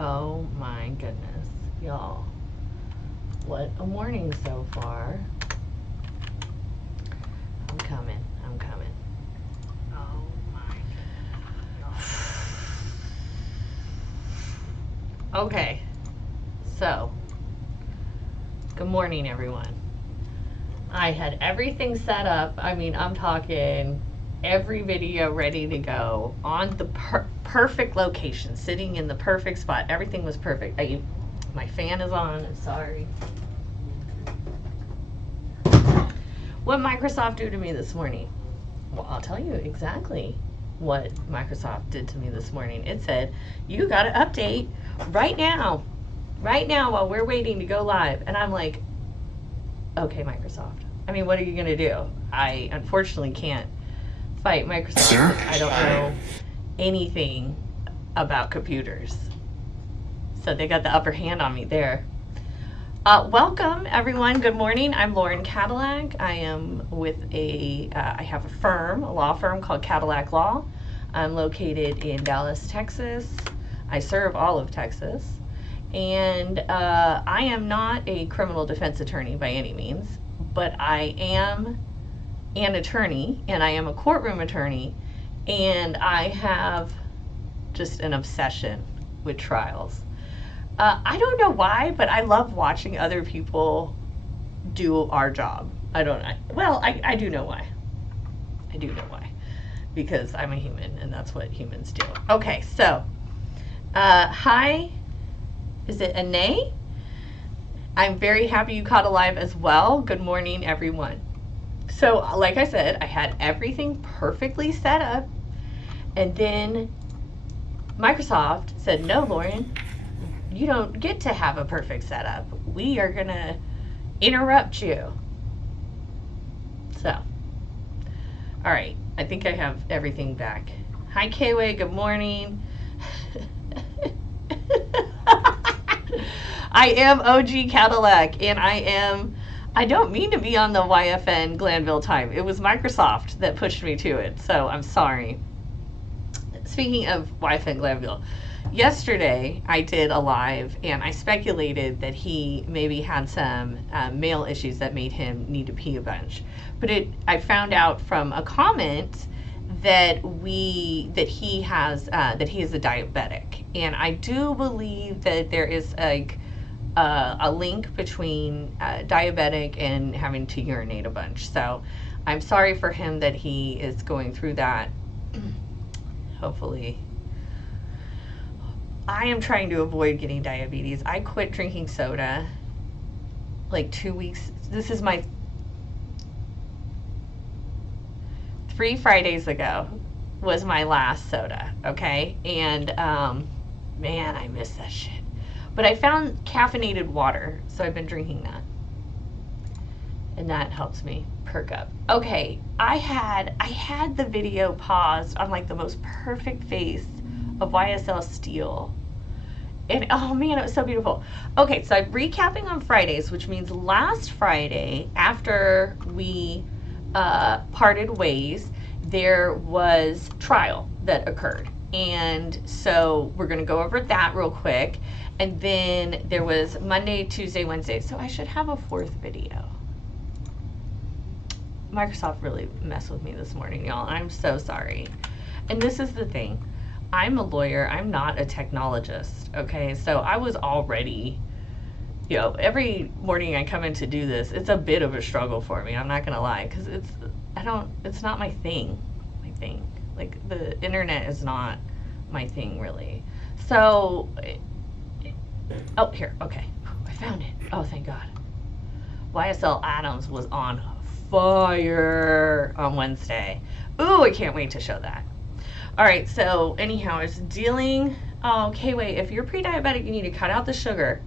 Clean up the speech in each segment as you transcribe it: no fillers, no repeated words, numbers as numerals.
Oh my goodness, y'all. What a morning so far. I'm coming. Oh my goodness. Okay, so, good morning everyone. I had everything set up. I mean, I'm talking every video ready to go on the perfect location, sitting in the perfect spot. Everything was perfect. My fan is on. I'm sorry. What Microsoft do to me this morning? Well, I'll tell you exactly what Microsoft did to me this morning. It said, you got to update right now while we're waiting to go live. And I'm like, okay, Microsoft. I mean, what are you going to do? I unfortunately can't fight Microsoft. Sir? I don't know anything about computers. So they got the upper hand on me there. Welcome, everyone. Good morning. I'm lcadilac. I am with I have a law firm called Cadillac Law. I'm located in Dallas, Texas. I serve all of Texas. And I am not a criminal defense attorney by any means, but I am an attorney, and I am a courtroom attorney, and I have just an obsession with trials. I don't know why, but I love watching other people do our job. I do know why. I do know why. Because I'm a human, and that's what humans do. Okay, so, hi. Is it Anae? I'm very happy you caught alive as well. Good morning, everyone. So, like I said, I had everything perfectly set up, and then Microsoft said, no, Lauren, you don't get to have a perfect setup. We are going to interrupt you. So, all right, I think I have everything back. Hi, Kway, good morning. I am OG Cadillac, and I don't mean to be on the YFN Glanville time. It was Microsoft that pushed me to it, so I'm sorry. Speaking of YFN Glanville, yesterday I did a live, and I speculated that he maybe had some male issues that made him need to pee a bunch. But I found out from a comment that he is a diabetic, and I do believe that there is a link between diabetic and having to urinate a bunch. So I'm sorry for him that he is going through that. Hopefully. I am trying to avoid getting diabetes. I quit drinking soda like 2 weeks. This is my 3 Fridays ago was my last soda, okay? And man, I miss that shit. But I found caffeinated water, so I've been drinking that. And that helps me perk up. Okay, I had the video paused on like the most perfect face of YSL Steel. And oh man, it was so beautiful. Okay, so I'm recapping on Fridays, which means last Friday, after we parted ways, there was trial that occurred. And so we're gonna go over that real quick. And then there was Monday, Tuesday, Wednesday. So I should have a 4th video. Microsoft really messed with me this morning, y'all. I'm so sorry. And this is the thing. I'm a lawyer. I'm not a technologist, okay? So I was already, every morning I come in to do this, it's a bit of a struggle for me. I'm not going to lie, because it's not my thing. Like, the internet is not my thing, really. So, oh, here, okay. I found it. Oh, thank God. YSL Adams was on fire on Wednesday. Ooh, I can't wait to show that. All right, so anyhow, I was dealing, okay, wait, if you're pre-diabetic, you need to cut out the sugar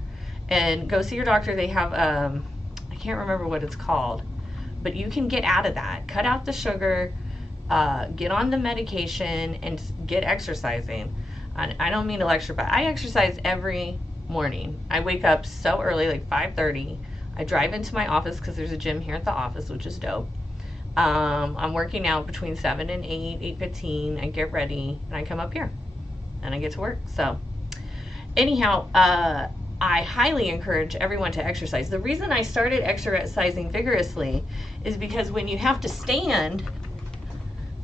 and go see your doctor. They have, I can't remember what it's called, but you can get out of that. Cut out the sugar, get on the medication, and get exercising. I don't mean to lecture, but I exercise every morning. I wake up so early, like 5:30. I drive into my office because there's a gym here at the office, which is dope. I'm working out between 7 and 8, 8:15. I get ready and I come up here and I get to work. So anyhow, I highly encourage everyone to exercise. The reason I started exercising vigorously is because when you have to stand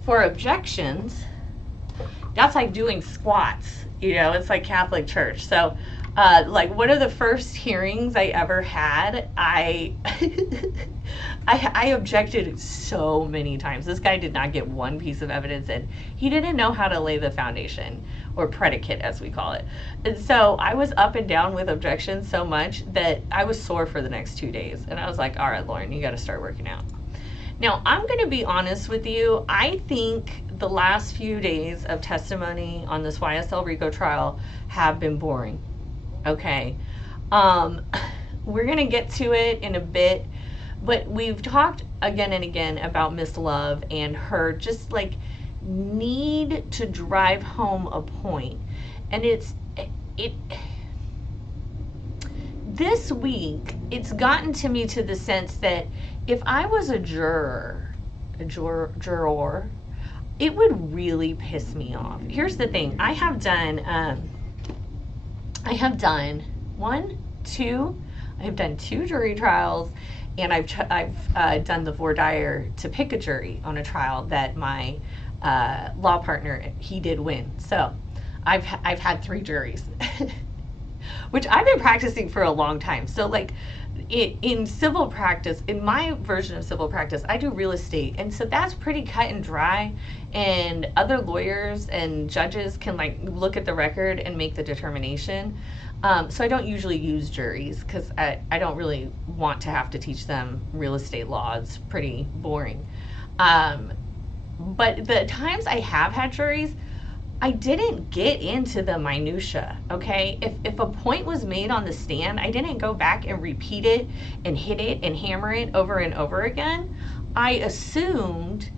for objections, that's like doing squats, you know, it's like Catholic Church. So like one of the first hearings I ever had, I objected so many times. This guy did not get one piece of evidence in. He didn't know how to lay the foundation, or predicate as we call it. And so I was up and down with objections so much that I was sore for the next 2 days. And I was like, all right, Lauren, you got to start working out. Now, I'm going to be honest with you. I think the last few days of testimony on this YSL RICO trial have been boring. Okay. We're going to get to it in a bit, but we've talked again and again about Miss Love and her just like need to drive home a point. And this week, it's gotten to me to the sense that if I was a juror, it would really piss me off. Here's the thing. I have done 2 jury trials, and I've done the voir dire to pick a jury on a trial that my law partner, he did win. So I've had 3 juries, which I've been practicing for a long time. So like in civil practice, in my version of civil practice, I do real estate. And so that's pretty cut and dry. And other lawyers and judges can like look at the record and make the determination. So I don't usually use juries because I don't really want to have to teach them real estate law. It's pretty boring. But the times I have had juries, I didn't get into the minutia, okay? If a point was made on the stand, I didn't go back and repeat it and hit it and hammer it over and over again. I assumed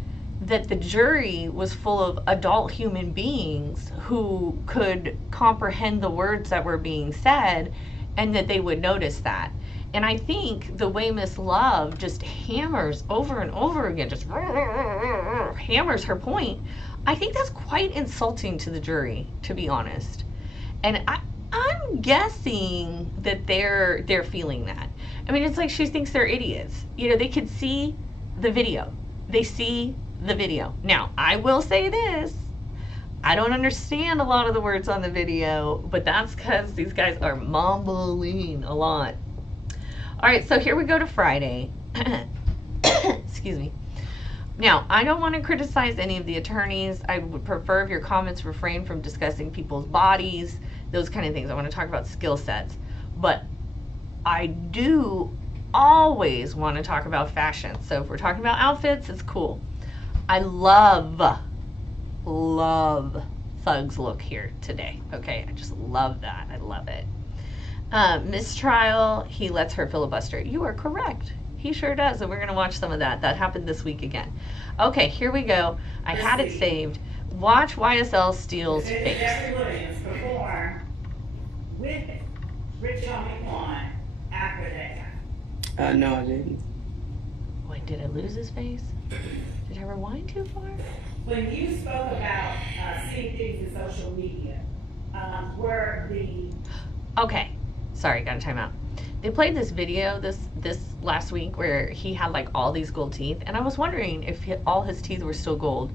that the jury was full of adult human beings who could comprehend the words that were being said and that they would notice that. And I think the way Miss Love just hammers over and over again, just hammers her point, I think that's quite insulting to the jury, to be honest. And I'm guessing that they're feeling that. I mean, it's like she thinks they're idiots. You know, they could see the video. They see the video. Now, I will say this. I don't understand a lot of the words on the video, but that's because these guys are mumbling a lot. All right, so here we go to Friday. Excuse me. Now, I don't want to criticize any of the attorneys. I would prefer if your comments refrain from discussing people's bodies, those kind of things. I want to talk about skill sets. But I do always want to talk about fashion. So if we're talking about outfits, it's cool. I love Thug's look here today. Okay, I just love that. I love it. Mistrial, he lets her filibuster. You are correct. He sure does, and we're going to watch some of that. That happened this week again. Okay, here we go. I had it saved. Watch YSL Steele's face. Jeffrey Williams perform with Rich Homie after that time. No, I didn't. Wait, did I lose his face? Did I rewind too far? When you spoke about seeing things in social media, were the... Okay, sorry, got a timeout. They played this video this last week where he had like all these gold teeth, and I was wondering if all his teeth were still gold.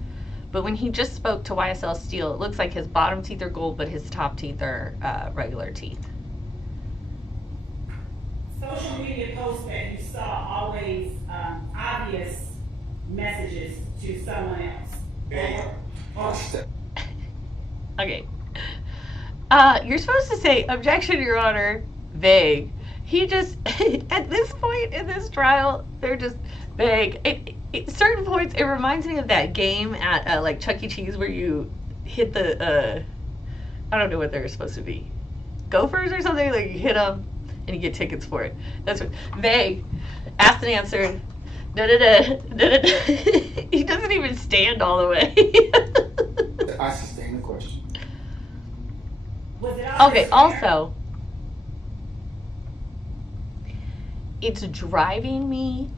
But when he just spoke to YSL Steele, it looks like his bottom teeth are gold, but his top teeth are regular teeth. Social media posts that you saw always obvious messages to someone else. Okay. You're supposed to say, objection, Your Honor, vague. He just, at this point in this trial, they're just vague. Certain points, it reminds me of that game at like Chuck E. Cheese where you hit the, I don't know what they're supposed to be. Gophers or something? Like you hit them and you get tickets for it. That's what, vague, asked and answered, da-da-da. He doesn't even stand all the way. I sustain the question. Okay, also, it's driving me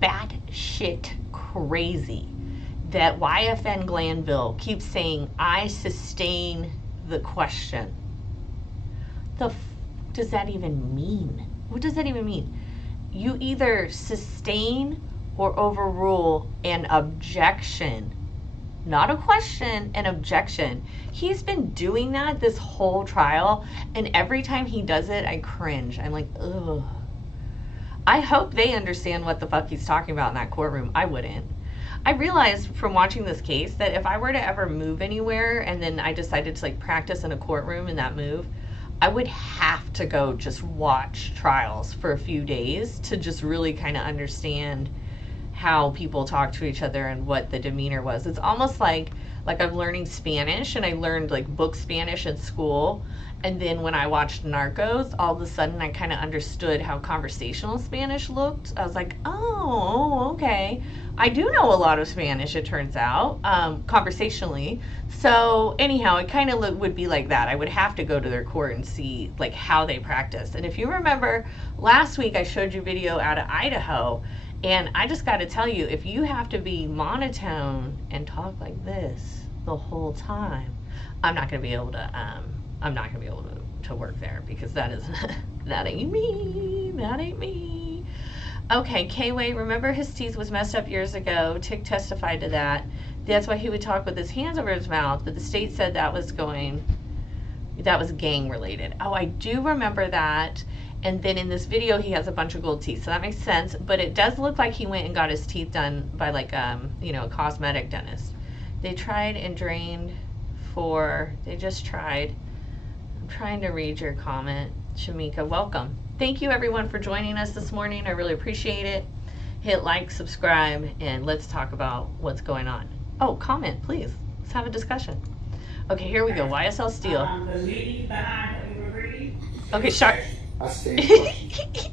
batshit crazy that YFN Glanville keeps saying, I sustain the question. does that even mean? What does that even mean? You either sustain or overrule an objection. Not a question, an objection. He's been doing that this whole trial, and every time he does it, I cringe. I'm like, ugh. I hope they understand what the fuck he's talking about in that courtroom. I wouldn't. I realized from watching this case that if I were to ever move anywhere and then I decided to like practice in a courtroom in that move, I would have to go just watch trials for a few days to just really kind of understand how people talk to each other and what the demeanor was. It's almost like I'm learning Spanish, and I learned like book Spanish in school, and then when I watched Narcos, all of a sudden I kind of understood how conversational Spanish looked. I was like, oh, okay. I do know a lot of Spanish, it turns out, conversationally. So anyhow, it kind of would be like that. I would have to go to their court and see like how they practice. And if you remember, last week I showed you video out of Idaho, and I just got to tell you, if you have to be monotone and talk like this the whole time, I'm not going to be able to work there, because that is that ain't me. That ain't me. Okay, K-Way, remember his teeth was messed up years ago. Tick testified to that. That's why he would talk with his hands over his mouth, but the state said that was gang related. Oh, I do remember that. And then in this video, he has a bunch of gold teeth, so that makes sense. But it does look like he went and got his teeth done by like a cosmetic dentist. They tried and drained they just tried. I'm trying to read your comment. Shamika, welcome. Thank you everyone for joining us this morning. I really appreciate it. Hit like, subscribe, and let's talk about what's going on. Oh, comment, please. Let's have a discussion. Okay, here we go. YSL Steel. The meaning behind what you were reading. Okay, sharp. I stand questions.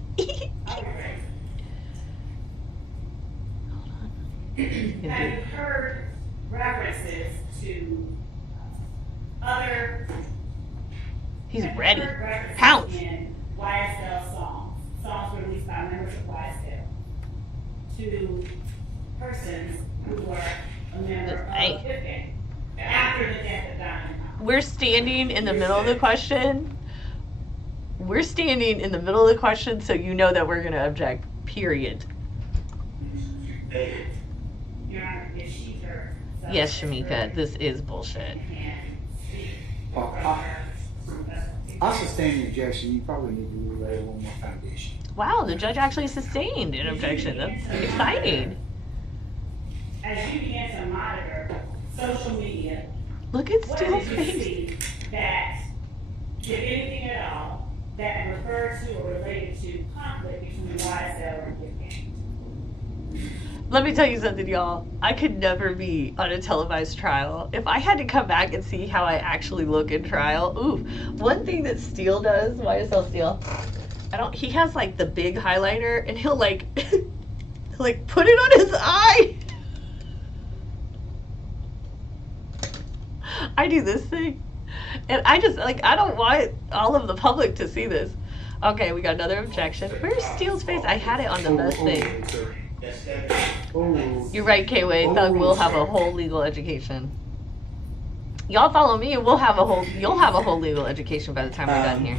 Okay. Have you heard references to other? He's have you ready. heard references Pounce. in YSL songs released by members of YSL to persons who were a member of Hey. the gang after the death of Diamond. We're standing in the middle of the question. We're standing in the middle of the question, so you know that we're going to object, period. Your Honor, if she's heard. Yes, Shamika, this is bullshit. Well, I sustain the objection. You probably need to lay one more foundation. Wow, the judge actually sustained an objection. That's exciting. As you begin to monitor social media, Look at what Steele's did you face. see that, if anything at all, that referred to or related to conflict between YSL and Gift Gang? Let me tell you something, y'all. I could never be on a televised trial. If I had to come back and see how I actually look in trial, ooh. One thing that Steele does, YSL Steele, he has like the big highlighter, and he'll like, like put it on his eye. I do this thing, and I just like, I don't want all of the public to see this. Okay, we got another objection. Where's Steele's face? I had it on the best thing. You're right, K-Way. Thug will have a whole legal education. Y'all follow me, and you'll have a whole legal education by the time we're done here.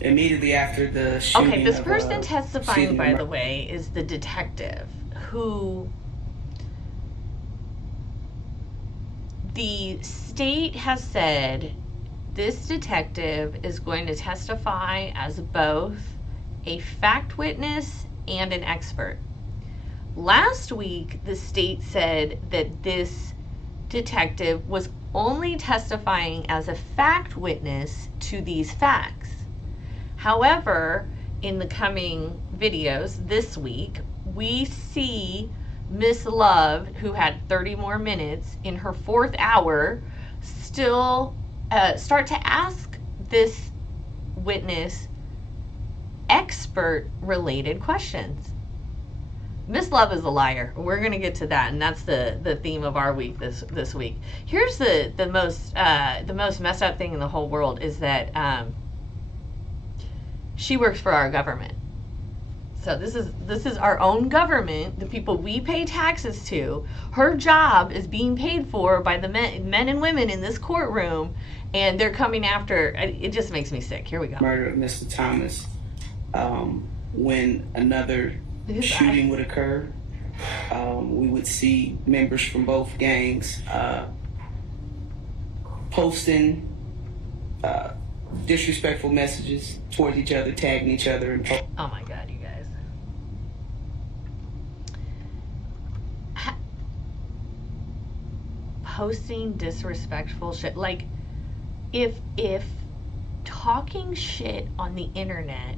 Immediately after the shooting. Okay, this of, person testifying, Stephen by the way, is the detective who the state has said this detective is going to testify as both a fact witness and an expert. Last week, the state said that this detective was only testifying as a fact witness to these facts. However, in the coming videos this week, we see Miss Love, who had 30 more minutes in her 4th hour, still start to ask this witness expert-related questions. Miss Love is a liar. We're gonna get to that, and that's the theme of our week this week. Here's the most messed up thing in the whole world is that she works for our government. So this is our own government, the people we pay taxes to. Her job is being paid for by the men and women in this courtroom, and they're coming after. It just makes me sick. Here we go. Murder of Mr. Thomas. When another shooting would occur, we would see members from both gangs posting disrespectful messages towards each other, tagging each other, and oh my God, you guys. Posting disrespectful shit. Like, if talking shit on the internet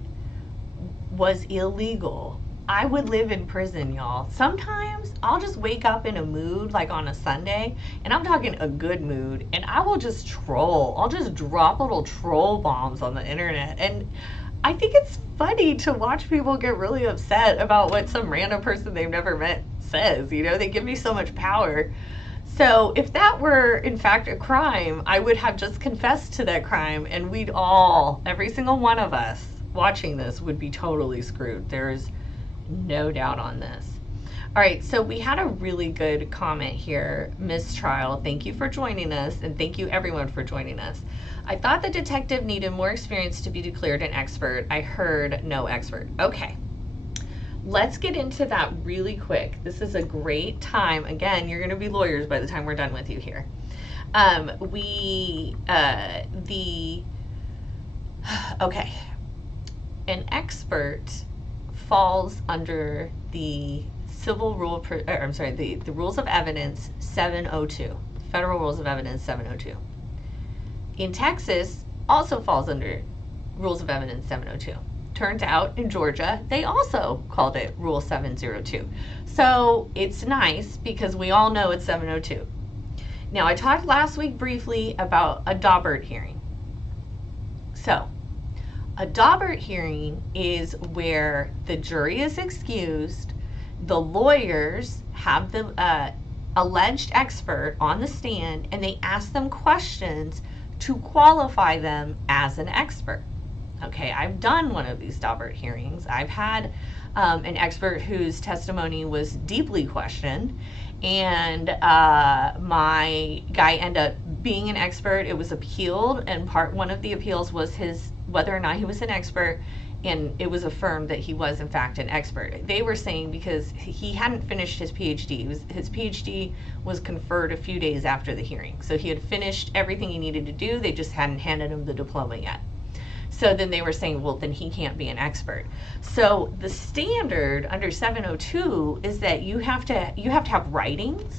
was illegal, I would live in prison, y'all. Sometimes I'll just wake up in a mood, like on a Sunday, and I'm talking a good mood, and I will just troll. I'll just drop little troll bombs on the internet. And I think it's funny to watch people get really upset about what some random person they've never met says. You know, they give me so much power. So if that were in fact a crime, I would have just confessed to that crime, and we'd all, every single one of us watching this, would be totally screwed. There's no doubt on this. All right, so we had a really good comment here. Miss Trial, thank you for joining us, and thank you everyone for joining us. I thought the detective needed more experience to be declared an expert. I heard no expert. Okay, let's get into that really quick. This is a great time. Again, you're gonna be lawyers by the time we're done with you here. Okay, an expert falls under the the Rules of Evidence 702, Federal Rules of Evidence 702. In Texas, also falls under Rules of Evidence 702. Turns out in Georgia, they also called it Rule 702. So it's nice because we all know it's 702. Now, I talked last week briefly about a Daubert hearing. So, a Daubert hearing is where the jury is excused, the lawyers have the alleged expert on the stand, and they ask them questions to qualify them as an expert. Okay, I've done one of these Daubert hearings. I've had an expert whose testimony was deeply questioned, and my guy ended up being an expert. It was appealed, and one of the appeals was whether or not he was an expert, and it was affirmed that he was in fact an expert. They were saying because he hadn't finished his PhD. His PhD was conferred a few days after the hearing. So he had finished everything he needed to do, they just hadn't handed him the diploma yet. So then they were saying, well, then he can't be an expert. So the standard under 702 is that you have to have writings.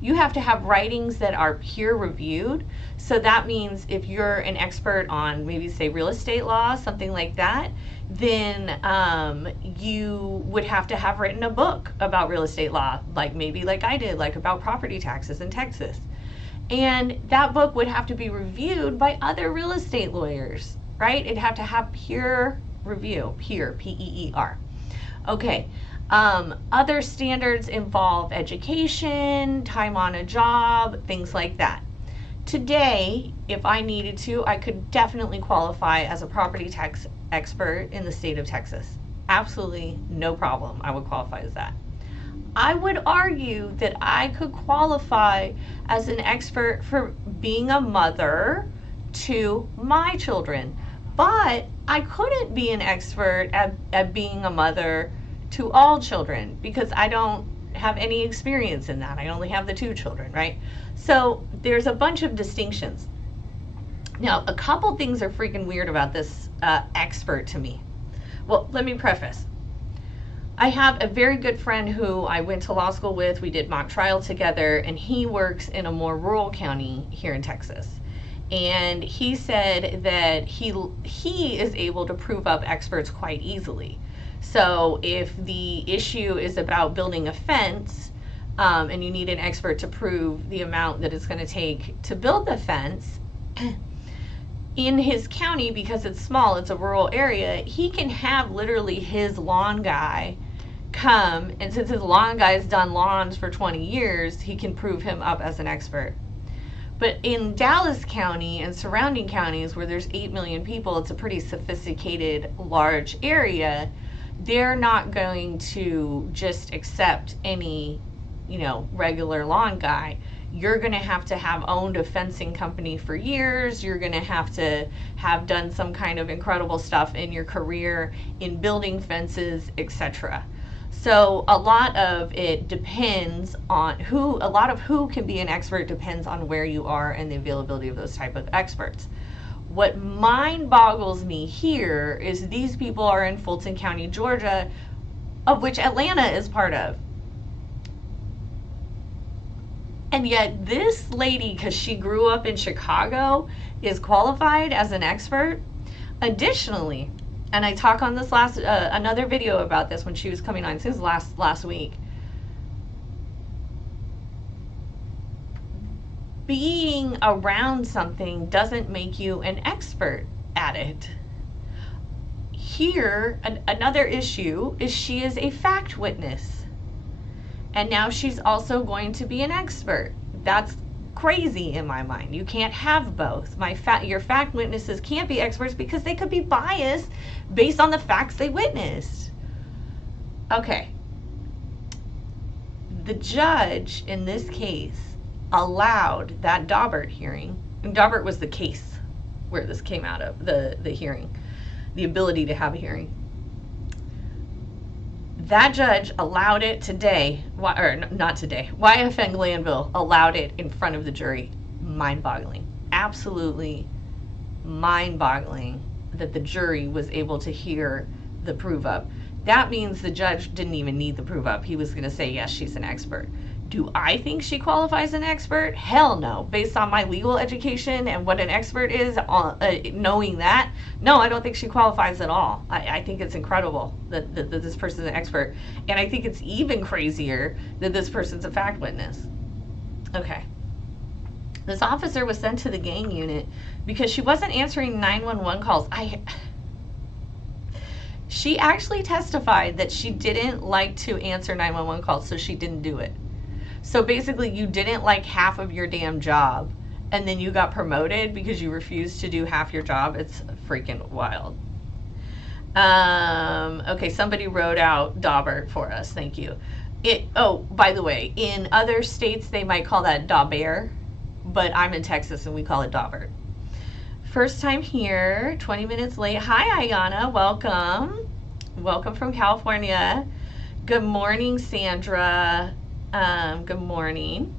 You have to have writings that are peer reviewed. So that means if you're an expert on maybe say real estate law, something like that, then you would have to have written a book about real estate law, like maybe like I did, like about property taxes in Texas. And that book would have to be reviewed by other real estate lawyers, right? It'd have to have peer review, peer, P-E-E-R. Okay. Other standards involve education, time on a job, things like that. Today, if I needed to, I could definitely qualify as a property tax expert in the state of Texas. Absolutely no problem. I would qualify as that. I would argue that I could qualify as an expert for being a mother to my children, but I couldn't be an expert at being a mother to all children because I don't have any experience in that. I only have the 2 children, right? So there's a bunch of distinctions. Now, a couple things are freaking weird about this expert to me. Well, let me preface. I have a very good friend who I went to law school with. We did mock trial together, and he works in a more rural county here in Texas. And he said that he is able to prove up experts quite easily. So if the issue is about building a fence, and you need an expert to prove the amount that it's going to take to build the fence, in his county, because it's small, it's a rural area, he can have literally his lawn guy come, and since his lawn guy's done lawns for 20 years, he can prove him up as an expert. But in Dallas County and surrounding counties where there's 8 million people, it's a pretty sophisticated, large area. they're not going to just accept any, regular lawn guy. You're going to have owned a fencing company for years. You're going to have done some kind of incredible stuff in your career in building fences, etc. So a lot of it depends on a lot of who can be an expert depends on where you are and the availability of those type of experts. What mind boggles me here is these people are in Fulton County, Georgia, of which Atlanta is part of. And yet this lady, because she grew up in Chicago, is qualified as an expert. Additionally, and I talk on this another video about this when she was coming on, since last week. Being around something doesn't make you an expert at it. Here, another issue is she is a fact witness. And now she's also going to be an expert. That's crazy in my mind. You can't have both. Your fact witnesses can't be experts because they could be biased based on the facts they witnessed. Okay. The judge in this case allowed that Daubert hearing, and Daubert was the case where this came out of, the hearing, the ability to have a hearing. That judge allowed it today, or not today, YFN Glanville allowed it in front of the jury. Mind-boggling. Absolutely mind-boggling that the jury was able to hear the prove-up. That means the judge didn't even need the prove-up. He was going to say, yes, she's an expert. Do I think she qualifies an expert? Hell no. Based on my legal education and what an expert is, knowing that, no, I don't think she qualifies at all. I think it's incredible that this person's an expert. And I think it's even crazier that this person's a fact witness. Okay. This officer was sent to the gang unit because she wasn't answering 911 calls. She actually testified that she didn't like to answer 911 calls, so she didn't do it. So basically, you didn't like half of your damn job, and then you got promoted because you refused to do half your job. It's freaking wild. Okay, somebody wrote out Daubert for us. Thank you. Oh, by the way, in other states, they might call that Daubert, but I'm in Texas, and we call it Daubert. First time here, 20 minutes late. Hi, Ayana. Welcome. Welcome from California. Good morning, Sandra. Good morning.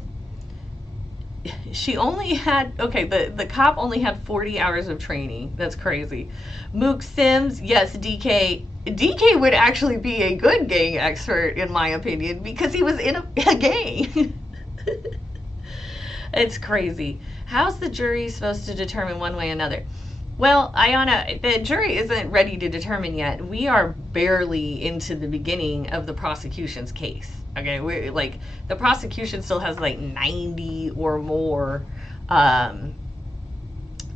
She only had, okay, the cop only had 40 hours of training. That's crazy. Mook Sims, yes, DK. DK would actually be a good gang expert, in my opinion, because he was in a gang. It's crazy. How's the jury supposed to determine one way or another? Well, Ayana, the jury isn't ready to determine yet. We are barely into the beginning of the prosecution's case. Okay, we're like, the prosecution still has like 90 or more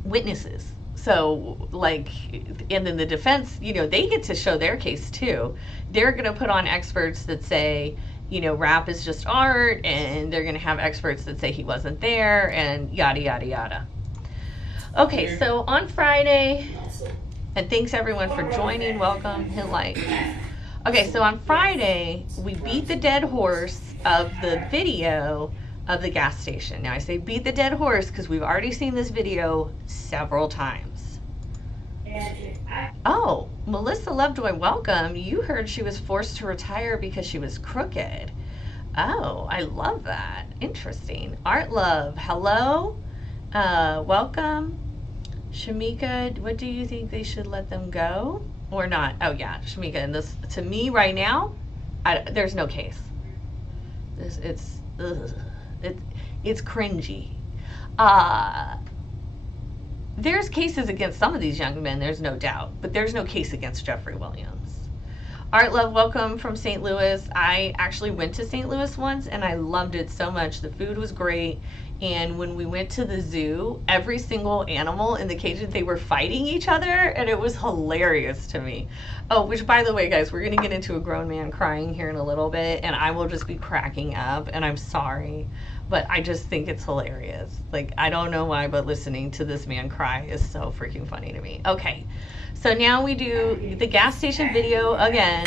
witnesses. So like, and then the defense, they get to show their case too. They're going to put on experts that say, rap is just art, and they're going to have experts that say he wasn't there, and yada, yada, yada. Okay, so on Friday, and thanks everyone for joining. Welcome, hit like. Okay, so on Friday, we beat the dead horse of the video of the gas station. Now I say beat the dead horse because we've already seen this video several times. Oh, Melissa Lovejoy, welcome. You heard she was forced to retire because she was crooked. Oh, I love that. Interesting. Art Love, hello. Welcome. Shamika, what do you think, they should let them go or not? Oh yeah, Shamika, and this, to me right now, there's no case. It's cringy. There's cases against some of these young men, there's no doubt, but there's no case against Jeffrey Williams. Art Love, welcome from St. Louis. I actually went to St. Louis once and I loved it so much. The food was great. And when we went to the zoo, every single animal in the cage, they were fighting each other, and it was hilarious to me. Oh, which, by the way, guys, we're going to get into a grown man crying here in a little bit, and I will just be cracking up, and I'm sorry, but I just think it's hilarious. Like, I don't know why, but listening to this man cry is so freaking funny to me. Okay, so now we do the gas station video again.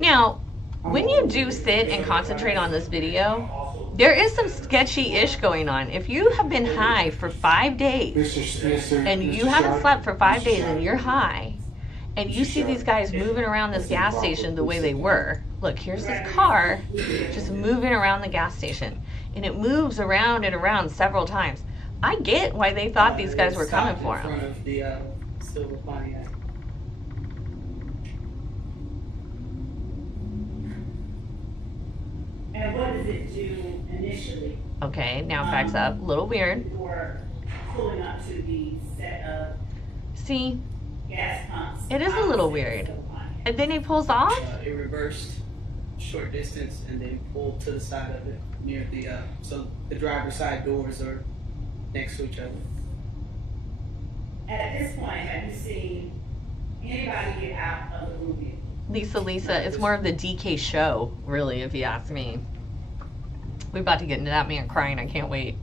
Now, when you do sit and concentrate on this video, there is some sketchy-ish going on. If you have been high for 5 days and you haven't slept for 5 days and you're high and you see these guys moving around this gas station the way they were, look, here's this car just moving around the gas station, and it moves around and around several times. I get why they thought these guys were coming for him. In front of the silver Pontiac. And what does it do initially? Okay, now it backs up. A little weird. Before pulling up to the set of See, gas pumps. it is a little weird. And then he pulls off? It reversed short distance and then pulled to the side of it near the, so the driver's side doors are next to each other. At this point, have you seen anybody get out of the movie? Lisa, it's more of the DK show, really, if you ask me. We're about to get into that man crying. I can't wait.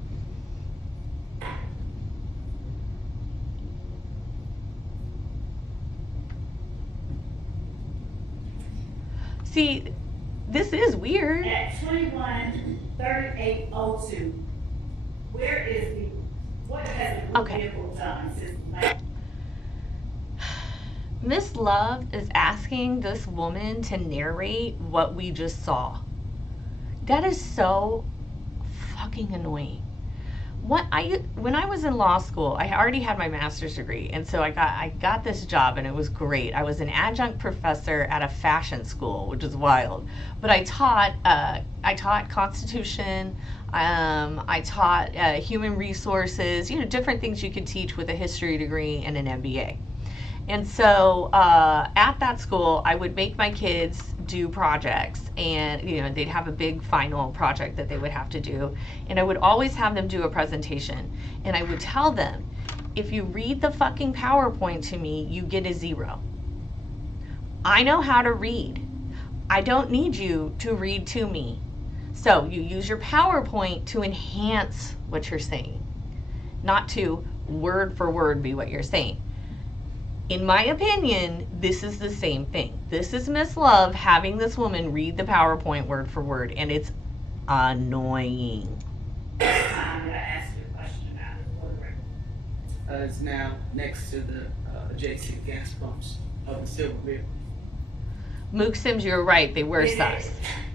See, this is weird. At 21:38:02, where is the, what has the vehicle done since last? Miss Love is asking this woman to narrate what we just saw. That is so fucking annoying. When I was in law school, I already had my master's degree, and so I got this job, and it was great. I was an adjunct professor at a fashion school, which is wild. But I taught Constitution, I taught human resources, different things you could teach with a history degree and an MBA. And so at that school, I would make my kids do projects, and they'd have a big final project that they would have to do, and I would always have them do a presentation, and I would tell them, if you read the fucking PowerPoint to me, you get a 0. I know how to read. I don't need you to read to me. So you use your PowerPoint to enhance what you're saying, not to word for word be what you're saying. In my opinion, this is the same thing. This is Miss Love having this woman read the PowerPoint word for word, and it's annoying. I'm gonna ask you a question about it for the record. It's now next to the adjacent gas pumps of the silver vehicle. Mook Sims, you're right. They were sus.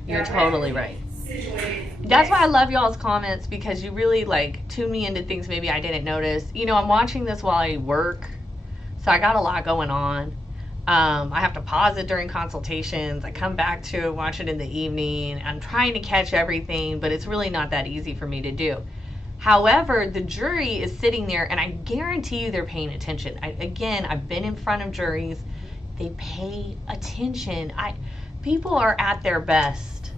You're totally right. Situated That's why I love y'all's comments, because you really tune me into things maybe I didn't notice. I'm watching this while I work. So I got a lot going on. I have to pause it during consultations. I come back to it, watch it in the evening. I'm trying to catch everything, but it's really not that easy for me to do. However, the jury is sitting there, and I guarantee you they're paying attention. I've been in front of juries. They pay attention. People are at their best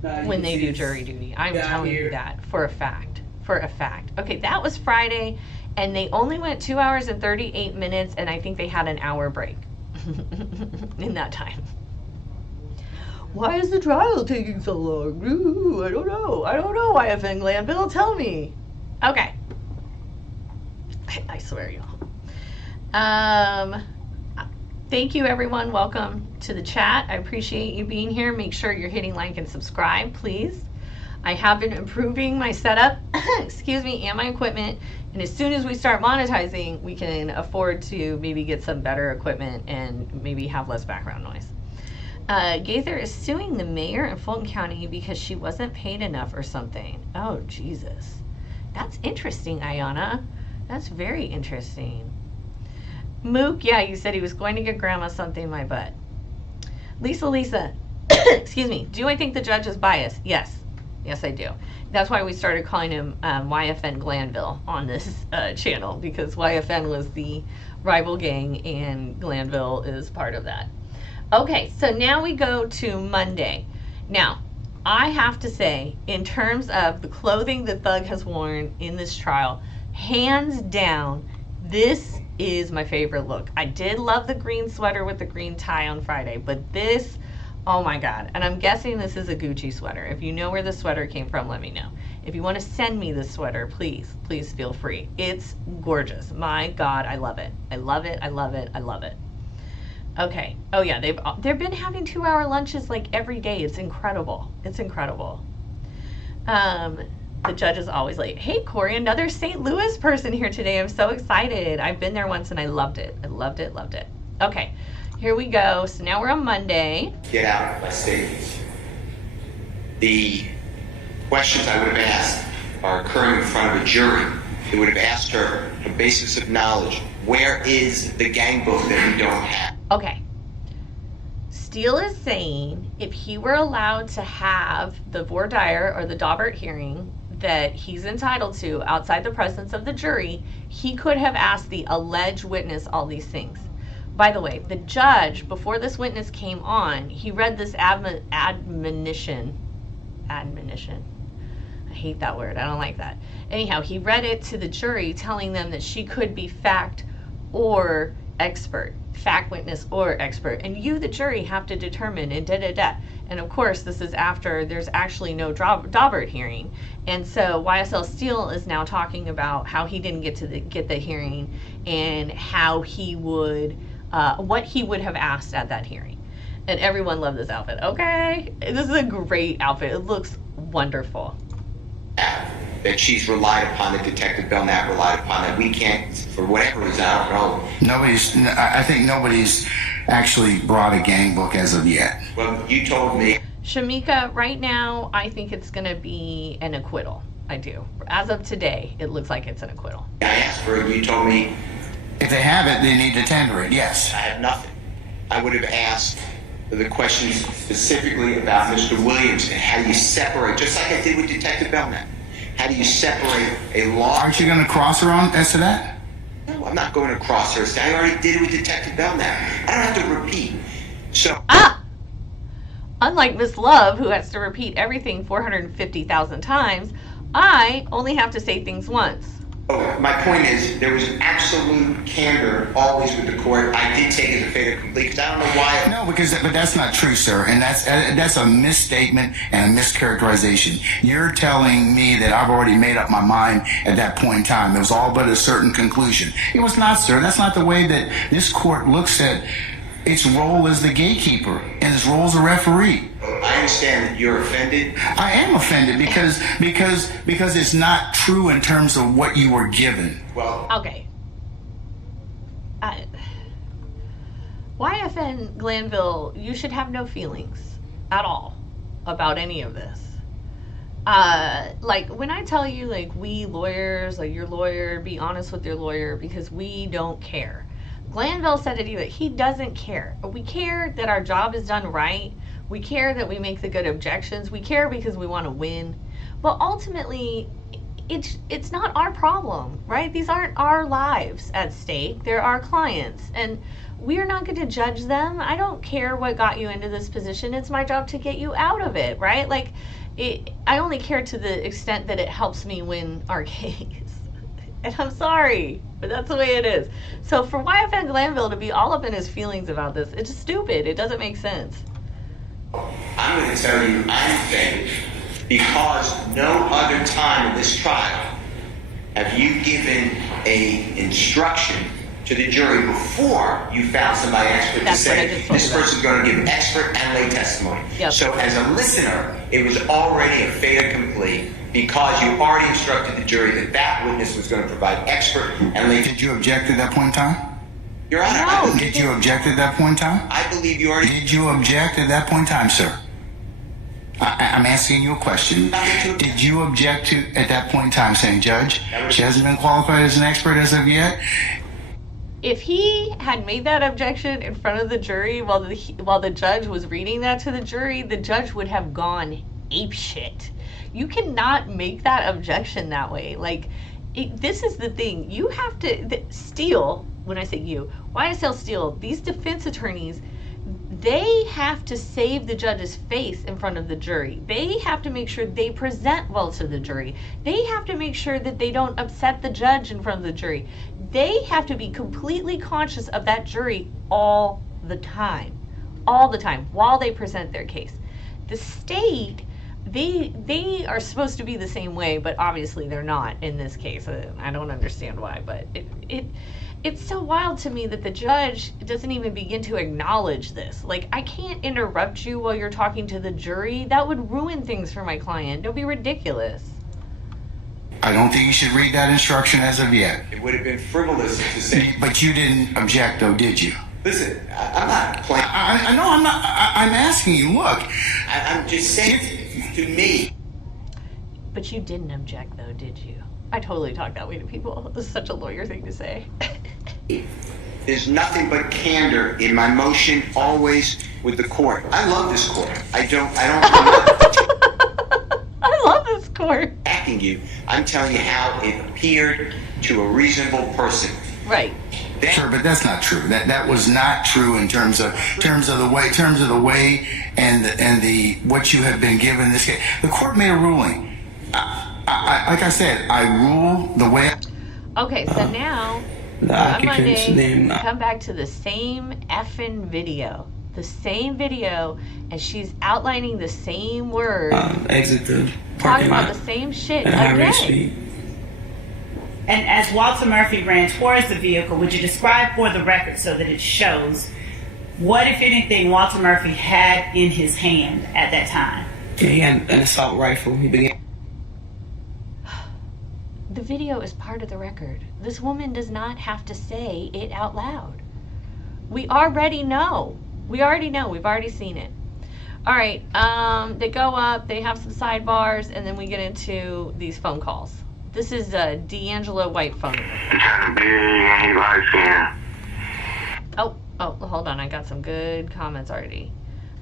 when they do jury duty. I'm telling you that for a fact. Okay, that was Friday. And they only went 2 hours and 38 minutes, and I think they had an hour break in that time. Why is the trial taking so long? Ooh, I don't know, YFN Glanville, tell me. Okay. I swear, y'all. Thank you, everyone. Welcome to the chat. I appreciate you being here. Make sure you're hitting like and subscribe, please. I have been improving my setup, and my equipment. And as soon as we start monetizing, we can afford to maybe get some better equipment and maybe have less background noise. Gaither is suing the mayor in Fulton County because she wasn't paid enough or something. Oh, Jesus. That's interesting, Ayana. That's very interesting. Mook, yeah, you said he was going to get grandma something in my butt. Lisa, excuse me. Do I think the judge is biased? Yes, I do. That's why we started calling him YFN Glanville on this channel, because YFN was the rival gang and Glanville is part of that. Okay, so now we go to Monday. Now, I have to say, in terms of the clothing that Thug has worn in this trial, hands down, this is my favorite look. I did love the green sweater with the green tie on Friday, but this, oh my God. And I'm guessing this is a Gucci sweater. If you know where the sweater came from, let me know. If you want to send me this sweater, please feel free. It's gorgeous. My God, I love it. I love it, I love it, I love it. Okay. Oh yeah, they've been having 2-hour lunches like every day. It's incredible. It's incredible. The judge is always late. Hey Corey, another St. Louis person here today. I'm so excited. I've been there once and I loved it. I loved it, loved it. Okay, here we go. So now we're on Monday. Get out of my statements. The questions I would have asked are occurring in front of a jury. They would have asked her the basis of knowledge. Where is the gang book that we don't have? Okay. Steele is saying if he were allowed to have the voir dire or the Daubert hearing that he's entitled to outside the presence of the jury, he could have asked the alleged witness all these things. By the way, the judge, before this witness came on, he read this admonition. I hate that word. I don't like that. Anyhow, he read it to the jury telling them that she could be fact or expert, fact witness or expert, and you, the jury, have to determine and da-da-da. And of course, this is after there's actually no Daubert hearing. And so YSL Steele is now talking about how he didn't get the hearing and how he would, what he would have asked at that hearing. And everyone loved this outfit. Okay, this is a great outfit. It looks wonderful. That she's relied upon, that Detective Belknap relied upon, that we can't, for whatever reason, I don't know. I think nobody's actually brought a gang book as of yet. Well, you told me. Shamika, right now, I think it's going to be an acquittal. I do. As of today, it looks like it's an acquittal. I asked for it, you told me. If they have it, they need to tender it, yes. I have nothing. I would have asked the questions specifically about Mr. Williams and how do you separate, just like I did with Detective Belknap. How do you separate a law? Aren't you going to cross her on as to that? No, I'm not going to cross her. I already did it with Detective Belknap. I don't have to repeat. So. Unlike Miss Love, who has to repeat everything 450,000 times, I only have to say things once. Oh, my point is, there was absolute candor always with the court. I did take it as a fait accompli because I don't know why. No, but that's not true, sir, and that's a misstatement and a mischaracterization. You're telling me that I've already made up my mind at that point in time. It was all but a certain conclusion. It was not, sir. That's not the way that this court looks at its role as the gatekeeper and its role as a referee. I understand that you're offended. I am offended because it's not true in terms of what you were given. Well, okay. YFN Glanville, you should have no feelings at all about any of this. Like when I tell you, like, we lawyers, like your lawyer, be honest with your lawyer because we don't care. Glanville said it either. He doesn't care. We care that our job is done right. We care that we make the good objections. We care because we want to win. But ultimately, it's not our problem, right? These aren't our lives at stake. They're our clients. And we are not going to judge them. I don't care what got you into this position. It's my job to get you out of it, right? Like, I only care to the extent that it helps me win our case. And I'm sorry, but that's the way it is. So for YFN Glanville to be all up in his feelings about this, it's just stupid. It doesn't make sense. I'm going to tell you, I'm offended because no other time in this trial have you given a instruction to the jury before you found somebody expert to say this person's going to give expert and lay testimony. Yep. So as a listener, it was already a fait accompli because you already instructed the jury that witness was going to provide expert and lay. Did you object at that point in time? Your Honor, No. Did you object at that point in time? I believe you already. Did you object at that point in time, sir? I'm asking you a question. Did you object to at that point in time, saying, Judge, she hasn't been qualified as an expert as of yet? If he had made that objection in front of the jury while the judge was reading that to the jury, the judge would have gone apeshit. You cannot make that objection that way. Like, this is the thing. You have to Steele. When I say you, YSL Steele, these defense attorneys, They have to save the judge's face in front of the jury. They have to make sure they present well to the jury. They have to make sure that they don't upset the judge in front of the jury. They have to be completely conscious of that jury all the time while they present their case. The state, they are supposed to be the same way, but obviously they're not in this case. I don't understand why, but it's so wild to me that the judge doesn't even begin to acknowledge this. Like, I can't interrupt you while you're talking to the jury. That would ruin things for my client. Don't be ridiculous. I don't think you should read that instruction as of yet. It would have been frivolous to say. But you didn't object, though, did you? Listen, I'm not playing. I know I'm not. I'm asking you. Look, I'm just saying to me. But you didn't object, though, did you? I totally talk that way to people. This is such a lawyer thing to say. There's nothing but candor in my motion, always with the court. I love this court. I'm not I love this court. attacking you. I'm telling you how it appeared to a reasonable person. Right. sure, but that's not true. That was not true in terms of the way and the what you have been given this case. The court made a ruling. Like I said, I rule the way. Okay, so now The on occupants Monday, then come back to the same effing video. The same video, and she's outlining the same words, exit the talking parking about lot the same shit at a high rate of again. speed. And as Walter Murphy ran towards the vehicle, would you describe for the record so that it shows what, if anything, Walter Murphy had in his hand at that time? Yeah, he had an assault rifle. He began. The video is part of the record. This woman does not have to say it out loud. We already know. We already know. We've already seen it. All right. They go up. They have some sidebars, and then we get into these phone calls. This is a D'Angelo White phone. He's trying to be and he likes him. Oh, hold on. I got some good comments already.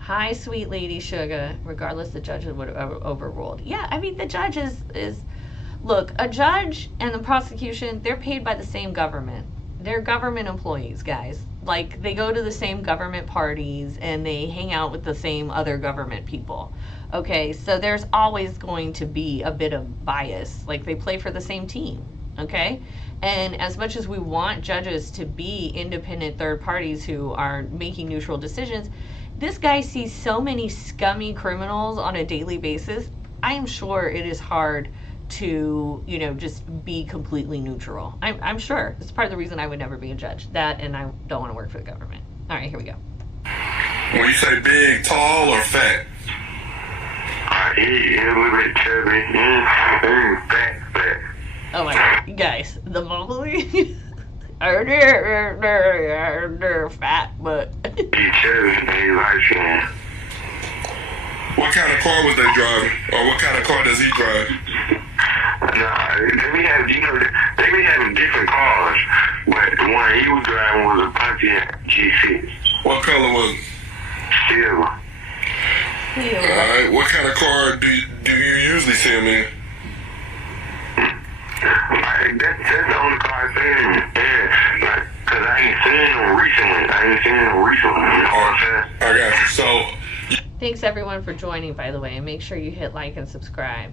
Hi, sweet lady sugar. Regardless, the judge would have overruled. Yeah, I mean, the judge is look, a judge and the prosecution, they're paid by the same government. They're government employees, guys. Like, they go to the same government parties and they hang out with the same other government people. Okay, so there's always going to be a bit of bias. Like, they play for the same team. Okay? And as much as we want judges to be independent third parties who are making neutral decisions, this guy sees so many scummy criminals on a daily basis. I am sure it is hard to, just be completely neutral. I'm sure. It's part of the reason I would never be a judge. That, and I don't want to work for the government. All right, here we go. When you say big, tall, or fat? He's a little bit chubby. He's fat. Oh my God, you guys, the mumbling. They're fat, but He's chubby and he likes him. What kind of car was they driving? Or what kind of car does he drive? Nah, they be having different cars, but the one he was driving was a Pontiac G6. What color was it? Silver. Alright, what kind of car do you usually see him in? Like, that's the only car I've seen him. Yeah, like, cause I ain't seen him recently. You know what I'm saying? I got you. So, thanks everyone for joining, by the way, and make sure you hit like and subscribe.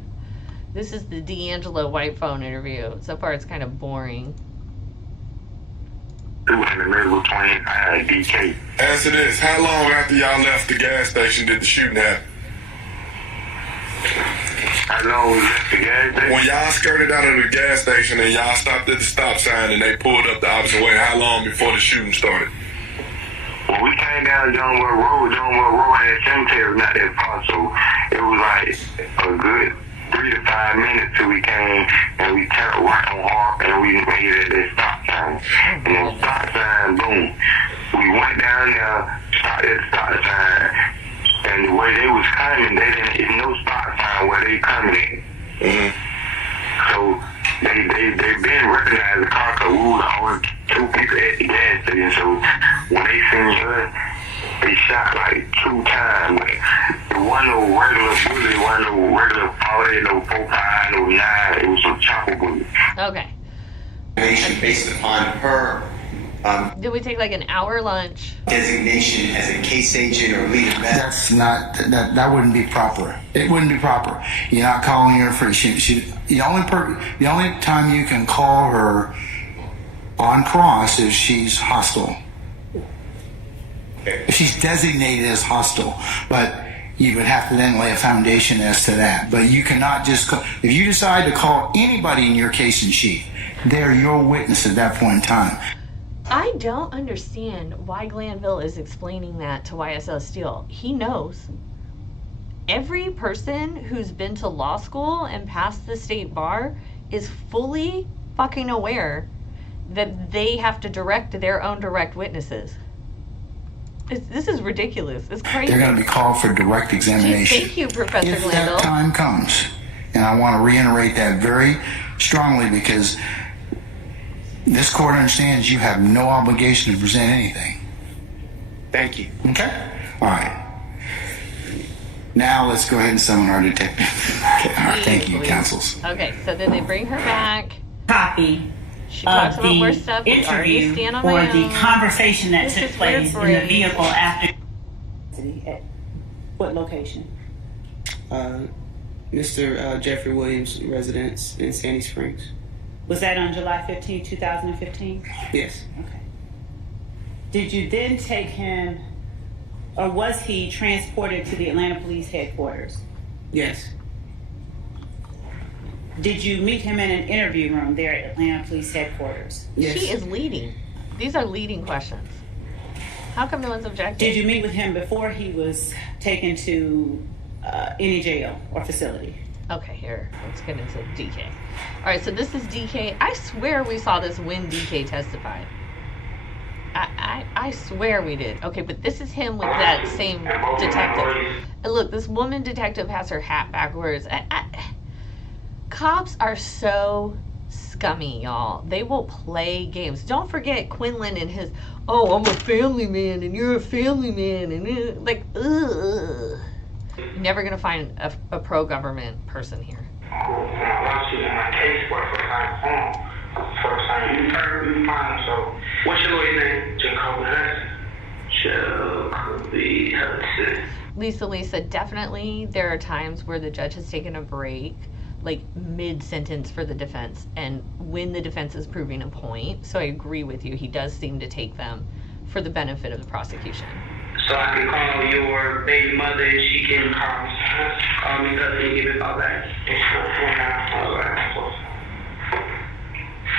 This is the D'Angelo White phone interview. So far, it's kind of boring. it was in the middle between DK. Answer this. How long after y'all left the gas station did the shooting happen? How long was at the gas station? When y'all skirted out of the gas station and y'all stopped at the stop sign and they pulled up the opposite way, how long before the shooting started? Well, we came down Jonesboro Road. Jonesboro Road had cemetery not that far, so it was like a good 3 to 5 minutes till we came and we turned right on Harp and we made it at that stop sign. And then stop sign, boom. We went down there, stopped at the stop sign, and the way they was coming, they didn't hit no stop sign where they coming in. Mm-hmm. So they been recognized the car because we was only 2 people at the gas station. So when they seen us, they shot like 2 times. It wasn't no regular bullet, it wasn't no regular 40, no 45, no 9. It was some chopper bullet. Okay. Based upon her Did we take like an hour lunch? Designation as a case agent or lead investor. That's not that wouldn't be proper. It wouldn't be proper. You're not calling her for the only time you can call her on cross is she's hostile. If she's designated as hostile, but you would have to then lay a foundation as to that. But you cannot just call, if you decide to call anybody in your case in chief, they're your witness at that point in time. I don't understand why Glanville is explaining that to YSL Steel. He knows. Every person who's been to law school and passed the state bar is fully fucking aware that they have to direct their own direct witnesses. This is ridiculous. It's crazy. They're going to be called for direct examination. Thank you, Professor if Glanville. That time comes, and I want to reiterate that very strongly because this court understands you have no obligation to present anything. Thank you. Okay? All right. Now let's go ahead and summon our detective. Okay. All right. Thank you, counsels. Okay, so then they bring her back. Copy She talks of about more the stuff. We already interview stand on or my the own. conversation that This took is place in the weird. vehicle after. At what location? Mr. Jeffrey Williams' residence in Sandy Springs. Was that on July 15, 2015? Yes. Okay. Did you then take him, or was he transported to the Atlanta Police Headquarters? Yes. Did you meet him in an interview room there at Atlanta Police Headquarters? Yes. She is leading. These are leading questions. How come no one's objecting? Did you meet with him before he was taken to any jail or facility? Okay, here, let's get into DK. All right, so this is DK. I swear we saw this when DK testified. I swear we did. Okay, but this is him with that same detective. And look, this woman detective has her hat backwards. Cops are so scummy, y'all. They will play games. Don't forget Quinlan and his, oh, I'm a family man and you're a family man. And like, ugh. You're never going to find a pro-government person here. So, what's your lawyer's name? Jacoby Hudson. Lisa, definitely there are times where the judge has taken a break, like mid-sentence for the defense, and when the defense is proving a point. So I agree with you. He does seem to take them for the benefit of the prosecution. So I can call your baby mother and she can call me cousin and give it all back.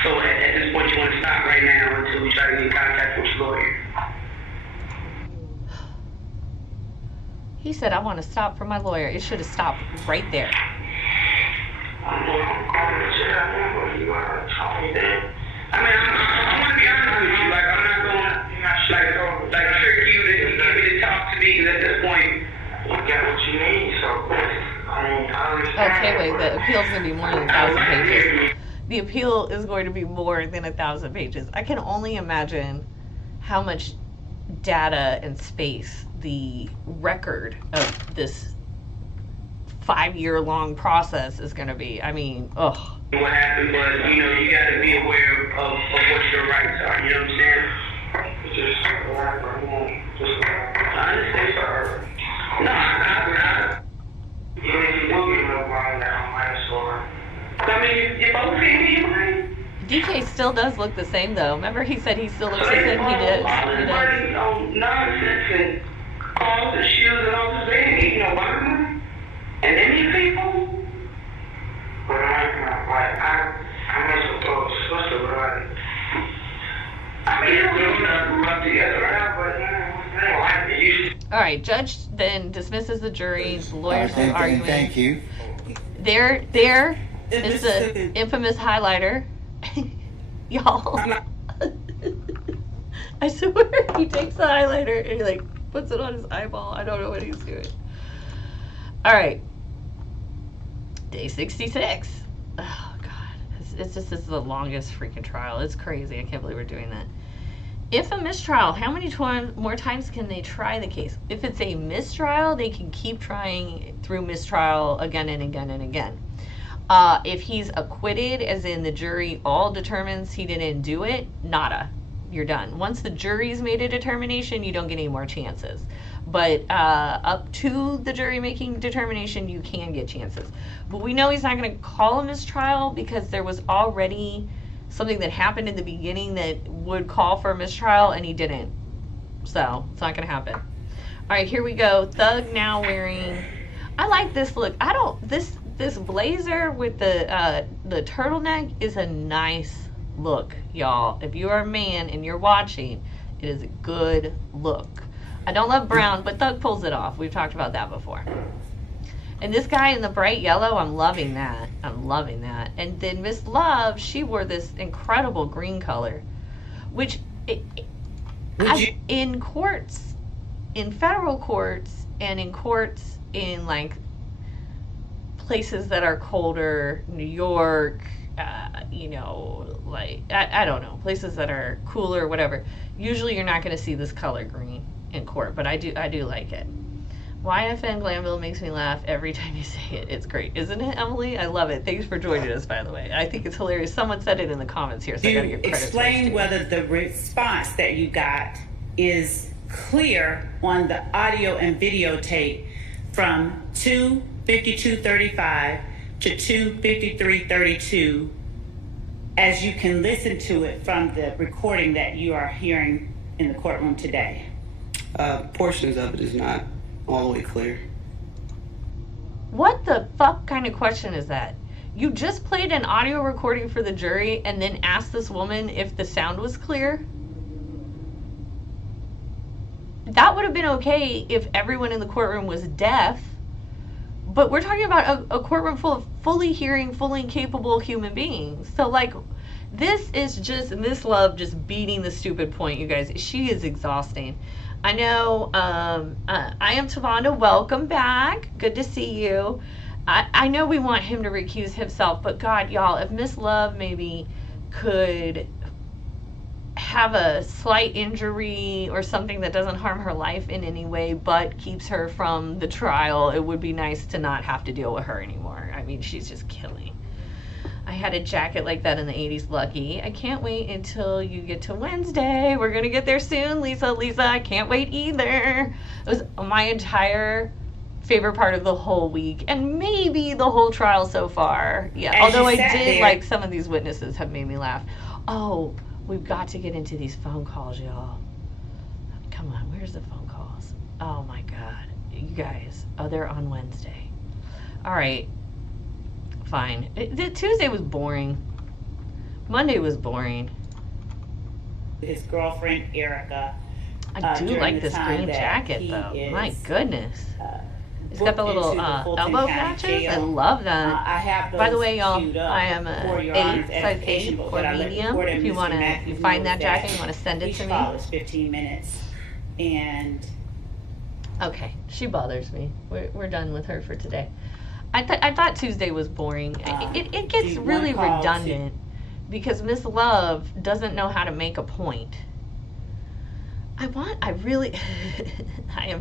So at this point you want to stop right now until we try to get in contact with your lawyer. He said, I want to stop for my lawyer. It should have stopped right there. I'm calling the shit out of but you gotta tell me that. I mean, I'm gonna be honest with you. Like, I'm not gonna like trick you to get me to talk to me. Because at this point, you got what you need. So, I understand. Okay, wait, the appeal's going to be more than 1,000 pages. The appeal is going to be more than 1,000 pages. I can only imagine how much data and space the record of this 5-year-long process is going to be. I mean, ugh. What happened, but you know, you got to be aware of what your rights are. You know what I'm saying? I understand, sir. No, I mean, you both see me, right? DK still does look the same, though. Remember he said he still looks the same? He does. He does. Nonsense and calls and shields and all this. They ain't eating no burden. And then these people. But I must have supposed to run. I mean, we're not run together, right? But All right, judge then dismisses the jury. The lawyers are arguing. Thank you. There is the infamous highlighter. Y'all. I swear he takes the highlighter and he like puts it on his eyeball. I don't know what he's doing. All right. Day 66. Oh God. It's just, this is the longest freaking trial. It's crazy. I can't believe we're doing that. If a mistrial, how many more times can they try the case? If it's a mistrial, they can keep trying through mistrial again and again and again. If he's acquitted, as in the jury all determines he didn't do it, nada. You're done. Once the jury's made a determination, you don't get any more chances. But up to the jury making determination, you can get chances. But we know he's not going to call a mistrial because there was already something that happened in the beginning that would call for a mistrial, and he didn't. So it's not going to happen. All right, here we go. Thug now wearing. I like this look. This blazer with the turtleneck is a nice look, y'all. If you are a man and you're watching, it is a good look. I don't love brown, but Thug pulls it off. We've talked about that before. And this guy in the bright yellow, I'm loving that. I'm loving that. And then Miss Love, she wore this incredible green color, which in courts, in federal courts, and in courts in like places that are colder, New York, you know, like, I don't know, places that are cooler, whatever. Usually you're not going to see this color green in court, but I do like it. YFN Glanville makes me laugh every time you say it. It's great, isn't it, Emily? I love it. Thanks for joining us, by the way. I think it's hilarious. Someone said it in the comments here, so I gotta give credit. Explain whether the response that you got is clear on the audio and videotape from 2:52:35 to 2:53:32, as you can listen to it from the recording that you are hearing in the courtroom today. Portions of it is not all the way clear. What the fuck kind of question is that? You just played an audio recording for the jury and then asked this woman if the sound was clear? That would have been okay if everyone in the courtroom was deaf, but we're talking about a courtroom full of fully hearing, fully capable human beings. So, like, this is just Miss Love just beating the stupid point, you guys. She is exhausting. I know, I am Tavonda. Welcome back. Good to see you. I know we want him to recuse himself, but God, y'all, if Miss Love maybe could have a slight injury or something that doesn't harm her life in any way but keeps her from the trial, it would be nice to not have to deal with her anymore. I mean, she's just killing. I had a jacket like that in the 80s, Lucky. I can't wait until you get to Wednesday. We're going to get there soon, Lisa. I can't wait either. It was my entire favorite part of the whole week, and maybe the whole trial so far. Yeah, although I did like some of these witnesses have made me laugh. Oh, we've got to get into these phone calls, y'all. Come on, where's the phone calls? Oh my God, you guys. Oh, they're on Wednesday. All right. Fine. Tuesday was boring. Monday was boring. His girlfriend, Erica. I do like this green jacket, though. My goodness. It's got the little elbow patches. I love that. I have those. By the way, y'all, I am a size 8 or medium. If you want to, if you find that jacket, you want to send it to me. Each 15 minutes. And okay, she bothers me. We're done with her for today. I thought Tuesday was boring. It gets really redundant because Miss Love doesn't know how to make a point. I am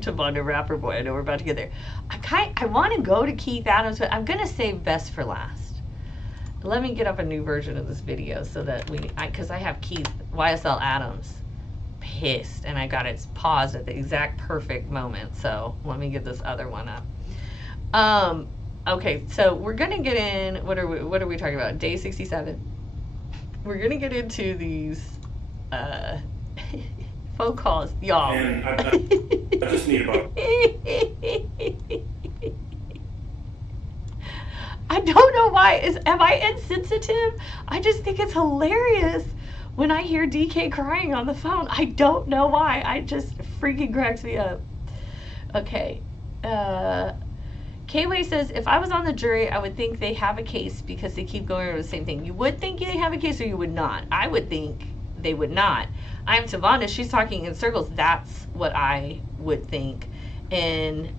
Tavonda Rapper Boy. I know we're about to get there. I want to go to Keith Adams, but I'm going to save best for last. Let me get up a new version of this video so that because I have Keith YSL Adams pissed, and I got it paused at the exact perfect moment. So let me get this other one up. Okay, so we're gonna get in. What are we talking about? Day 67. We're gonna get into these phone calls, y'all. And I just need about. I don't know why. Am I insensitive? I just think it's hilarious when I hear DK crying on the phone. I don't know why. I just freaking cracks me up. Okay. K-Way says, if I was on the jury, I would think they have a case because they keep going over the same thing. You would think they have a case or you would not? I would think they would not. I'm Tavonda. She's talking in circles. That's what I would think. And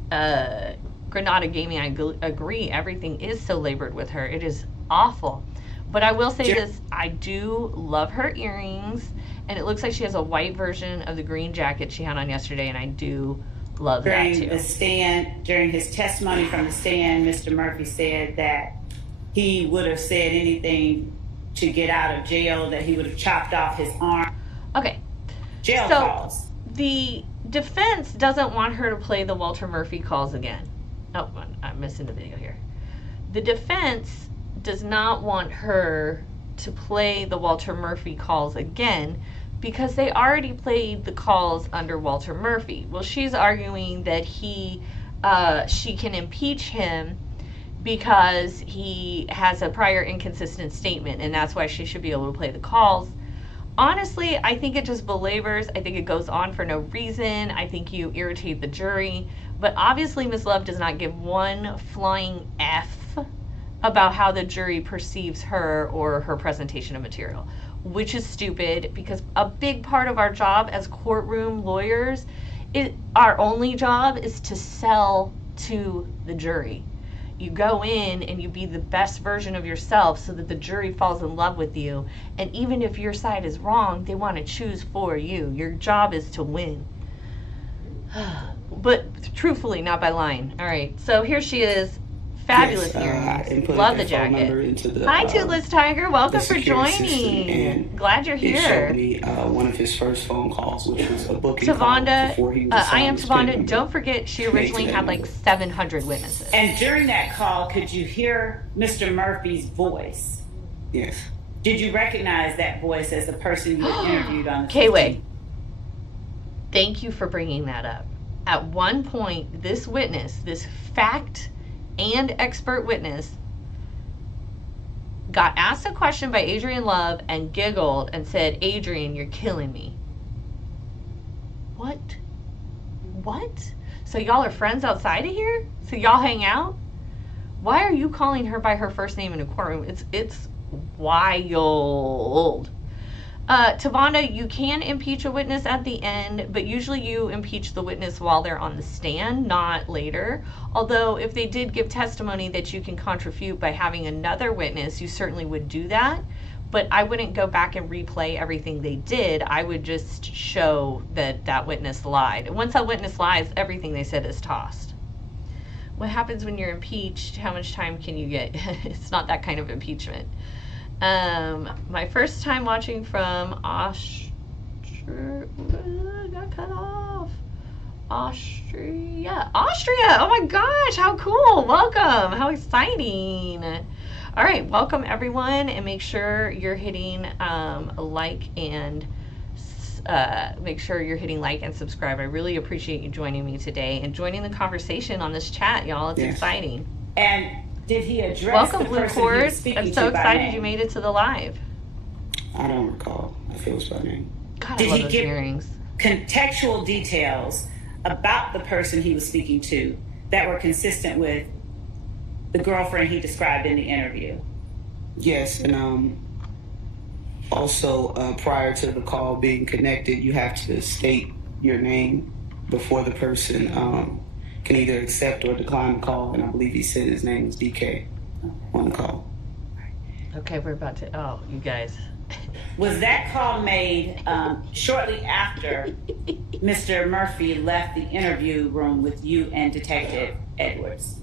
Granada Gaming, I agree. Everything is so labored with her. It is awful. But I will say this. I do love her earrings. And it looks like she has a white version of the green jacket she had on yesterday. And I do love that too. During his testimony from the stand, Mr. Murphy said that he would have said anything to get out of jail, that he would have chopped off his arm. Okay. Jail So calls. the defense doesn't want her to play the Walter Murphy calls again. Oh, I'm missing the video here. The defense does not want her to play the Walter Murphy calls again because they already played the calls under Walter Murphy. Well, she's arguing that she can impeach him because he has a prior inconsistent statement, and that's why she should be able to play the calls. Honestly, I think it just belabors. I think it goes on for no reason. I think you irritate the jury. But obviously, Ms. Love does not give one flying F about how the jury perceives her or her presentation of material, which is stupid because a big part of our job as courtroom lawyers, our only job is to sell to the jury. You go in and you be the best version of yourself so that the jury falls in love with you. And even if your side is wrong, they want to choose for you. Your job is to win. But truthfully, not by lying. All right, so here she is. Fabulous earrings. Love the jacket. Hi, Toothless Tiger. Welcome for joining. Glad you're here. It showed me one of his first phone calls, which was a booking Tavonda, call before he was I am Tavonda. Don't forget, she originally had like 700 witnesses. And during that call, could you hear Mr. Murphy's voice? Yes. Did you recognize that voice as the person you had interviewed on the K-Way, thank you for bringing that up. At one point, this witness, this fact and expert witness, got asked a question by Adrian Love and giggled and said, "Adrian, you're killing me." What? So y'all are friends outside of here? So y'all hang out? Why are you calling her by her first name in a courtroom? It's wild. Tavonda, you can impeach a witness at the end, but usually you impeach the witness while they're on the stand, not later. Although if they did give testimony that you can contribute by having another witness, you certainly would do that. But I wouldn't go back and replay everything they did. I would just show that that witness lied. Once that witness lies, everything they said is tossed. What happens when you're impeached? How much time can you get? It's not that kind of impeachment. My first time watching from Austria, got cut off. Austria. Oh my gosh, how cool. Welcome. How exciting. All right, welcome everyone, and make sure you're hitting like and subscribe. I really appreciate you joining me today and joining the conversation on this chat, y'all. It's exciting. And did he address Welcome, the Blue person Cord. he was speaking I'm so to by excited name? you made it to the live. I don't recall if it was by name. God, Did I love he those give earrings. contextual details about the person he was speaking to that were consistent with the girlfriend he described in the interview? Yes, and also prior to the call being connected, you have to state your name before the person can either accept or decline the call, and I believe he said his name was DK on the call. Okay, we're about to, oh, you guys. Was that call made shortly after Mr. Murphy left the interview room with you and Detective Edwards?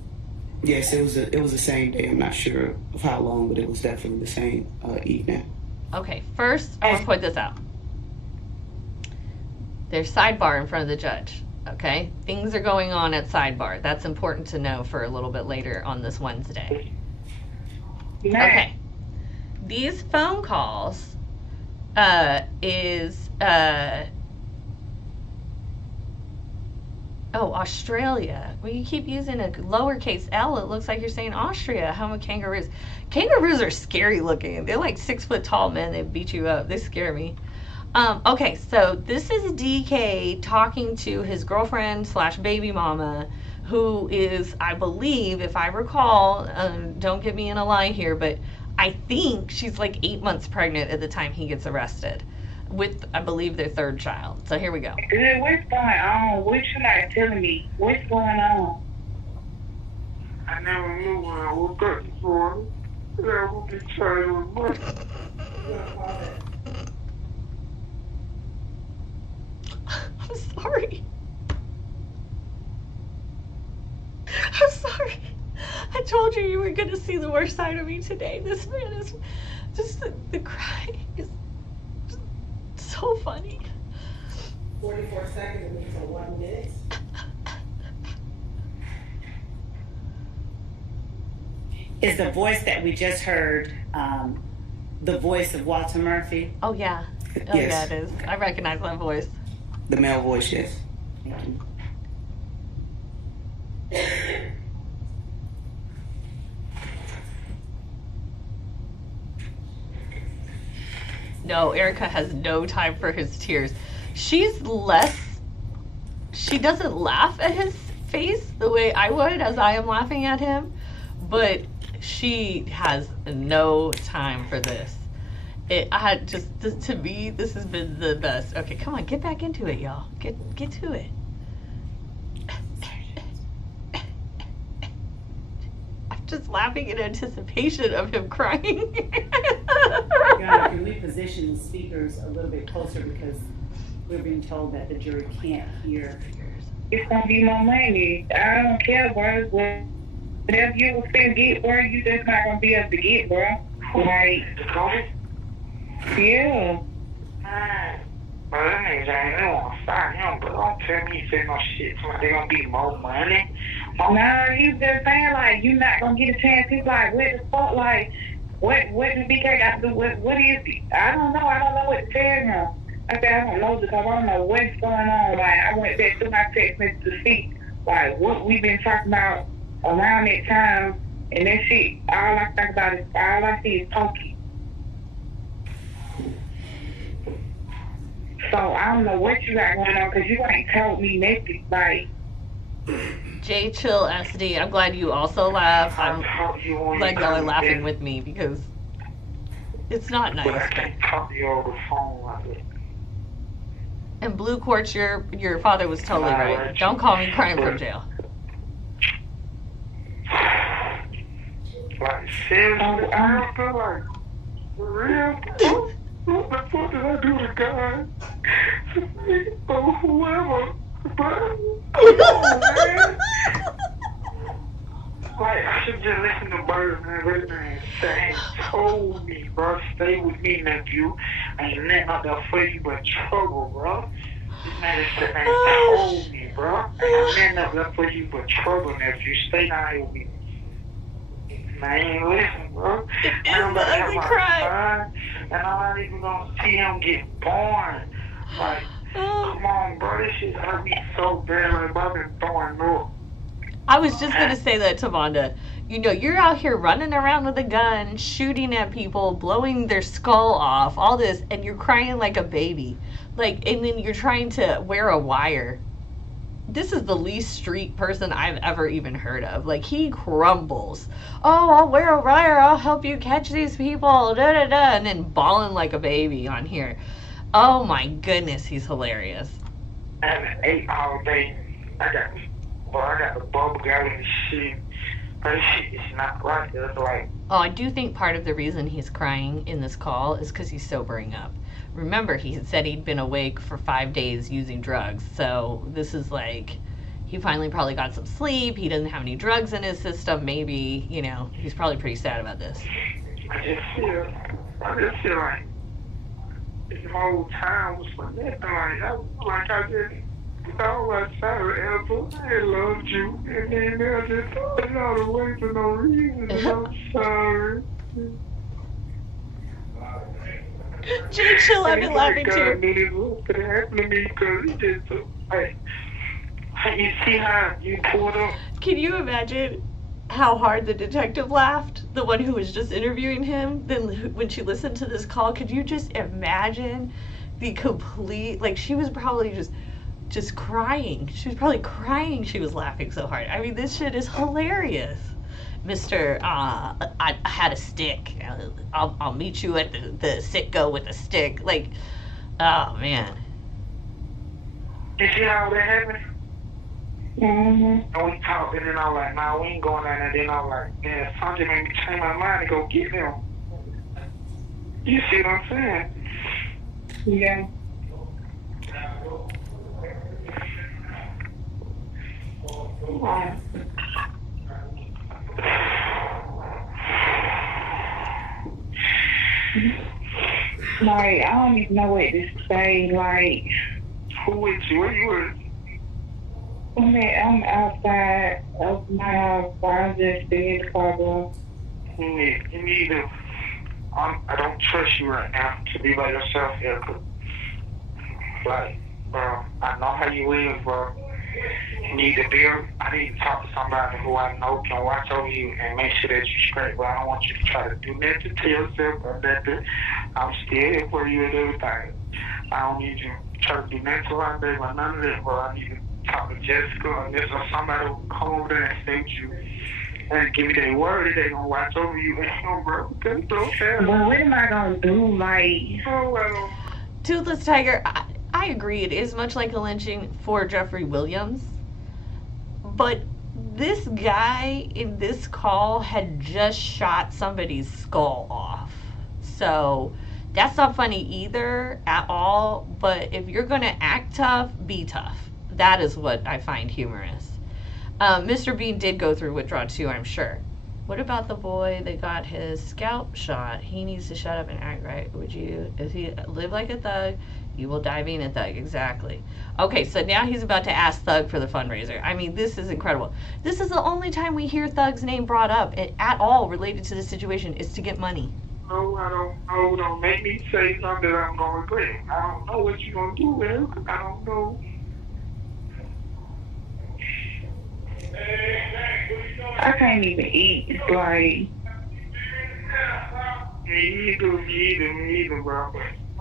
Yes, it was the same day. I'm not sure of how long, but it was definitely the same evening. Okay, first, I want to point this out. There's sidebar in front of the judge, okay? Things are going on at sidebar. That's important to know for a little bit later on this Wednesday. Okay. These phone calls Australia. Well, you keep using a lowercase L. It looks like you're saying Austria. How about kangaroos? Kangaroos are scary looking. They're like 6 foot tall men. They beat you up. They scare me. Okay, so this is DK talking to his girlfriend / baby mama, who is, I believe, if I recall, don't get me in a lie here, but I think she's like 8 months pregnant at the time he gets arrested with, I believe, their 3rd child. So here we go. Good, what's going on? What you not telling me? What's going on? I never knew when I woke up this morning that I would be charged with murder. I'm sorry. I'm sorry. I told you you were going to see the worst side of me today. This man is just, the crying is just so so funny. 44 seconds until 1 minute. Is the voice that we just heard the voice of Walter Murphy? Oh, yeah. Oh, Yes. yeah, it is. I recognize that voice. The male voice, yes. Thank you. No, Erica has no time for his tears. She doesn't laugh at his face the way I would as I am laughing at him, but she has no time for this. To me, this has been the best. Okay, come on, get back into it, y'all. Get to it. I'm just laughing in anticipation of him crying. God, can we position the speakers a little bit closer because we're being told that the jury can't hear. It's gonna be my money. I don't care, bro. Whatever you were finna get, bro, you just not gonna be able to get, bro. Like, yeah. Bro, that niggas ain't they wanna fire him, but don't tell me you say no shit. They gonna be more money. No, he's just saying, like, you not gonna get a chance. He's like, what the fuck, like, what does BK got to do? What is he? I don't know what to tell him. I said, I don't know because I don't know what's going on. Like, I went back to my text message to see, like, what we've been talking about around that time, and that shit, all I think about is, all I see is Pokey. So, I don't know what you got going on, because you ain't told me nothing, like. J Chill SD, I'm glad you also laugh. I'm glad y'all are laughing with me, because it's not nice. But I can't talk to you over the phone like that. And Blue Quartz, your father was totally right. Don't call me crying from jail. Like, seriously, I feel like, for real? What the fuck did I do to God? Or whoever. But, come on, man. Like, I should just listen to Bird, man. That man told me, bro. Stay with me, nephew. Ain't nothing out there for you but trouble, bro. This man told me, bro. Ain't nothing out there for you but trouble, nephew. Stay down here with me. I ain't listen, bro. I'm about to have my son, and I'm not even gonna see him get born. Like, come on, bro. This shit hurt me so bad. Like, I've been throwing up. I was just going to say that to Vonda. You know, you're out here running around with a gun, shooting at people, blowing their skull off, all this, and you're crying like a baby. Like, and then you're trying to wear a wire. This is the least street person I've ever even heard of. Like, he crumbles. Oh, I'll wear a wire. I'll help you catch these people. Da, da, da. And then bawling like a baby on here. Oh, my goodness. He's hilarious. I haven't ate all day. I got the bubble gum and shit. But this shit is not right. It's like... Oh, I do think part of the reason he's crying in this call is because he's sobering up. Remember, he had said he'd been awake for 5 days using drugs. So this is like, he finally probably got some sleep. He doesn't have any drugs in his system. Maybe, you know, he's probably pretty sad about this. I just feel like this whole time was for nothing. I just thought I loved you. And then I just thought it all away for no reason. I'm sorry. Jay Chill, I've been laughing too. God knew this was going to happen to me because he just, like, you see how you pulled up? Can you imagine how hard the detective laughed? The one who was just interviewing him? Then when she listened to this call, could you just imagine the complete, like, she was probably just crying. She was probably crying she was laughing so hard. I mean, this shit is hilarious. Mr. I had a stick. I'll meet you at the Sitco with a stick. Like, oh, man. You see how that happened? Mm-hmm. And we talked, and then I was like, nah, we ain't going down there. Then I was like, yeah, something made me change my mind and go get him. You see what I'm saying? Yeah. Like, I don't even know what to say. Like, Who with you? Where you at? I'm outside of my house. I'm just in the car, bro. You need to. I don't trust you right now to be by yourself, Erica. Like, bro, I know how you live, bro. You need to I need to talk to somebody who I know can watch over you and make sure that you're straight, but I don't want you to try to do nothing to yourself or nothing. I'm still here for you and everything. I don't need you to try to do nothing to my baby or none of that, bro. I need to talk to Jessica and this or somebody who will come over there and stay with you and give me their word that they're going to watch over you. And, bro, that's so fair. But what am I going to do? Like, Oh, well. Toothless Tiger, I agree. It is much like a lynching for Jeffrey Williams. But this guy in this call had just shot somebody's skull off. So that's not funny either at all. But if you're going to act tough, be tough. That is what I find humorous. Mr. Bean did go through withdrawal too, I'm sure. What about the boy that got his scalp shot? He needs to shut up and act right. Would you, if he live like a thug, you will die being a thug. Exactly. Okay, so now he's about to ask Thug for the fundraiser. I mean, this is incredible. This is the only time we hear Thug's name brought up at all related to this situation is to get money. No, I don't know. Don't make me say something that I'm going to regret. I don't know what you're going to do, man. I don't know. I can't even eat. It's like, Me either, bro.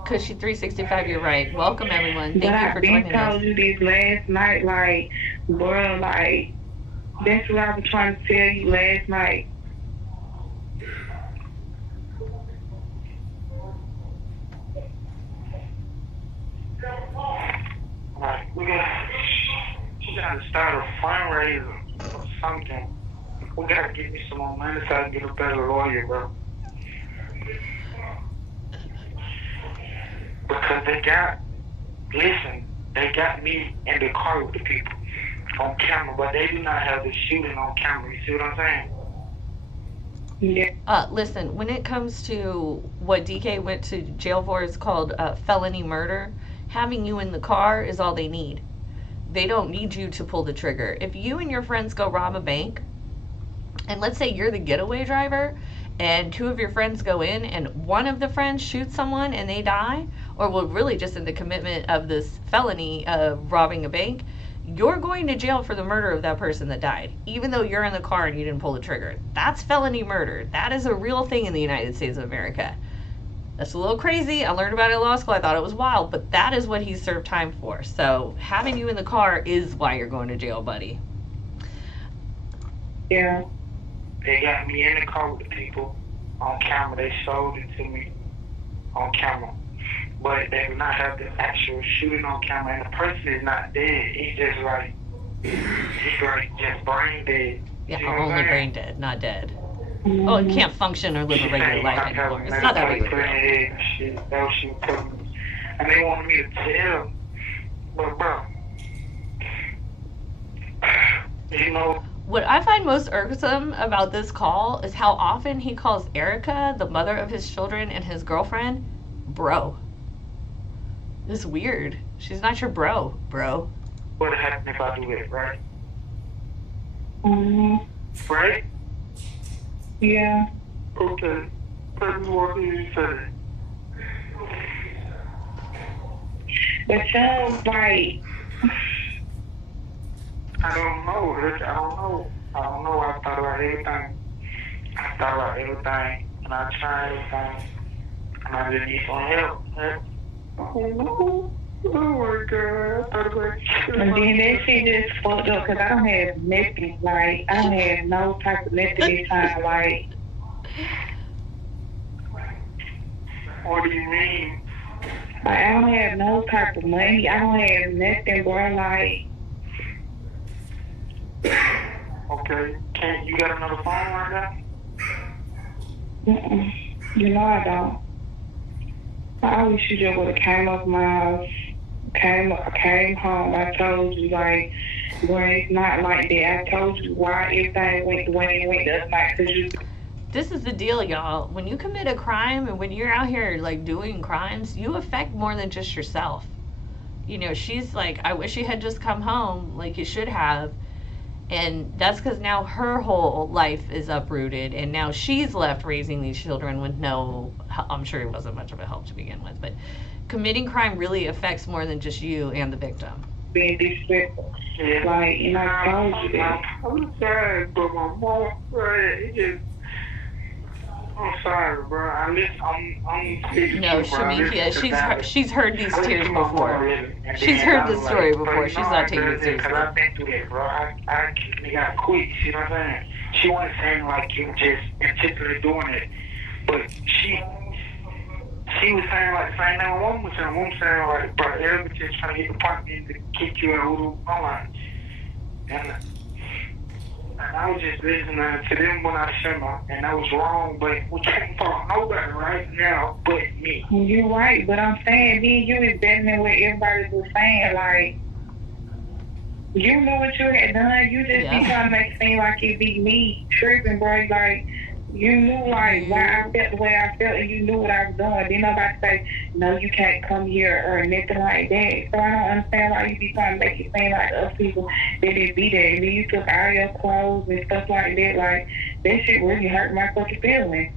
Cause she 365, you're right. Welcome everyone. Thank you for joining I told us. you this last night, like, bro, like, that's what I was trying to tell you last night. Like, we gotta start a fundraiser or something. We gotta get me some more money so I can get a better lawyer, bro. Because they got me in the car with the people on camera, but they do not have the shooting on camera. You see what I'm saying? Yeah. Listen, when it comes to what DK went to jail for is called felony murder, having you in the car is all they need. They don't need you to pull the trigger. If you and your friends go rob a bank, and let's say you're the getaway driver, and two of your friends go in, and one of the friends shoots someone and they die, or well, really just in the commitment of this felony of robbing a bank, you're going to jail for the murder of that person that died, even though you're in the car and you didn't pull the trigger. That's felony murder. That is a real thing in the United States of America. That's a little crazy. I learned about it in law school. I thought it was wild, but that is what he served time for. So having you in the car is why you're going to jail, buddy. Yeah. They got me in the car with the people on camera. They showed it to me on camera. But they do not have the actual shooting on camera, and the person is not dead. He's just like just brain dead. Yeah, only brain dead, not dead. Oh, it can't function or live a regular life anymore. It's not that big of a deal. That was she was telling me. And they wanted me to tell. But bro, you know. What I find most irksome about this call is how often he calls Erica, the mother of his children, and his girlfriend, bro. It's weird. She's not your bro. What would happen if I do it, right? Mm-hmm. Right? Yeah. Okay. Tell me what you say. But sounds like, I don't know, Rick. I don't know. I thought about everything. And I tried everything. And I just need some help. Oh my God. I thought about and then that shit just fucked up because I don't have nothing. Like, I don't have no type of nothing this time. Like, what do you mean? Like, I don't have no type of money. I don't have nothing, bro. Like, okay. You got another phone right now? You know I don't. I wish you just would have came up my house, came home. I told you, like, well, it's not like that. I told you why everything went the way it went the other night. Cause you... this is the deal, y'all. When you commit a crime and when you're out here like doing crimes, you affect more than just yourself. You know, she's like, I wish you had just come home like you should have. And that's because now her whole life is uprooted, and now she's left raising these children with no, I'm sure he wasn't much of a help to begin with, but committing crime really affects more than just you and the victim. Being disrespectful. Yeah. Like, and I told you that. I'm sorry, but my mom, it just, I'm sorry, bro. I'm no, Shamika, she's heard these tears before. She's heard this story before. She's not taking it seriously. I've been through that, bro. I got quit. You know what I'm saying? She wasn't saying like you just intentionally doing it, but she was saying like the same thing a woman was saying. A woman saying like, bro, everybody just trying to get the partner to kick you out of the line. And I was just listening to them when I said and I was wrong, but we can't fault nobody right now but me. You're right, but I'm saying, me and you is better than what everybody was saying. Like, you know what you had done. You just be trying to make it seem like it be me tripping, bro. Like, you knew like why I felt the way I felt, and you knew what I was doing. Then nobody say, no, you can't come here or nothing like that. So I don't understand why you be trying to make it seem like other people that it be there. And then you took all your clothes and stuff like that. Like, that shit really hurt my fucking feelings.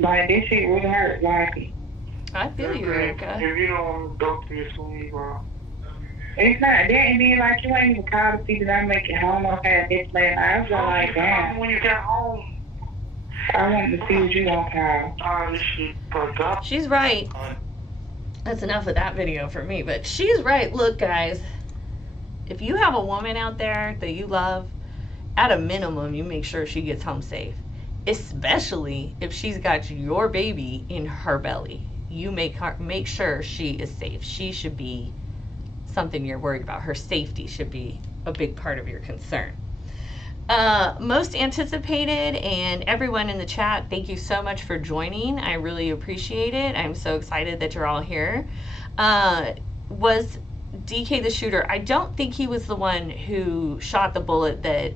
Like, that shit really hurt. Like, I feel you, Erica. If you don't want to go through this with me, bro. It's not that, and then like you ain't even called to see that I'm making home or had this plan. I was like, damn. When you got home, I wanted to see what you gonna call. This shit fucked up. She's right. That's enough of that video for me, but she's right. Look, guys, if you have a woman out there that you love, at a minimum, you make sure she gets home safe. Especially if she's got your baby in her belly. You make sure she is safe. She should be something you're worried about. Her safety should be a big part of your concern. Most anticipated, and everyone in the chat, thank you so much for joining. I really appreciate it. I'm so excited that you're all here. Was DK the shooter? I don't think he was the one who shot the bullet that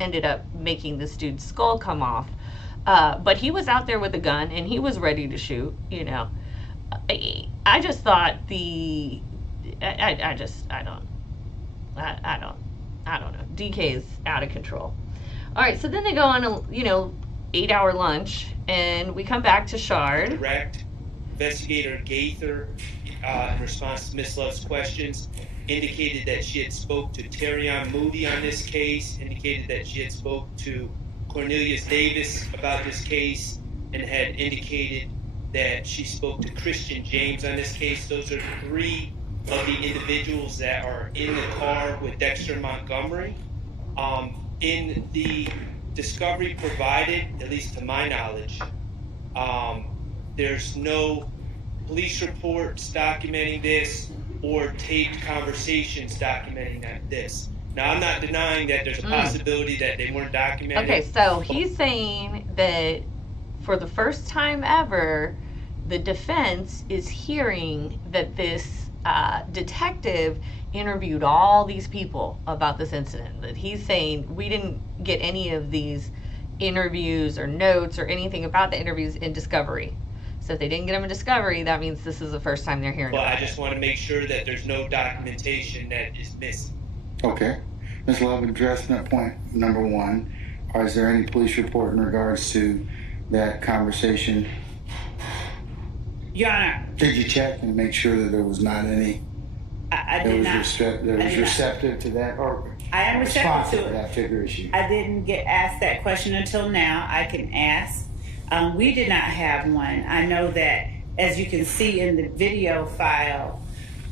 ended up making this dude's skull come off. But he was out there with a gun and he was ready to shoot, you know. I just thought I don't know. DK is out of control. All right, so then they go on a 8-hour lunch, and we come back to Shard. Direct Investigator Gaither, in response to Ms. Love's questions, indicated that she had spoke to Terrion Moody on this case, indicated that she had spoke to Cornelius Davis about this case, and had indicated that she spoke to Christian James on this case. Those are three of the individuals that are in the car with Dexter Montgomery. In the discovery provided, at least to my knowledge, there's no police reports documenting this or taped conversations documenting this. Now, I'm not denying that there's a possibility that they weren't documented. Okay, so he's saying that for the first time ever, the defense is hearing that this detective interviewed all these people about this incident. That he's saying we didn't get any of these interviews or notes or anything about the interviews in discovery. So if they didn't get them in discovery, that means this is the first time they're hearing about it. I just want to make sure that there's no documentation that is missing. Okay. Ms. Love, addressing that point, number one, is there any police report in regards to that conversation? Your Honor. Did you check and make sure that there was not any I did not. Receptive to that, or I am receptive to that figure issue? I didn't get asked that question until now. I can ask. We did not have one. I know that, as you can see in the video file,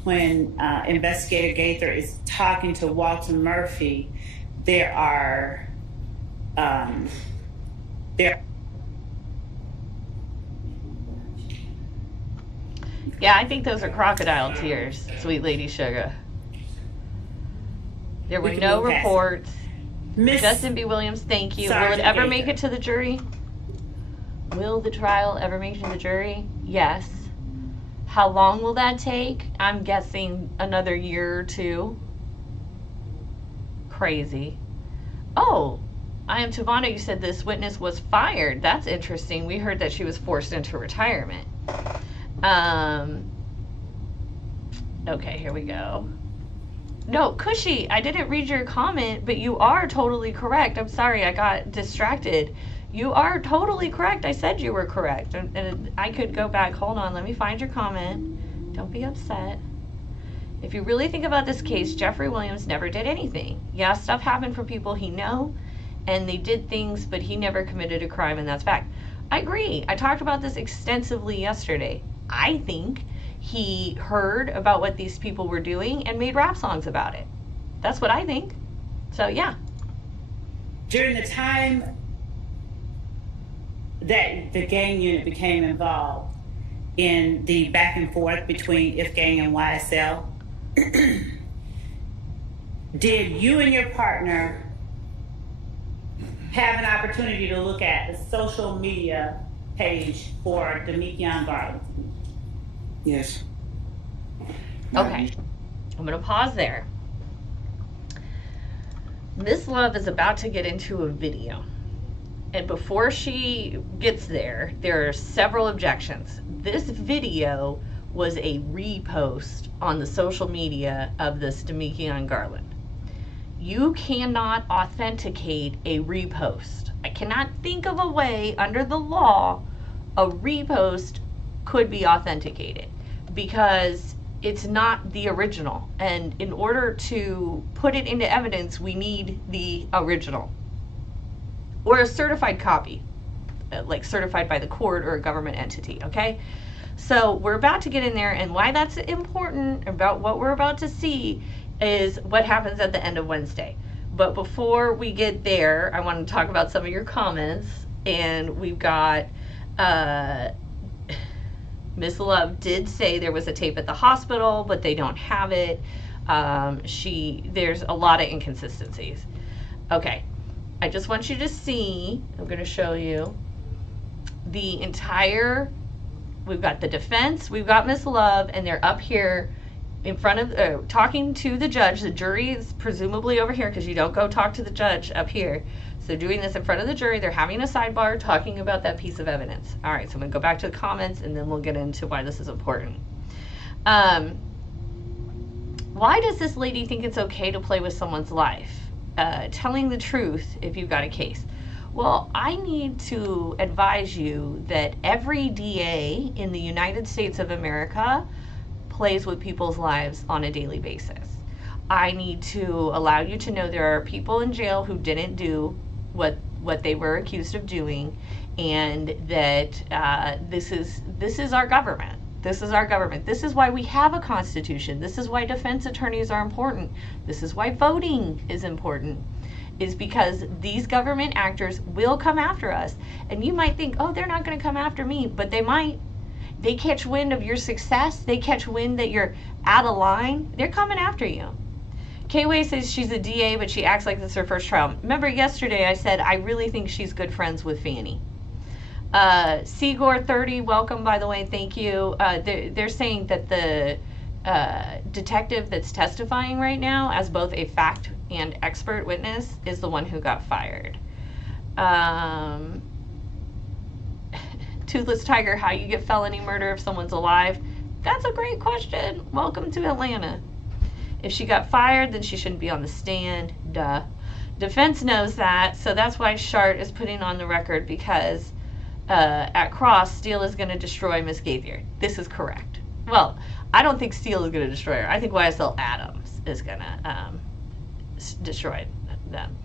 when Investigator Gaither is talking to Walter Murphy, there are Yeah, I think those are crocodile tears, sweet Lady Sugar. There were no reports. Justin B. Williams, thank you. Will it ever make it to the jury? Will the trial ever make it to the jury? Yes. How long will that take? I'm guessing another year or two. Crazy. Oh, I am Tavana. You said this witness was fired. That's interesting. We heard that she was forced into retirement. Okay, here we go. No, Cushy, I didn't read your comment, but you are totally correct. I'm sorry, I got distracted. You are totally correct. I said you were correct. And I could go back. Hold on, let me find your comment. Don't be upset. If you really think about this case, Jeffrey Williams never did anything. Yeah, stuff happened for people he know, and they did things, but he never committed a crime, and that's fact. I agree. I talked about this extensively yesterday. I think he heard about what these people were doing and made rap songs about it. That's what I think. So, yeah. During the time that the gang unit became involved in the back and forth between If Gang and YSL, did you and your partner have an opportunity to look at the social media page for Demekion Garland? Yes. Okay. I'm going to pause there. Miss Love is about to get into a video. And before she gets there, there are several objections. This video was a repost on the social media of this Demekion Garland. You cannot authenticate a repost. I cannot think of a way under the law a repost could be authenticated, because it's not the original. And in order to put it into evidence, we need the original. Or a certified copy, like certified by the court or a government entity, okay? So we're about to get in there, and why that's important about what we're about to see is what happens at the end of Wednesday. But before we get there, I want to talk about some of your comments. And we've got Miss Love did say there was a tape at the hospital, but they don't have it. There's a lot of inconsistencies. Okay, I just want you to see, I'm going to show you the entire, we've got the defense, we've got Miss Love, and they're up here in front of, talking to the judge. The jury is presumably over here, because you don't go talk to the judge up here. So doing this in front of the jury, they're having a sidebar talking about that piece of evidence. All right, so I'm going to go back to the comments, and then we'll get into why this is important. Why does this lady think it's okay to play with someone's life? Telling the truth if you've got a case. Well, I need to advise you that every DA in the United States of America plays with people's lives on a daily basis. I need to allow you to know there are people in jail who didn't do what they were accused of doing, and that this is our government. This is our government. This is why we have a constitution. This is why defense attorneys are important. This is why voting is important, is because these government actors will come after us. And you might think, oh, they're not going to come after me, but they might. They catch wind of your success. They catch wind that you're out of line. They're coming after you. K-Way says she's a DA, but she acts like this is her first trial. Remember yesterday I said I really think she's good friends with Fannie. Seagore 30, welcome, by the way, thank you. They're saying that the detective that's testifying right now as both a fact and expert witness is the one who got fired. Toothless Tiger, how you get felony murder if someone's alive? That's a great question. Welcome to Atlanta. If she got fired, then she shouldn't be on the stand. Duh. Defense knows that, so that's why Shart is putting on the record, because at Cross, Steele is going to destroy Miss Gaither. This is correct. Well, I don't think Steele is going to destroy her. I think YSL Adams is going to destroy them.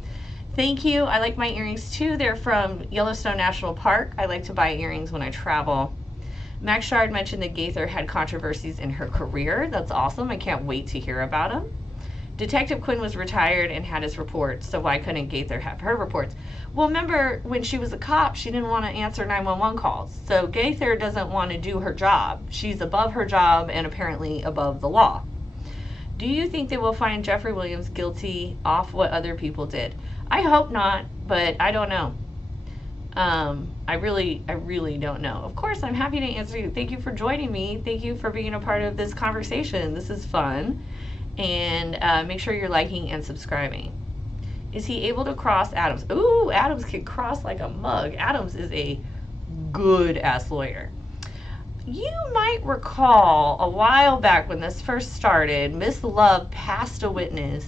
Thank you. I like my earrings too. They're from Yellowstone National Park. I like to buy earrings when I travel. Max Shard mentioned that Gaither had controversies in her career. That's awesome. I can't wait to hear about them. Detective Quinn was retired and had his reports, so why couldn't Gaither have her reports? Well, remember when she was a cop, she didn't want to answer 911 calls. So Gaither doesn't want to do her job. She's above her job and apparently above the law. Do you think they will find Jeffrey Williams guilty off what other people did? I hope not, but I don't know. I really don't know. Of course, I'm happy to answer you. Thank you for joining me. Thank you for being a part of this conversation. This is fun. And make sure you're liking and subscribing. Is he able to cross Adams? Ooh, Adams can cross like a mug. Adams is a good-ass lawyer. You might recall a while back when this first started, Miss Love passed a witness,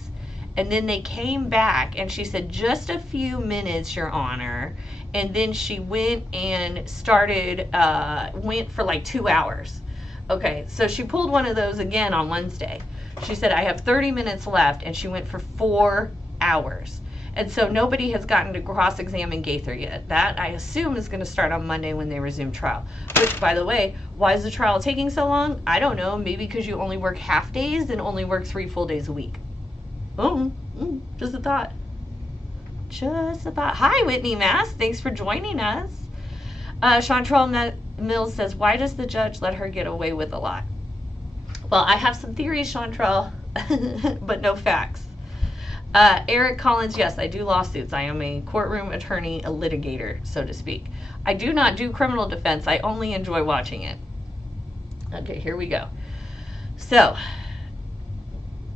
and then they came back, and she said, just a few minutes, Your Honor. And then she went and went for like 2 hours. Okay, so she pulled one of those again on Wednesday. She said, I have 30 minutes left, and she went for 4 hours. And so nobody has gotten to cross-examine Gaither yet. That, I assume, is going to start on Monday when they resume trial. Which, by the way, why is the trial taking so long? I don't know. Maybe because you only work half days and only work 3 full days a week. Just a thought. Just a thought. Hi, Whitney Mass. Thanks for joining us. Chantrell Mills says, why does the judge let her get away with a lot? Well, I have some theories, Chantrell, but no facts. Eric Collins, yes, I do lawsuits. I am a courtroom attorney, a litigator, so to speak. I do not do criminal defense. I only enjoy watching it. Okay, here we go. So,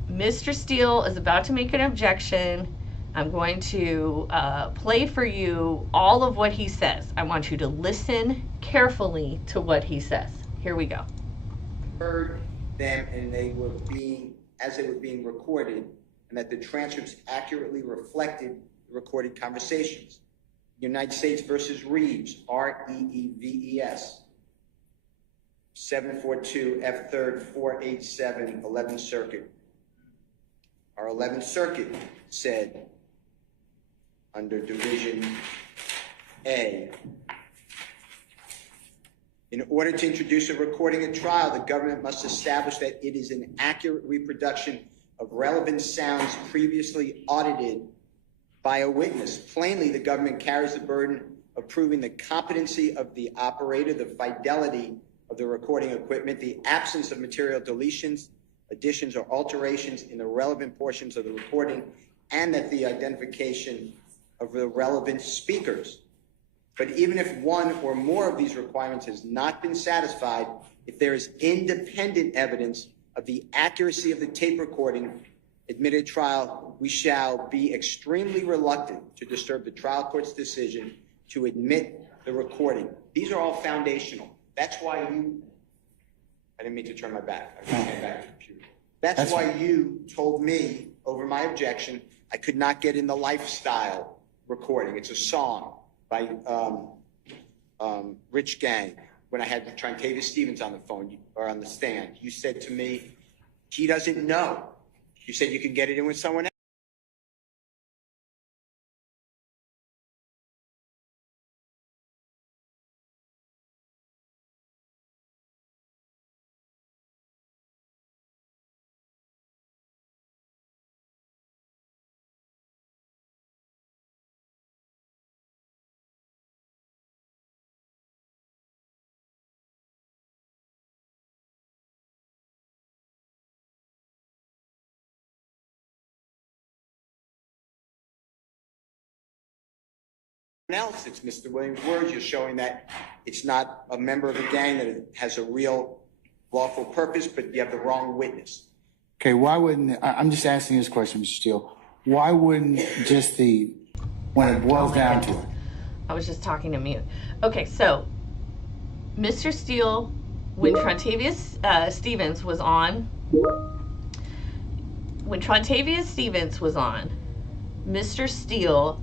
Mr. Steele is about to make an objection. I'm going to play for you all of what he says. I want you to listen carefully to what he says. Here we go. Heard them and they were being recorded, and that the transcripts accurately reflected the recorded conversations. United States versus Reeves, R-E-E-V-E-S, 742 F3rd 487, 11th Circuit. Our 11th Circuit said, under Division A, in order to introduce a recording at trial, the government must establish that it is an accurate reproduction of relevant sounds previously audited by a witness. Plainly, the government carries the burden of proving the competency of the operator, the fidelity of the recording equipment, the absence of material deletions, additions, or alterations in the relevant portions of the recording, and that the identification of the relevant speakers. But even if one or more of these requirements has not been satisfied, if there is independent evidence of the accuracy of the tape recording admitted at trial, we shall be extremely reluctant to disturb the trial court's decision to admit the recording. These are all foundational. That's why I didn't mean to turn my back. I came back to the computer. That's why you told me over my objection I could not get in the lifestyle recording. It's a song by Rich Gang. When I had Trontavia Stevens on the phone or on the stand, you said to me, he doesn't know. You said you can get it in with someone else. Else, it's Mr. Williams' words. You're showing that it's not a member of a gang, that it has a real lawful purpose, but you have the wrong witness. Okay, why wouldn't, I'm just asking this question, Mr. Steele, why wouldn't just when it boils down to it? I was just talking to mute. Okay, so Mr. Steele, when Trontavia Stevens was on, Mr. Steele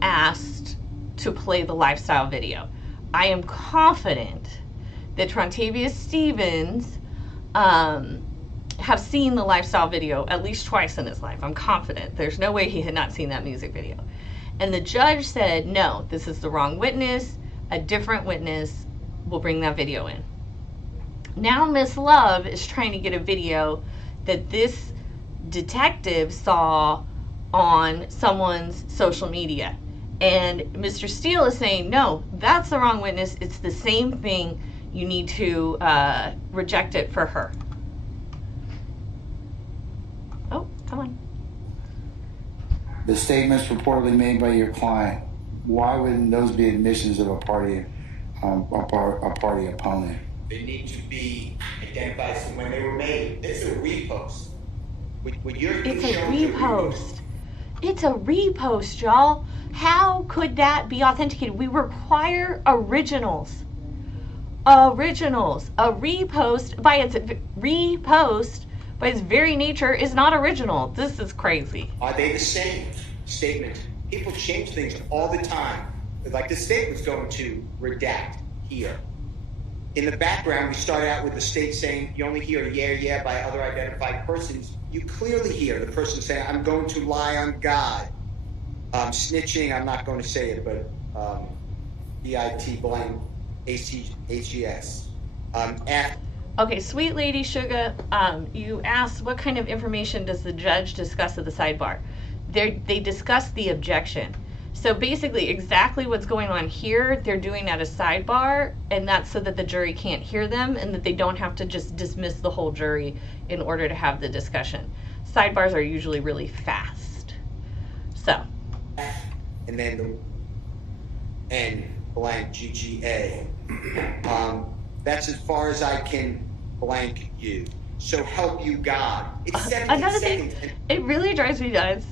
asked to play the lifestyle video. I am confident that Trontavia Stevens have seen the lifestyle video at least twice in his life. I'm confident. There's no way he had not seen that music video. And the judge said, no, this is the wrong witness. A different witness will bring that video in. Now Miss Love is trying to get a video that this detective saw on someone's social media. And Mr. Steele is saying, no, that's the wrong witness. It's the same thing. You need to reject it for her. Oh, come on. The statements purportedly made by your client, why wouldn't those be admissions of a party opponent? They need to be identified from when they were made. This is a repost. It's a repost. It's a repost, y'all. How could that be authenticated? We require originals. Originals. A repost by its very nature is not original. This is crazy. Are they the same statements? People change things all the time. Like the state was going to redact here. In the background, we started out with the state saying you only hear yeah by other identified persons. You clearly hear the person saying, I'm going to lie on God. Snitching, I'm not going to say it, but B-I-T blank H-E-S. Okay, sweet lady Sugar, you asked what kind of information does the judge discuss at the sidebar? They discuss the objection. So basically exactly what's going on here, they're doing at a sidebar, and that's so that the jury can't hear them and that they don't have to just dismiss the whole jury in order to have the discussion. Sidebars are usually really fast. So. And then the N blank GGA. That's as far as I can blank you. So help you God. It's 17 Another seconds. thing, it really drives me nuts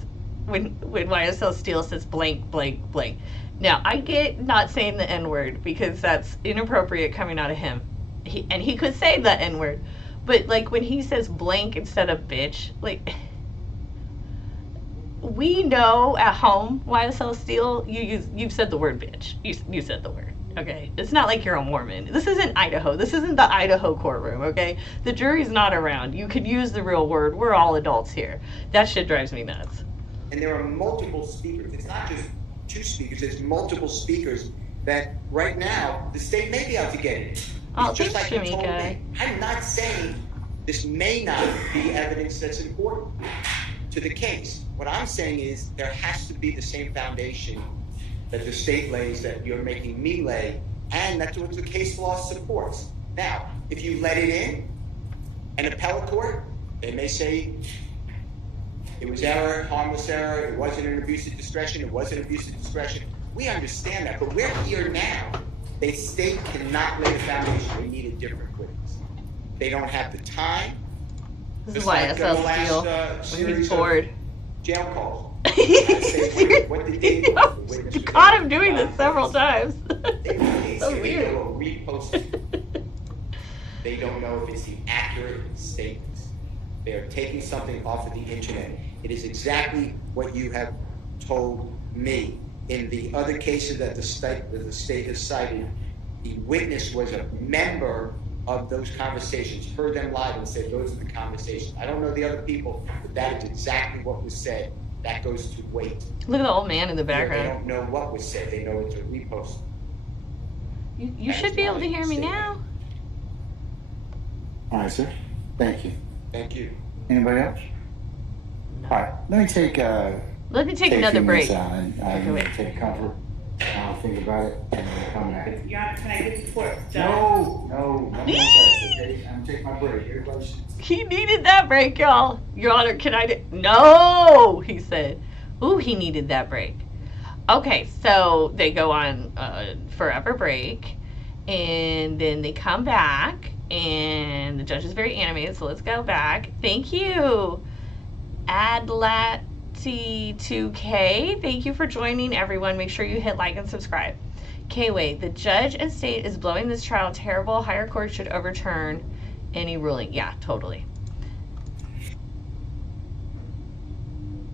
when YSL Steel says blank, blank, blank. Now, I get not saying the N-word because that's inappropriate coming out of him. He could say the N-word. But, like, when he says blank instead of bitch, like, we know at home, YSL Steel, you've said the word bitch. You said the word, okay? It's not like you're a Mormon. This isn't Idaho. This isn't the Idaho courtroom, okay? The jury's not around. You could use the real word. We're all adults here. That shit drives me nuts. And there are multiple speakers. It's not just two speakers. There's multiple speakers that right now the state may be able to get it. Oh, just thanks, like you told Shamika. me. I'm not saying this may not be evidence that's important to the case. What I'm saying is there has to be the same foundation that the state lays that you're making me lay, and that's what the case law supports. Now, if you let it in, an appellate court, they may say it was error, harmless error, it wasn't an abuse of discretion, it was an abuse of discretion. We understand that, but we're here now. The state cannot lay the foundation. They need a different witness. They don't have the time. This is why YSL Steel, when he's bored. Jail calls. What did they do? You caught him doing this several times. So weird. They don't know if it's the accurate statements. They are taking something off of the internet. It is exactly what you have told me. In the other cases that the state has cited, the witness was a member of those conversations, heard them live and said those are the conversations. I don't know the other people, but that is exactly what was said. That goes to weight. Look at the old man in the background. They don't know what was said. They know it's a repost. You should be able to hear me now. All right, sir. Thank you. Thank you. Anybody else? All right. Let me take another break. Take comfort. I'll think about it and then come back. Your Honor, can I get the report? No, okay? I'm taking my break. Everybody should. He needed that break, y'all. Your Honor, can I? No, he said. Ooh, he needed that break. Okay, so they go on forever break, and then they come back, and the judge is very animated. So let's go back. Thank you, Adlati2K. Thank you for joining, everyone. Make sure you hit like and subscribe. K-Way, the judge and state is blowing this trial terrible. Higher court should overturn any ruling. Yeah, totally.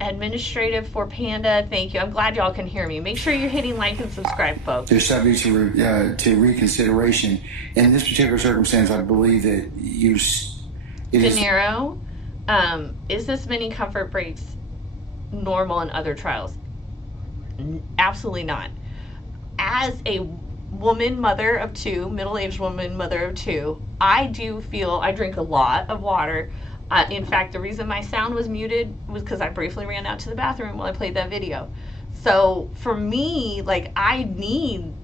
Administrative for Panda, thank you. I'm glad y'all can hear me. Make sure you're hitting like and subscribe, folks. They're subject to reconsideration. In this particular circumstance, I believe that De Niro, is this many comfort breaks normal in other trials? Absolutely not. As a woman, mother of two, middle-aged woman, mother of two, I do feel I drink a lot of water. In fact, the reason my sound was muted was because I briefly ran out to the bathroom while I played that video. So for me, like, I need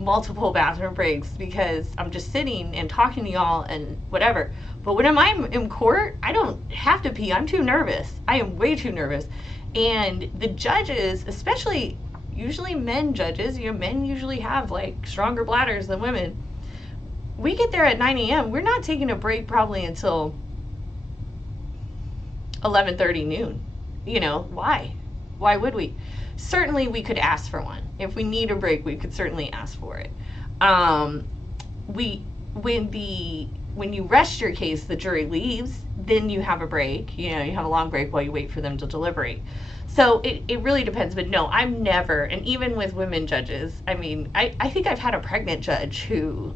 multiple bathroom breaks because I'm just sitting and talking to y'all and whatever. But when I'm in court, I don't have to pee. I'm too nervous. I am way too nervous. And the judges, especially usually men judges, men usually have like stronger bladders than women. We get there at 9 a.m. We're not taking a break probably until 11:30 noon. Why? Why would we? Certainly we could ask for one. If we need a break, we could certainly ask for it. When you rest your case, the jury leaves, then you have a break. You have a long break while you wait for them to deliberate. So it really depends. But no, I'm never, and even with women judges, I mean, I think I've had a pregnant judge who,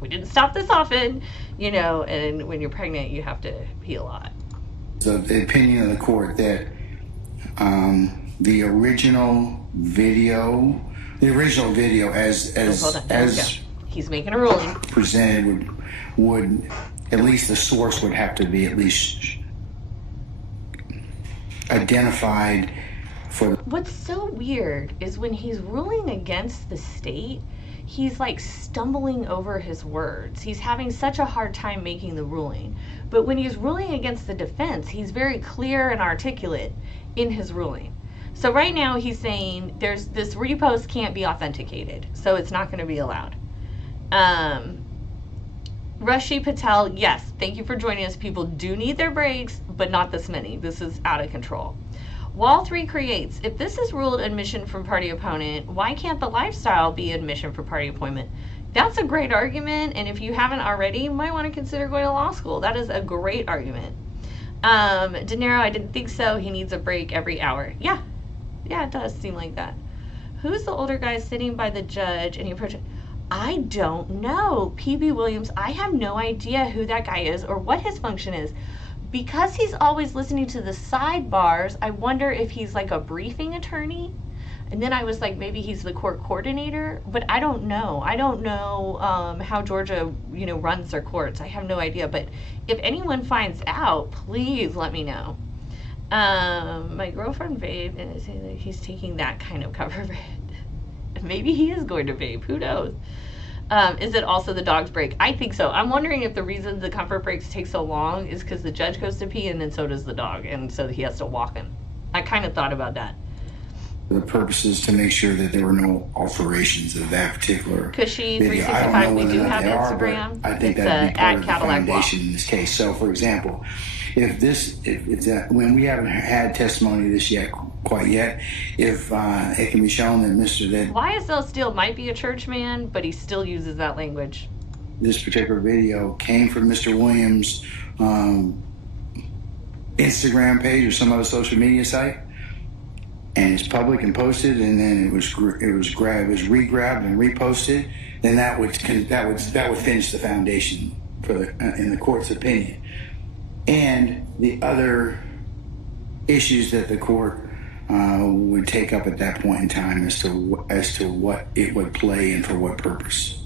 we didn't stop this often, and when you're pregnant, you have to pee a lot. So the opinion of the court that the original video as he's making a ruling presented would at least the source would have to be at least identified for. What's so weird is when he's ruling against the state, he's like stumbling over his words. He's having such a hard time making the ruling. But when he's ruling against the defense, he's very clear and articulate in his ruling. So right now he's saying there's this repost can't be authenticated, so it's not going to be allowed. Rashi Patel, yes, thank you for joining us. People do need their breaks, but not this many. This is out of control. Wall 3 creates, if this is ruled admission for party opponent, why can't the lifestyle be admission for party appointment? That's a great argument, and if you haven't already, you might want to consider going to law school. That is a great argument. De Niro, I didn't think so. He needs a break every hour. Yeah, it does seem like that. Who's the older guy sitting by the judge and he approaches? I don't know. PB Williams, I have no idea who that guy is or what his function is. Because he's always listening to the sidebars, I wonder if he's like a briefing attorney. And then I was like, maybe he's the court coordinator, but I don't know. I don't know how Georgia, runs their courts. I have no idea. But if anyone finds out, please let me know. My girlfriend Babe, and he's taking that kind of cover. Maybe he is going to Babe. Who knows? Is it also the dog's break? I think so. I'm wondering if the reason the comfort breaks take so long is because the judge goes to pee and then so does the dog, and so he has to walk him. I kind of thought about that. The purpose is to make sure that there were no alterations of that particular Cushy video. 365, we do have Instagram. I think it's that would be part of the Cadillac foundation in this case. So, for example, when we haven't had testimony of this quite yet, if it can be shown that YSL Steele might be a church man, but he still uses that language. This particular video came from Mr. Williams' Instagram page or some other social media site, and it's public and posted, and then it was re-grabbed and reposted, then that would finish the foundation for in the court's opinion. And the other issues that the court would take up at that point in time as to what it would play and for what purpose.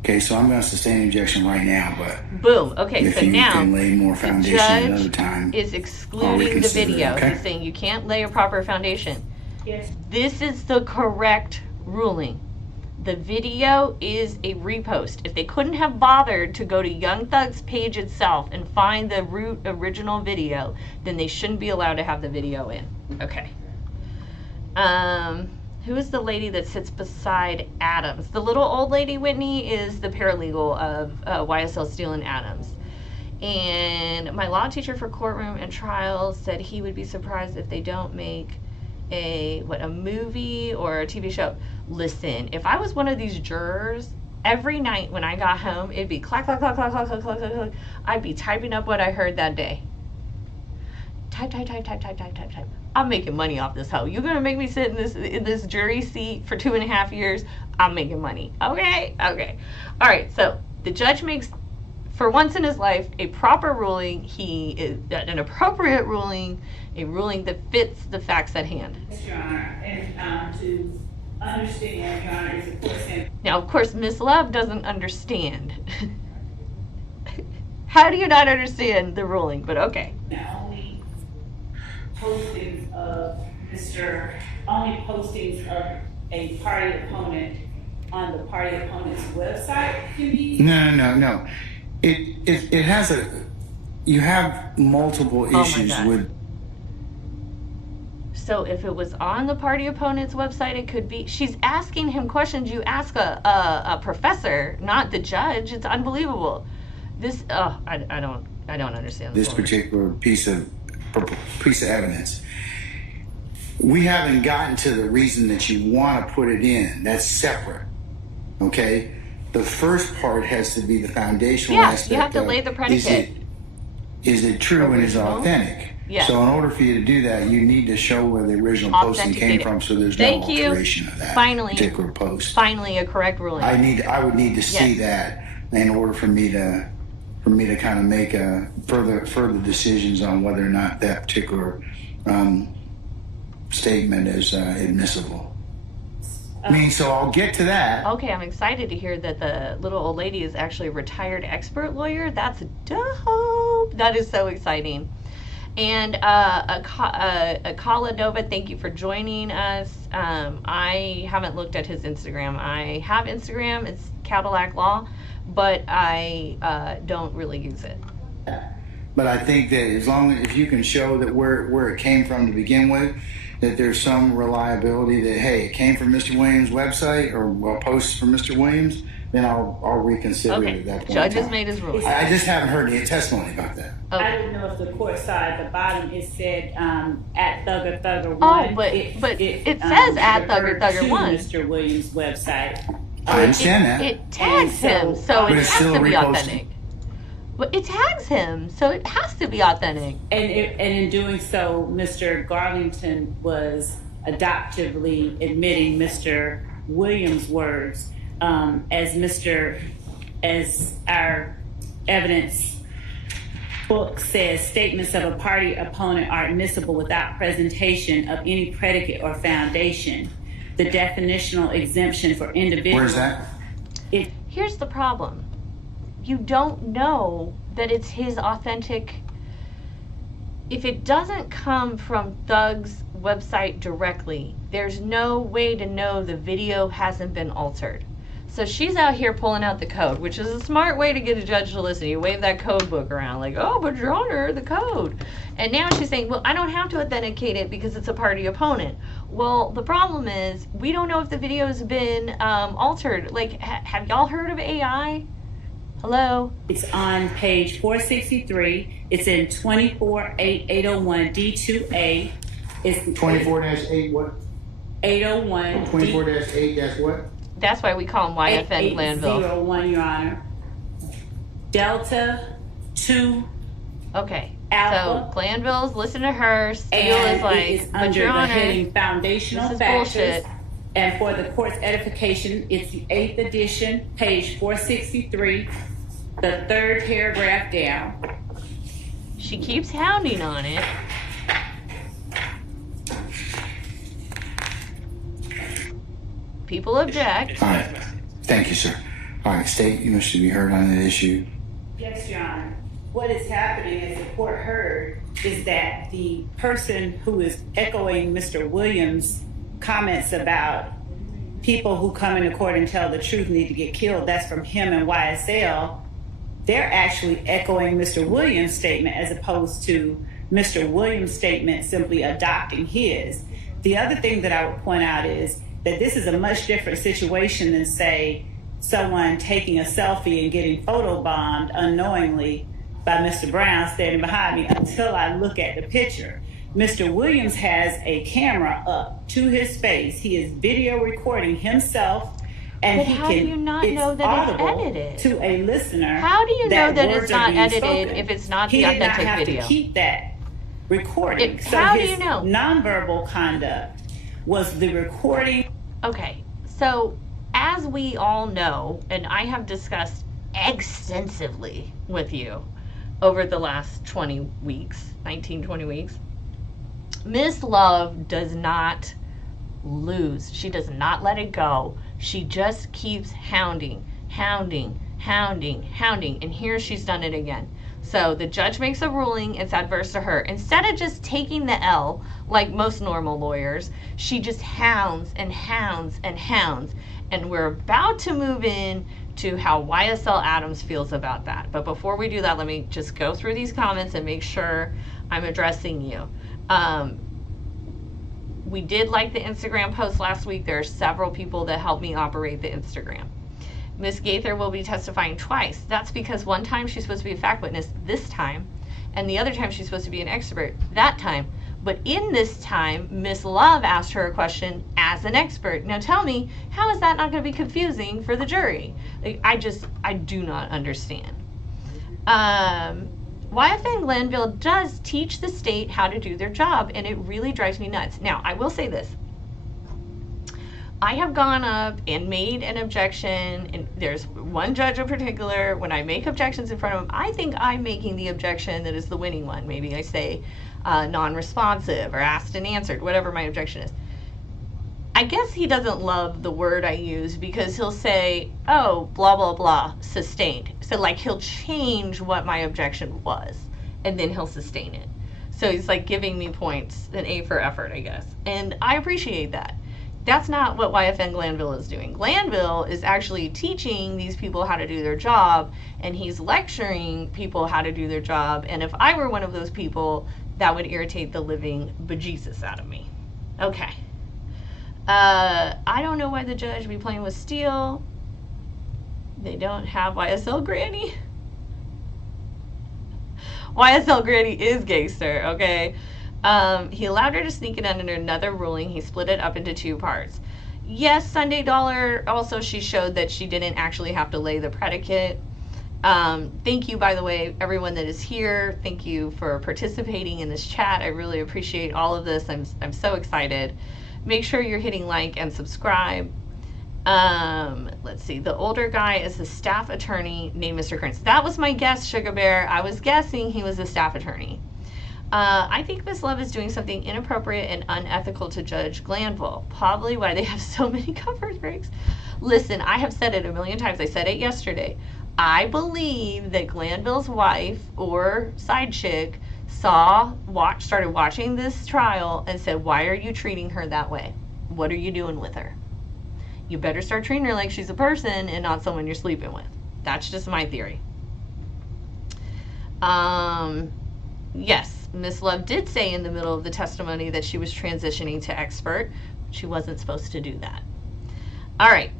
Okay, so I'm going to sustain objection right now, but boom. Okay, so now can lay more foundation another time. Is excluding the video. Okay? He's saying you can't lay a proper foundation. Yes. This is the correct ruling. The video is a repost. If they couldn't have bothered to go to Young Thug's page itself and find the original video, then they shouldn't be allowed to have the video in. Okay. Who is the lady that sits beside Adams? The little old lady, Whitney, is the paralegal of YSL Steele and Adams. And my law teacher for courtroom and trial said he would be surprised if they don't make a movie or a TV show. Listen, if I was one of these jurors, every night when I got home, it'd be clack, clack, clack, clack, clack, clack, clack, clack. I'd be typing up what I heard that day. Type. I'm making money off this hoe. You're gonna make me sit in this jury seat for 2.5 years? I'm making money. Okay. All right. So the judge makes, for once in his life, a proper ruling. He is an appropriate ruling, a ruling that fits the facts at hand. Yes, Your Honor, and to understand, Your Honor, is of course. Now, of course, Miss Love doesn't understand. How do you not understand the ruling? But okay. Now, only postings of a party opponent on the party opponent's website can be. No. It has you have multiple issues with. So if it was on the party opponent's website, it could be. She's asking him questions you ask a professor, not the judge. It's unbelievable. This I don't understand this particular piece of evidence. we haven't gotten to the reason that you want to put it in. That's separate. Okay? The first part has to be the foundational aspect. You have to lay the predicate. Is it true and is it authentic? Yes. So in order for you to do that, you need to show where the original posting came from, so there's no alteration of that particular post. Finally, a correct ruling. I would need to see that in order for me to kind of make further decisions on whether or not that particular statement is admissible. So I'll get to that. Okay, I'm excited to hear that the little old lady is actually a retired expert lawyer. That's dope. That is so exciting. And Akala Nova, thank you for joining us. I haven't looked at his Instagram. I have Instagram. It's Cadillac Law, but I don't really use it. But I think that if you can show that where it came from to begin with, that there's some reliability that, hey, it came from Mr. Williams' website or a post from Mr. Williams, then I'll reconsider it at that point. Judge has made his ruling. I just haven't heard any testimony about that. Okay. I didn't know if the court saw at the bottom it said at Thugger 1. Oh, but it says at Thugger 1. Mr. Williams' website. I understand that. It tags him, so it has to be authentic. But it tags him, so it has to be authentic. And in doing so, Mr. Garlington was adoptively admitting Mr. Williams' words, as our evidence book says, statements of a party opponent are admissible without presentation of any predicate or foundation. The definitional exemption for individuals. Where's that? Here's the problem. You don't know that it's his authentic. If it doesn't come from Thug's website directly, there's no way to know the video hasn't been altered. So she's out here pulling out the code, which is a smart way to get a judge to listen. You wave that code book around like, oh, but Your Honor, the code. And now she's saying, well, I don't have to authenticate it because it's a party opponent. Well, the problem is we don't know if the video has been altered. Like, have y'all heard of AI? Hello? It's on page 463. It's in 24-801 D2A. It's 24-8 what? 801. 24-8 what? That's why we call him YFN Glanville. 801, Your Honor. Delta 2. Okay. Alpha. So Glanville's listen to her. Steele is like, but Your Honor, heading foundational factors. Bullshit. And for the court's edification, it's the 8th edition, page 463, the third paragraph down. She keeps hounding on it. People object. All right. Thank you, sir. All right, State, you should be heard on that issue. Yes, Your Honor. What is happening, as the court heard, is that the person who is echoing Mr. Williams' comments about people who come into court and tell the truth need to get killed, that's from him and YSL, they're actually echoing Mr. Williams' statement as opposed to Mr. Williams' statement simply adopting his. The other thing that I would point out is that this is a much different situation than, say, someone taking a selfie and getting photobombed unknowingly by Mr. Brown standing behind me until I look at the picture. Mr. Williams has a camera up to his face. He is video recording himself, and but how do you not know that it's edited to a listener? How do you know that it's not edited if it's not the authentic video? He did not have to keep that recording. How do you know? Nonverbal conduct was the recording. Okay, so as we all know, and I have discussed extensively with you over the last 20 weeks, 20 weeks, Miss Love does not lose. She does not let it go. She just keeps hounding. And here she's done it again. So the judge makes a ruling, it's adverse to her. Instead of just taking the L, like most normal lawyers, she just hounds. And we're about to move in to how YSL Adams feels about that. But before we do that, let me just go through these comments and make sure I'm addressing you. We did like the Instagram post last week. There are several people that helped me operate the Instagram. Ms. Gaither will be testifying twice. That's because one time she's supposed to be a fact witness, this time, and the other time she's supposed to be an expert, that time. But in this time, Miss Love asked her a question as an expert. Now tell me, how is that not going to be confusing for the jury? I do not understand. YFN Glanville does teach the state how to do their job, and it really drives me nuts. Now, I will say this. I have gone up and made an objection, and there's one judge in particular, when I make objections in front of him, I think I'm making the objection that is the winning one. Maybe I say non-responsive or asked and answered, whatever my objection is. I guess he doesn't love the word I use because he'll say, oh, blah, blah, blah, sustained. So like he'll change what my objection was and then he'll sustain it. So he's like giving me points, an A for effort, I guess. And I appreciate that. That's not what YFN Glanville is doing. Glanville is actually teaching these people how to do their job, and he's lecturing people how to do their job. And if I were one of those people, that would irritate the living bejesus out of me. Okay. I don't know why the judge be playing with steel. They don't have YSL Granny. YSL Granny is gangster, okay? He allowed her to sneak it under another ruling. He split it up into two parts. Yes, Sunday Dollar, also she showed that she didn't actually have to lay the predicate. Thank you, by the way, everyone that is here. Thank you for participating in this chat. I really appreciate all of this. I'm so excited. Make sure you're hitting like and subscribe. Let's see. The older guy is a staff attorney named Mr. Kearns. That was my guess, Sugar Bear. I was guessing he was a staff attorney. I think Miss Love is doing something inappropriate and unethical to Judge Glanville. Probably why they have so many coverage breaks. Listen, I have said it a million times. I said it yesterday. I believe that Glanville's wife or side chick started watching this trial and said, why are you treating her that way? What are you doing with her? You better start treating her like she's a person and not someone you're sleeping with. That's just my theory. Yes, Miss Love did say in the middle of the testimony that she was transitioning to expert. She wasn't supposed to do that. All right.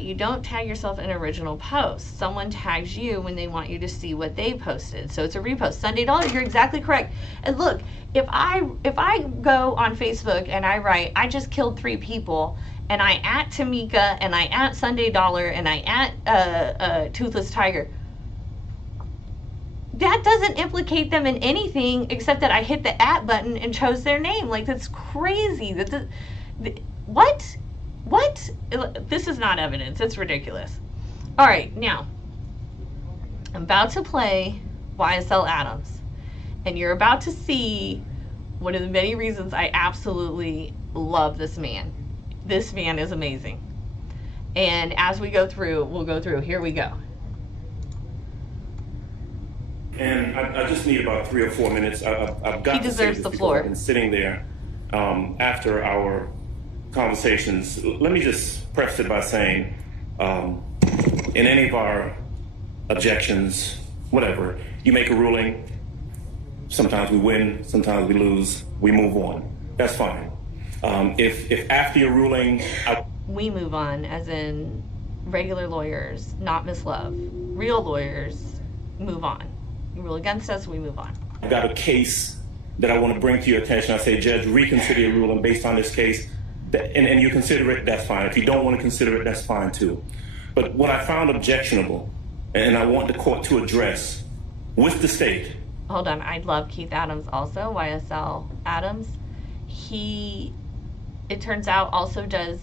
You don't tag yourself in original posts. Someone tags you when they want you to see what they posted. So it's a repost. Sunday Dollar, you're exactly correct. And look, if I go on Facebook and I write, I just killed 3 people, and I at Tamika, and I at Sunday Dollar, and I at Toothless Tiger, that doesn't implicate them in anything except that I hit the at button and chose their name. Like, that's crazy. What? What? This is not evidence. It's ridiculous. All right, now, I'm about to play YSL Adams, and you're about to see one of the many reasons I absolutely love this man. This man is amazing. And as we go through, we'll go through. Here we go. And I just need about 3 or 4 minutes. I've got he deserves the floor. I've been sitting there after our conversations. Let me just preface it by saying, in any of our objections, whatever, you make a ruling. Sometimes we win, sometimes we lose. We move on. That's fine. If after your ruling, we move on, as in regular lawyers, not Miss Love. Real lawyers move on. You rule against us, we move on. I've got a case that I want to bring to your attention. I say, Judge, reconsider your ruling based on this case. And you consider it, that's fine. If you don't want to consider it, that's fine too. But what I found objectionable, and I want the court to address with the state. Hold on, I love Keith Adams also, YSL Adams. It turns out, also does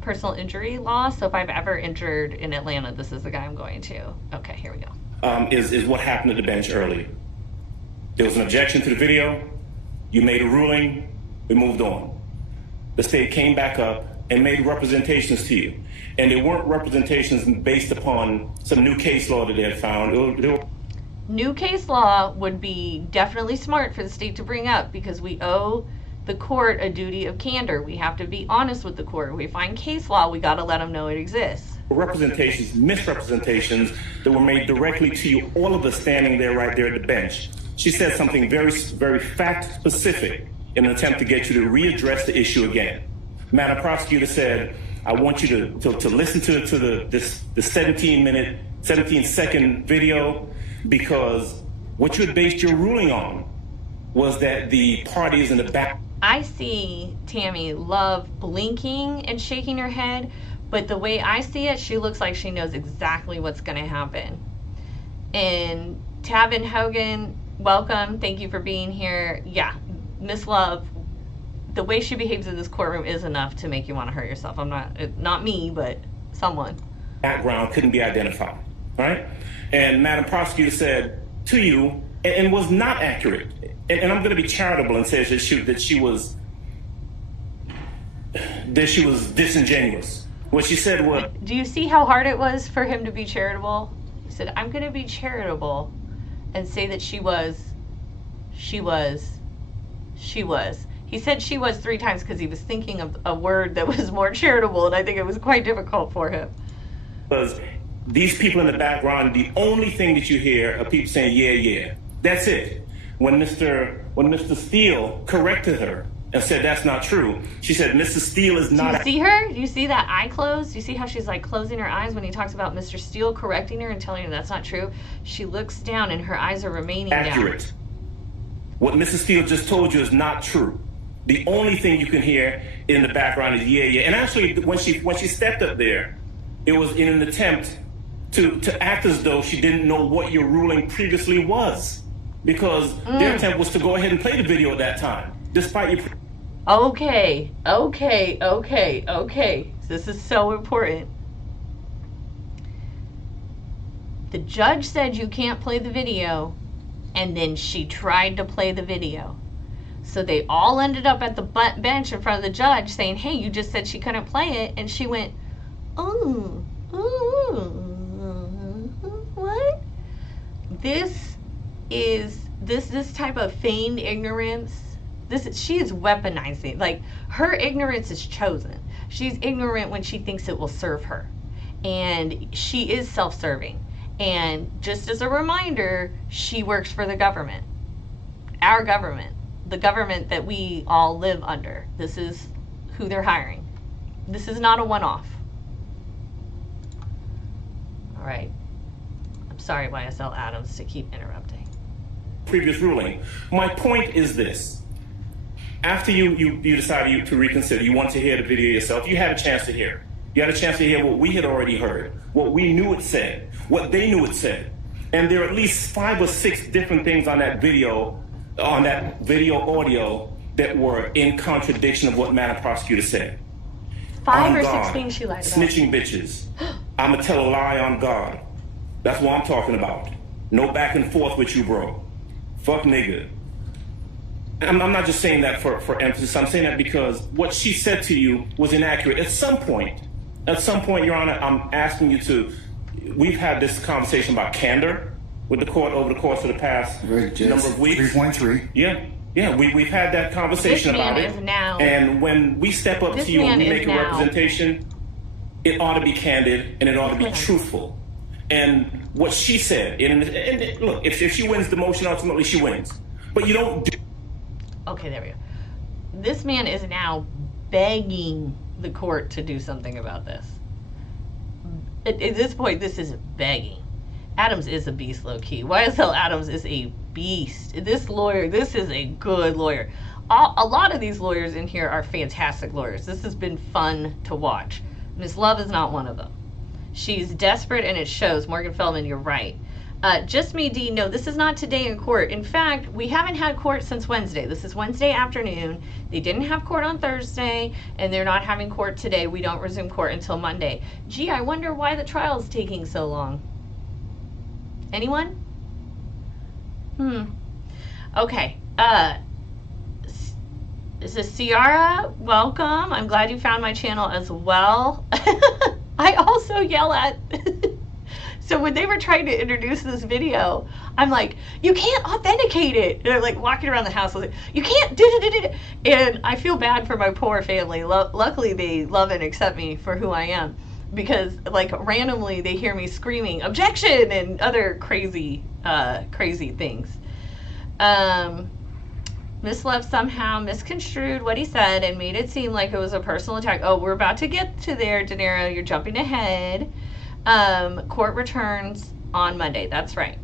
personal injury law. So if I've ever injured in Atlanta, this is the guy I'm going to. Okay, here we go. Is what happened at the bench early. There was an objection to the video. You made a ruling. We moved on. The state came back up and made representations to you. And they weren't representations based upon some new case law that they had found. New case law would be definitely smart for the state to bring up, because we owe the court a duty of candor. We have to be honest with the court. If we find case law, we got to let them know it exists. Representations, misrepresentations that were made directly to you, all of us standing there right there at the bench. She said something very, very fact specific in an attempt to get you to readdress the issue again. Madam Prosecutor said, I want you to listen to the 17-second video, because what you had based your ruling on was that the parties in the back. I see Tammy Love blinking and shaking her head, but the way I see it, she looks like she knows exactly what's going to happen. And Tavin Hogan, welcome. Thank you for being here. Yeah, Miss Love, the way she behaves in this courtroom is enough to make you want to hurt yourself. I'm not me, but someone. Background couldn't be identified, right? And Madam Prosecutor said to you, and was not accurate. And I'm going to be charitable and say that she was disingenuous. What she said was. Do you see how hard it was for him to be charitable? He said, I'm going to be charitable and say that she was. He said she was 3 times because he was thinking of a word that was more charitable, and I think it was quite difficult for him. Because these people in the background, the only thing that you hear are people saying, yeah, yeah. That's it. When Mr. Steele corrected her and said that's not true, she said, Mr. Steele is not. Do you see her? Do you see that eye close? Do you see how she's like closing her eyes when he talks about Mr. Steele correcting her and telling her that's not true? She looks down and her eyes are remaining accurate. Down. What Mr. Steele just told you is not true. The only thing you can hear in the background is yeah, yeah. And actually, when she stepped up there, it was in an attempt to act as though she didn't know what your ruling previously was. Because their attempt was to go ahead and play the video at that time, despite you. Okay. This is so important. The judge said you can't play the video, and then she tried to play the video. So they all ended up at the bench in front of the judge saying, hey, you just said she couldn't play it. And she went, what? This type of feigned ignorance, she is weaponizing. Like, her ignorance is chosen. She's ignorant when she thinks it will serve her. And she is self-serving. And just as a reminder, she works for the government. Our government. The government that we all live under. This is who they're hiring. This is not a one-off. All right. I'm sorry, YSL Adams, to keep interrupting. Previous ruling. My point is this. After you decided to reconsider, you want to hear the video yourself, you had a chance to hear. You had a chance to hear what we had already heard, what we knew it said, what they knew it said. And there are at least 5 or 6 different things on that video audio that were in contradiction of what Madam Prosecutor said. 5 or 6 things she lied about. Snitching bitches. I'ma tell a lie on God. That's what I'm talking about. No back and forth with you, bro. Fuck nigga. I'm not just saying that for emphasis. I'm saying that because what she said to you was inaccurate. At some point, Your Honor, I'm asking you to. We've had this conversation about candor with the court over the course of the past number of weeks. 3.3. Yeah. We've had that conversation about it. And when we step up to you and we make a representation, it ought to be candid and it ought to be truthful. And what she said, and look, if she wins the motion, ultimately she wins. But you don't do. Okay, there we go. This man is now begging the court to do something about this. At this point, this is begging. Adams is a beast, low key. YSL Adams is a beast. This lawyer, this is a good lawyer. A lot of these lawyers in here are fantastic lawyers. This has been fun to watch. Ms. Love is not one of them. She's desperate and it shows. Morgan Feldman, you're right. Just me, D. No, this is not today in court. In fact, we haven't had court since Wednesday. This is Wednesday afternoon. They didn't have court on Thursday, and they're not having court today. We don't resume court until Monday. Gee, I wonder why the trial is taking so long. Anyone? Okay. This is Ciara. Welcome. I'm glad you found my channel as well. I also yell at... So when they were trying to introduce this video, I'm like, you can't authenticate it. And they're like walking around the house, I was like, you can't do it. And I feel bad for my poor family. Luckily, they love and accept me for who I am. Because like randomly they hear me screaming, objection, and other crazy things. Miss Love somehow misconstrued what he said and made it seem like it was a personal attack. Oh, we're about to get to there, De Niro. You're jumping ahead. Court returns on Monday. That's right.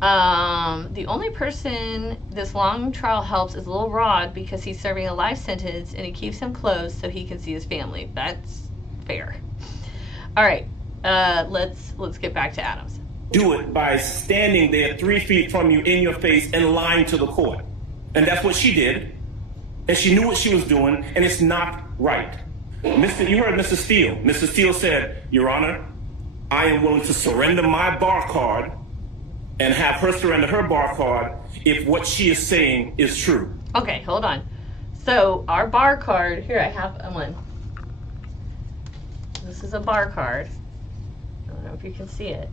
The only person this long trial helps is Lil Rod because he's serving a life sentence and it keeps him close so he can see his family. That's fair. All right, let's get back to Adams. Do it by standing there 3 feet from you in your face and lying to the court. And that's what she did. And she knew what she was doing, and it's not right. You heard Mr. Steele. Mr. Steele said, Your Honor, I am willing to surrender my bar card and have her surrender her bar card if what she is saying is true. Okay, hold on. So our bar card, here I have one. This is a bar card. I don't know if you can see it.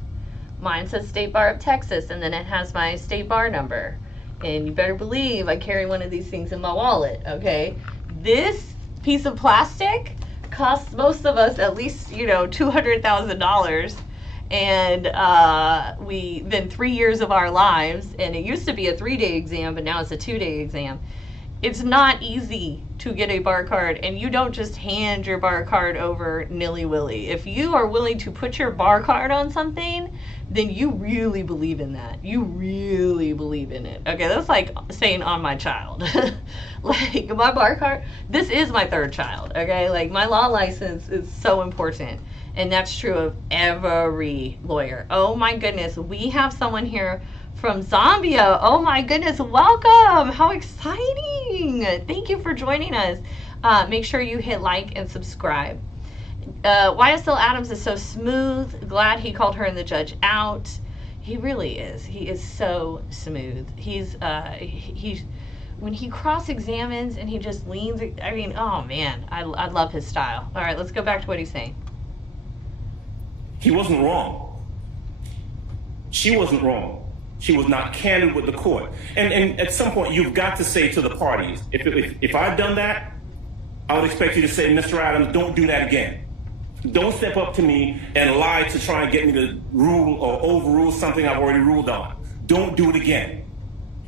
Mine says State Bar of Texas, and then it has my state bar number. And you better believe I carry one of these things in my wallet, okay? This piece of plastic costs most of us at least, $200,000. And then 3 years of our lives, and it used to be a 3-day exam, but now it's a 2-day exam. It's not easy to get a bar card, and you don't just hand your bar card over nilly-willy. If you are willing to put your bar card on something, then you really believe in that. You really believe in it. Okay, that's like saying on my child. Like my bar card, this is my 3rd child, okay? Like my law license is so important. And that's true of every lawyer. Oh my goodness, we have someone here from Zambia. Oh my goodness, welcome. How exciting. Thank you for joining us. Make sure you hit like and subscribe. YSL Adams is so smooth. Glad he called her and the judge out. He really is. He is so smooth. He's when he cross-examines and he just leans, I mean, oh man, I love his style. All right, let's go back to what he's saying. He wasn't wrong. She wasn't wrong. She was not candid with the court. And at some point, you've got to say to the parties, if I'd done that, I would expect you to say, Mr. Adams, don't do that again. Don't step up to me and lie to try and get me to rule or overrule something I've already ruled on. Don't do it again.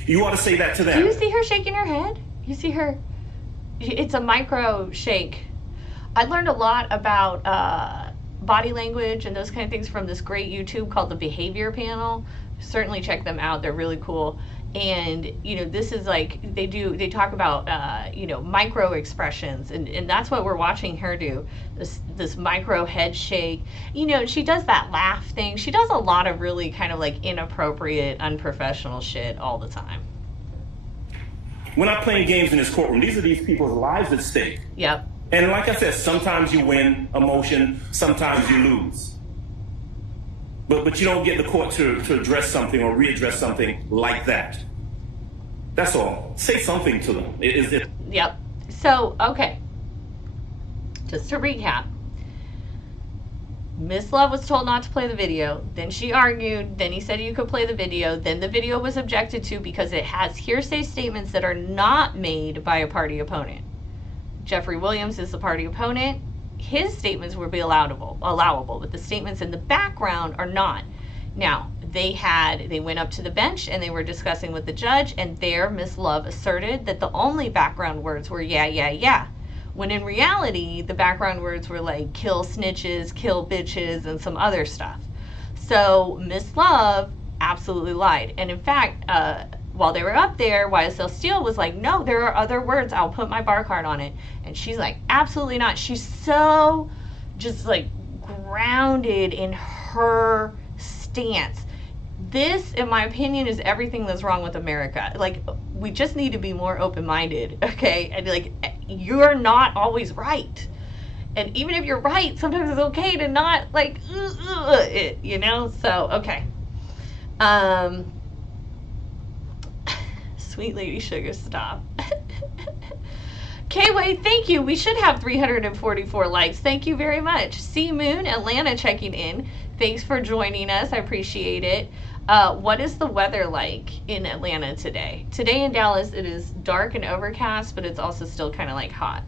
You ought to say that to them. Do you see her shaking her head? You see her? It's a micro shake. I learned a lot about body language and those kind of things from this great YouTube called The Behavior Panel. Certainly check them out. They're really cool. And this is like they talk about micro expressions, and that's what we're watching her do, this micro head shake. She does that laugh thing. She does a lot of really kind of like inappropriate, unprofessional shit all the time. We're not playing games in this courtroom. These are these people's lives at stake. Yep. And like I said, sometimes you win a motion, sometimes you lose. But you don't get the court to address something or readdress something like that. That's all. Say something to them. Yep. So, okay. Just to recap. Miss Love was told not to play the video. Then she argued. Then he said you could play the video. Then the video was objected to because it has hearsay statements that are not made by a party opponent. Jeffrey Williams is the party opponent. His statements would be allowable, but the statements in the background are not. Now, they went up to the bench and they were discussing with the judge, and there Miss Love asserted that the only background words were yeah, yeah, yeah. When in reality, the background words were like kill snitches, kill bitches, and some other stuff. So Miss Love absolutely lied. And in fact, while they were up there, YSL Steele was like, no, there are other words. I'll put my bar card on it. And she's like, absolutely not. She's so just like grounded in her stance. This, in my opinion, is everything that's wrong with America. Like, we just need to be more open-minded, okay? And like, you're not always right. And even if you're right, sometimes it's okay to not like it, So, okay. Sweet Lady Sugar, stop. K-Way, thank you. We should have 344 likes. Thank you very much. C Moon, Atlanta checking in. Thanks for joining us. I appreciate it. What is the weather like in Atlanta today? Today in Dallas, it is dark and overcast, but it's also still kind of like hot.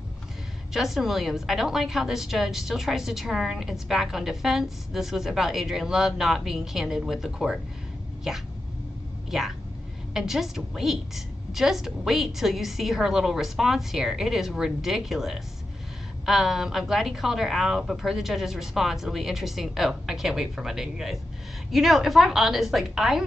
Justin Williams, I don't like how this judge still tries to turn its back on defense. This was about Adrienne Love not being candid with the court. Yeah. And just wait till you see her little response here. It is ridiculous. I'm glad he called her out, but per the judge's response, it'll be interesting. Oh, I can't wait for Monday, you guys. You know, if I'm honest, like I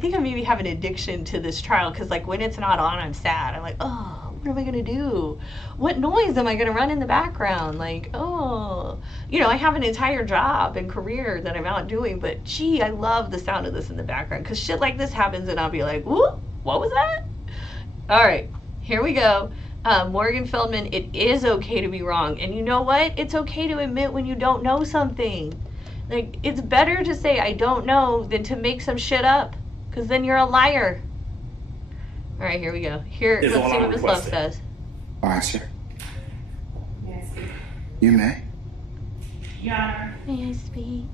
think I maybe have an addiction to this trial, because like when it's not on, I'm sad. I'm like, oh, what am I gonna do? What noise am I gonna run in the background? Like, oh, you know, I have an entire job and career that I'm out doing, but gee, I love the sound of this in the background, because shit like this happens and I'll be like, whoop, what was that? All right, here we go. Morgan Feldman, it is okay to be wrong. And you know what? It's okay to admit when you don't know something. Like, it's better to say I don't know than to make some shit up, because then you're a liar. All right, here we go. Here, let's see what Ms. Love says. All right, sir. May I speak? You may. Your Honor, May I speak?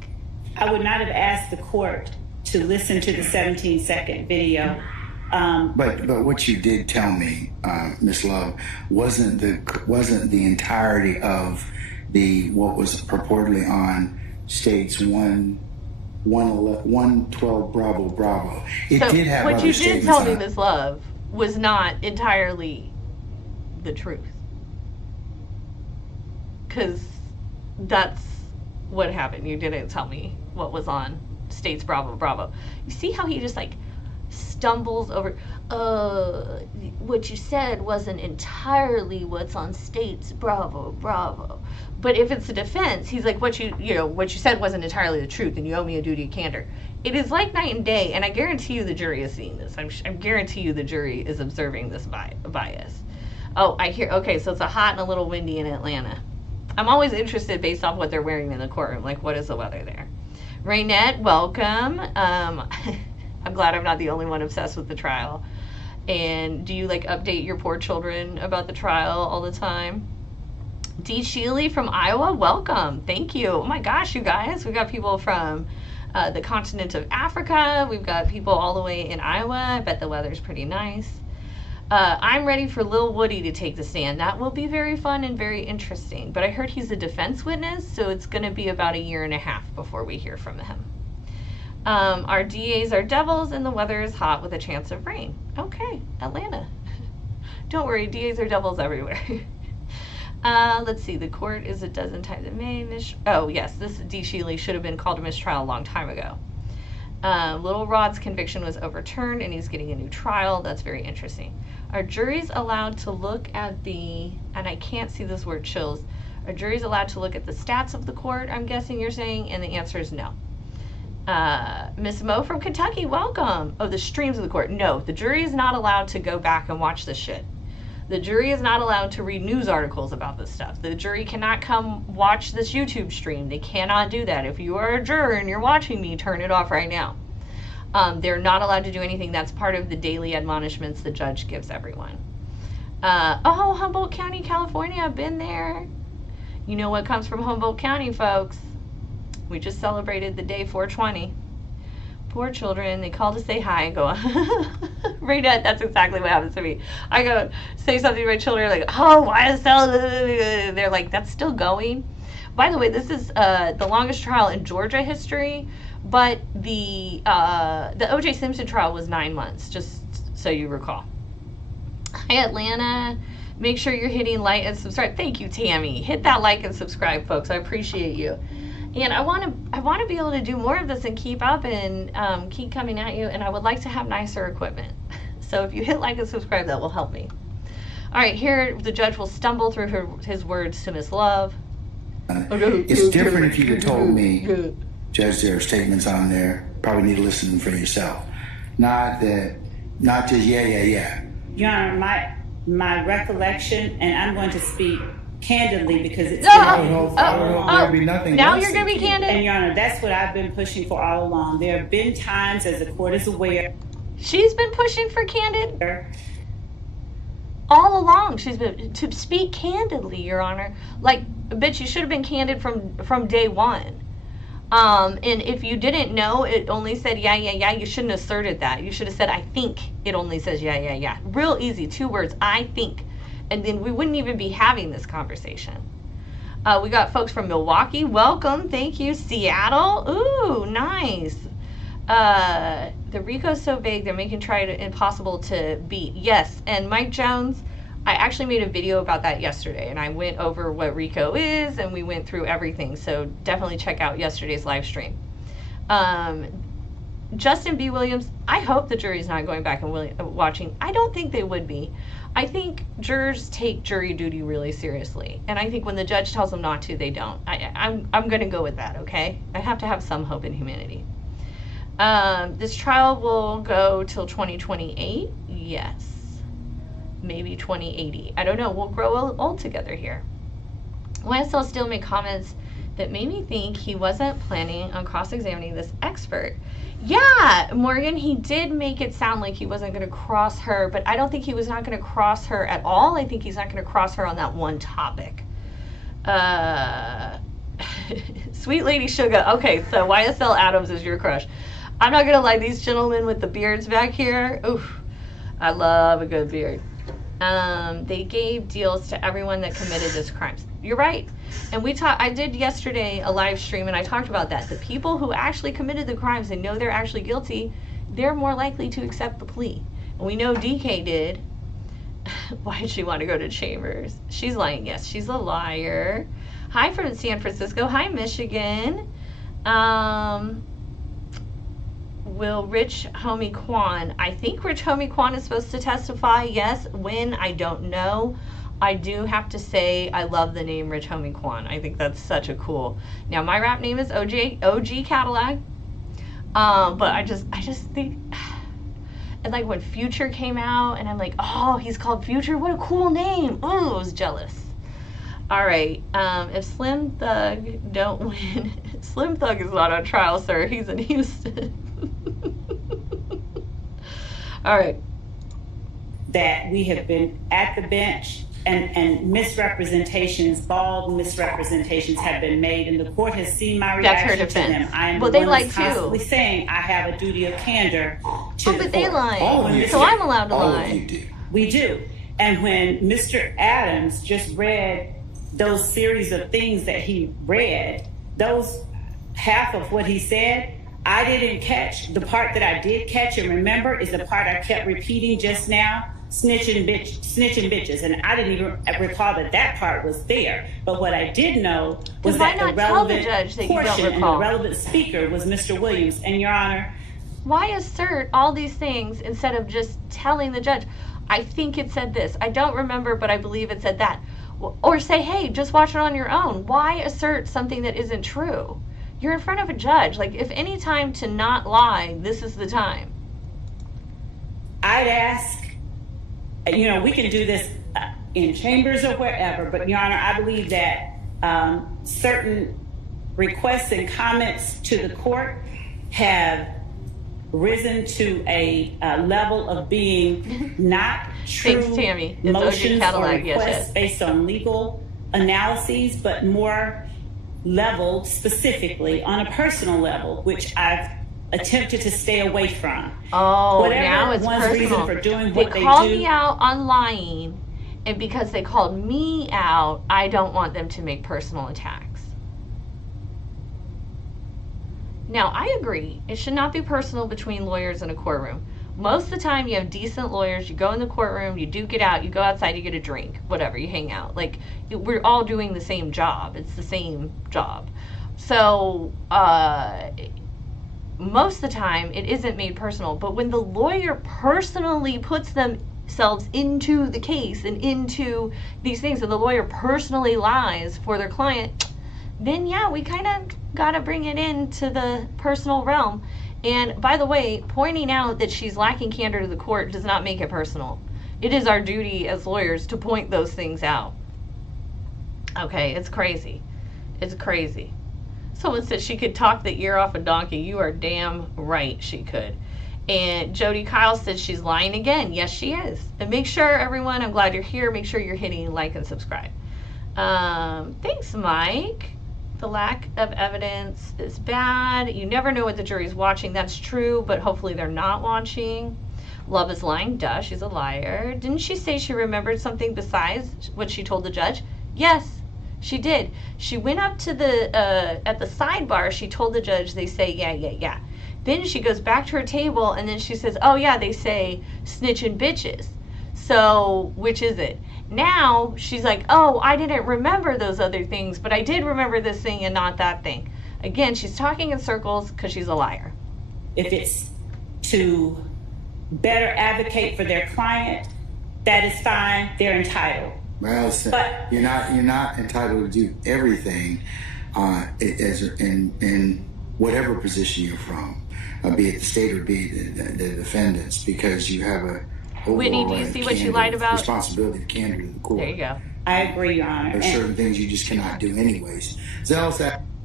I would not have asked the court to listen to the 17-second video. But what you did tell me, Ms. Love, wasn't the entirety of what was purportedly on states 112 Bravo. It so did have what other you did statements tell on me, it. Ms. Love, was not entirely the truth. Because that's what happened. You didn't tell me what was on states Bravo. You see how he just like stumbles over, what you said wasn't entirely what's on states Bravo. But if it's the defense, he's like, what you said wasn't entirely the truth, and you owe me a duty of candor. It is like night and day, and I guarantee you the jury is seeing this. I guarantee you the jury is observing this bias. Oh, I hear, okay, so it's a hot and a little windy in Atlanta. I'm always interested based off what they're wearing in the courtroom, like what is the weather there. Raynette, welcome. I'm glad I'm not the only one obsessed with the trial. And do you like update your poor children about the trial all the time? D. Sheely from Iowa, welcome. Thank you. Oh my gosh, you guys. We've got people from the continent of Africa. We've got people all the way in Iowa. I bet the weather's pretty nice. I'm ready for Lil Woody to take the stand. That will be very fun and very interesting. But I heard he's a defense witness, so it's going to be about 1.5 years before we hear from him. Our DAs are devils and the weather is hot with a chance of rain. Okay, Atlanta. Don't worry, DAs are devils everywhere. Let's see, the court is a dozen times in May. Oh yes, this D. Sheely should have been called a mistrial a long time ago. Little Rod's conviction was overturned and he's getting a new trial. That's very interesting. Are juries allowed to look at and I can't see this word, chills. Are juries allowed to look at the stats of the court, I'm guessing you're saying, and the answer is no. Miss Mo from Kentucky, welcome. Oh, the streams of the court. No, the jury is not allowed to go back and watch this shit. The jury is not allowed to read news articles about this stuff. The jury cannot come watch this YouTube stream. They cannot do that. If you are a juror and you're watching me, turn it off right now. They're not allowed to do anything. That's part of the daily admonishments the judge gives everyone. Oh, Humboldt County, California, I've been there. You know what comes from Humboldt County, folks. We just celebrated the day 420. Poor children, they call to say hi and go, Raynette, that's exactly what happens to me. I go say something to my children, like, oh, YSL, they're like, that's still going. By the way, this is the longest trial in Georgia history, but the O.J. Simpson trial was 9 months, just so you recall. Hi, Atlanta. Make sure you're hitting like and subscribe. Thank you, Tammy. Hit that like and subscribe, folks. I appreciate you. And I want to be able to do more of this and keep up and keep coming at you. And I would like to have nicer equipment. So if you hit like and subscribe, that will help me. All right, here the judge will stumble through his words to Miss Love. It's different if you had told me, Judge, there are statements on there. Probably need to listen to them for yourself. Not just yeah. Your Honor, my recollection, and I'm going to speak candidly because it's there'll be nothing. Now you're going to be candid? And Your Honor, that's what I've been pushing for all along. There have been times, as the court is aware. She's been pushing for candid? All along, she's been to speak candidly, Your Honor. Like, bitch, you should have been candid from day one. And if you didn't know it only said yeah, you shouldn't have asserted that. You should have said, I think it only says yeah. Real easy, 2 words, I think. And then we wouldn't even be having this conversation. We got folks from Milwaukee. Welcome. Thank you. Seattle. Ooh, nice. The RICO's so vague, they're making it impossible to beat. Yes, and Mike Jones, I actually made a video about that yesterday, and I went over what RICO is, and we went through everything. So definitely check out yesterday's live stream. Justin B. Williams, I hope the jury's not going back and watching. I don't think they would be. I think jurors take jury duty really seriously, and I think when the judge tells them not to, they don't. I'm going to go with that, okay? I have to have some hope in humanity. This trial will go till 2028. Yes. Maybe 2080. I don't know. We'll grow old together here. YSL still made comments that made me think he wasn't planning on cross-examining this expert. Yeah, Morgan, he did make it sound like he wasn't going to cross her, but I don't think he was not going to cross her at all. I think he's not going to cross her on that one topic. Sweet Lady Sugar. Okay, so YSL Adams is your crush. I'm not going to lie, these gentlemen with the beards back here, oof, I love a good beard. They gave deals to everyone that committed this crimes. You're right. And I did yesterday a live stream, and I talked about that. The people who actually committed the crimes and know they're actually guilty, they're more likely to accept the plea. And we know DK did. Why did she want to go to Chambers? She's lying. Yes, she's a liar. Hi from San Francisco. Hi, Michigan. Will Rich Homie Quan, I think Rich Homie Quan is supposed to testify. Yes. When? I don't know. I do have to say I love the name Rich Homie Quan. I think that's such a cool. Now my rap name is OG Cadillac. But I just think, and like when Future came out, and I'm like, oh, he's called Future. What a cool name. Ooh, I was jealous. All right. If Slim Thug don't win, Slim Thug is not on trial, sir. He's in Houston. All right. That we have been at the bench and misrepresentations, bald misrepresentations have been made, and the court has seen my reaction to them. I am they lied too. Constantly saying I have a duty of candor to the but court. They lie. So I'm allowed to lie. All of you do. We do. And when Mr. Adams just read those series of things that he read, those half of what he said, I didn't catch. The part that I did catch and remember is the part I kept repeating just now, snitching bitches. And I didn't even recall that part was there. But what I did know was that the relevant portion and the relevant speaker was Mr. Williams. And Your Honor, why assert all these things instead of just telling the judge? I think it said this. I don't remember, but I believe it said that. Or say, hey, just watch it on your own. Why assert something that isn't true? You're in front of a judge. Like, if any time to not lie, this is the time. I'd ask, we can do this in chambers or wherever, but Your Honor, I believe that certain requests and comments to the court have risen to a level of being not true. Thanks, Tammy. It's motions Cadillac, or requests based on legal analyses, but more leveled specifically on a personal level, which I've attempted to stay away from. Oh, whatever now it's one's personal. reason for doing what they do. They called me out on lying, and because they called me out, I don't want them to make personal attacks. Now, I agree. It should not be personal between lawyers in a courtroom. Most of the time, you have decent lawyers. You go in the courtroom, you duke it out, you go outside, you get a drink, whatever, you hang out. Like, we're all doing the same job. It's the same job. So, most of the time, it isn't made personal. But when the lawyer personally puts themselves into the case and into these things, and the lawyer personally lies for their client, then yeah, we kind of got to bring it into the personal realm. And by the way, pointing out that she's lacking candor to the court does not make it personal. It is our duty as lawyers to point those things out. Okay, it's crazy. It's crazy. Someone said she could talk the ear off a donkey. You are damn right she could. And Jody Kyle said she's lying again. Yes, she is. And make sure, everyone, I'm glad you're here. Make sure you're hitting like and subscribe. Thanks, Mike. The lack of evidence is bad. You never know what the jury's watching. That's true, but hopefully they're not watching. Love is lying. Duh, she's a liar. Didn't she say she remembered something besides what she told the judge? Yes, she did. She went up to the, at the sidebar, she told the judge, they say, yeah. Then she goes back to her table, and then she says, oh yeah, they say snitching bitches. So, which is it? Now she's like, oh, I didn't remember those other things, but I did remember this thing and not that thing. Again, she's talking in circles because she's a liar. If it's to better advocate for their client, that is fine. They're entitled. Well, but you're not entitled to do everything in whatever position you're from, be it the state or be it the defendants, because you have a Whitney, do you see what she lied about? Responsibility to candor to the court. There you go. I agree, Your Honor. There's certain things you just cannot do anyways.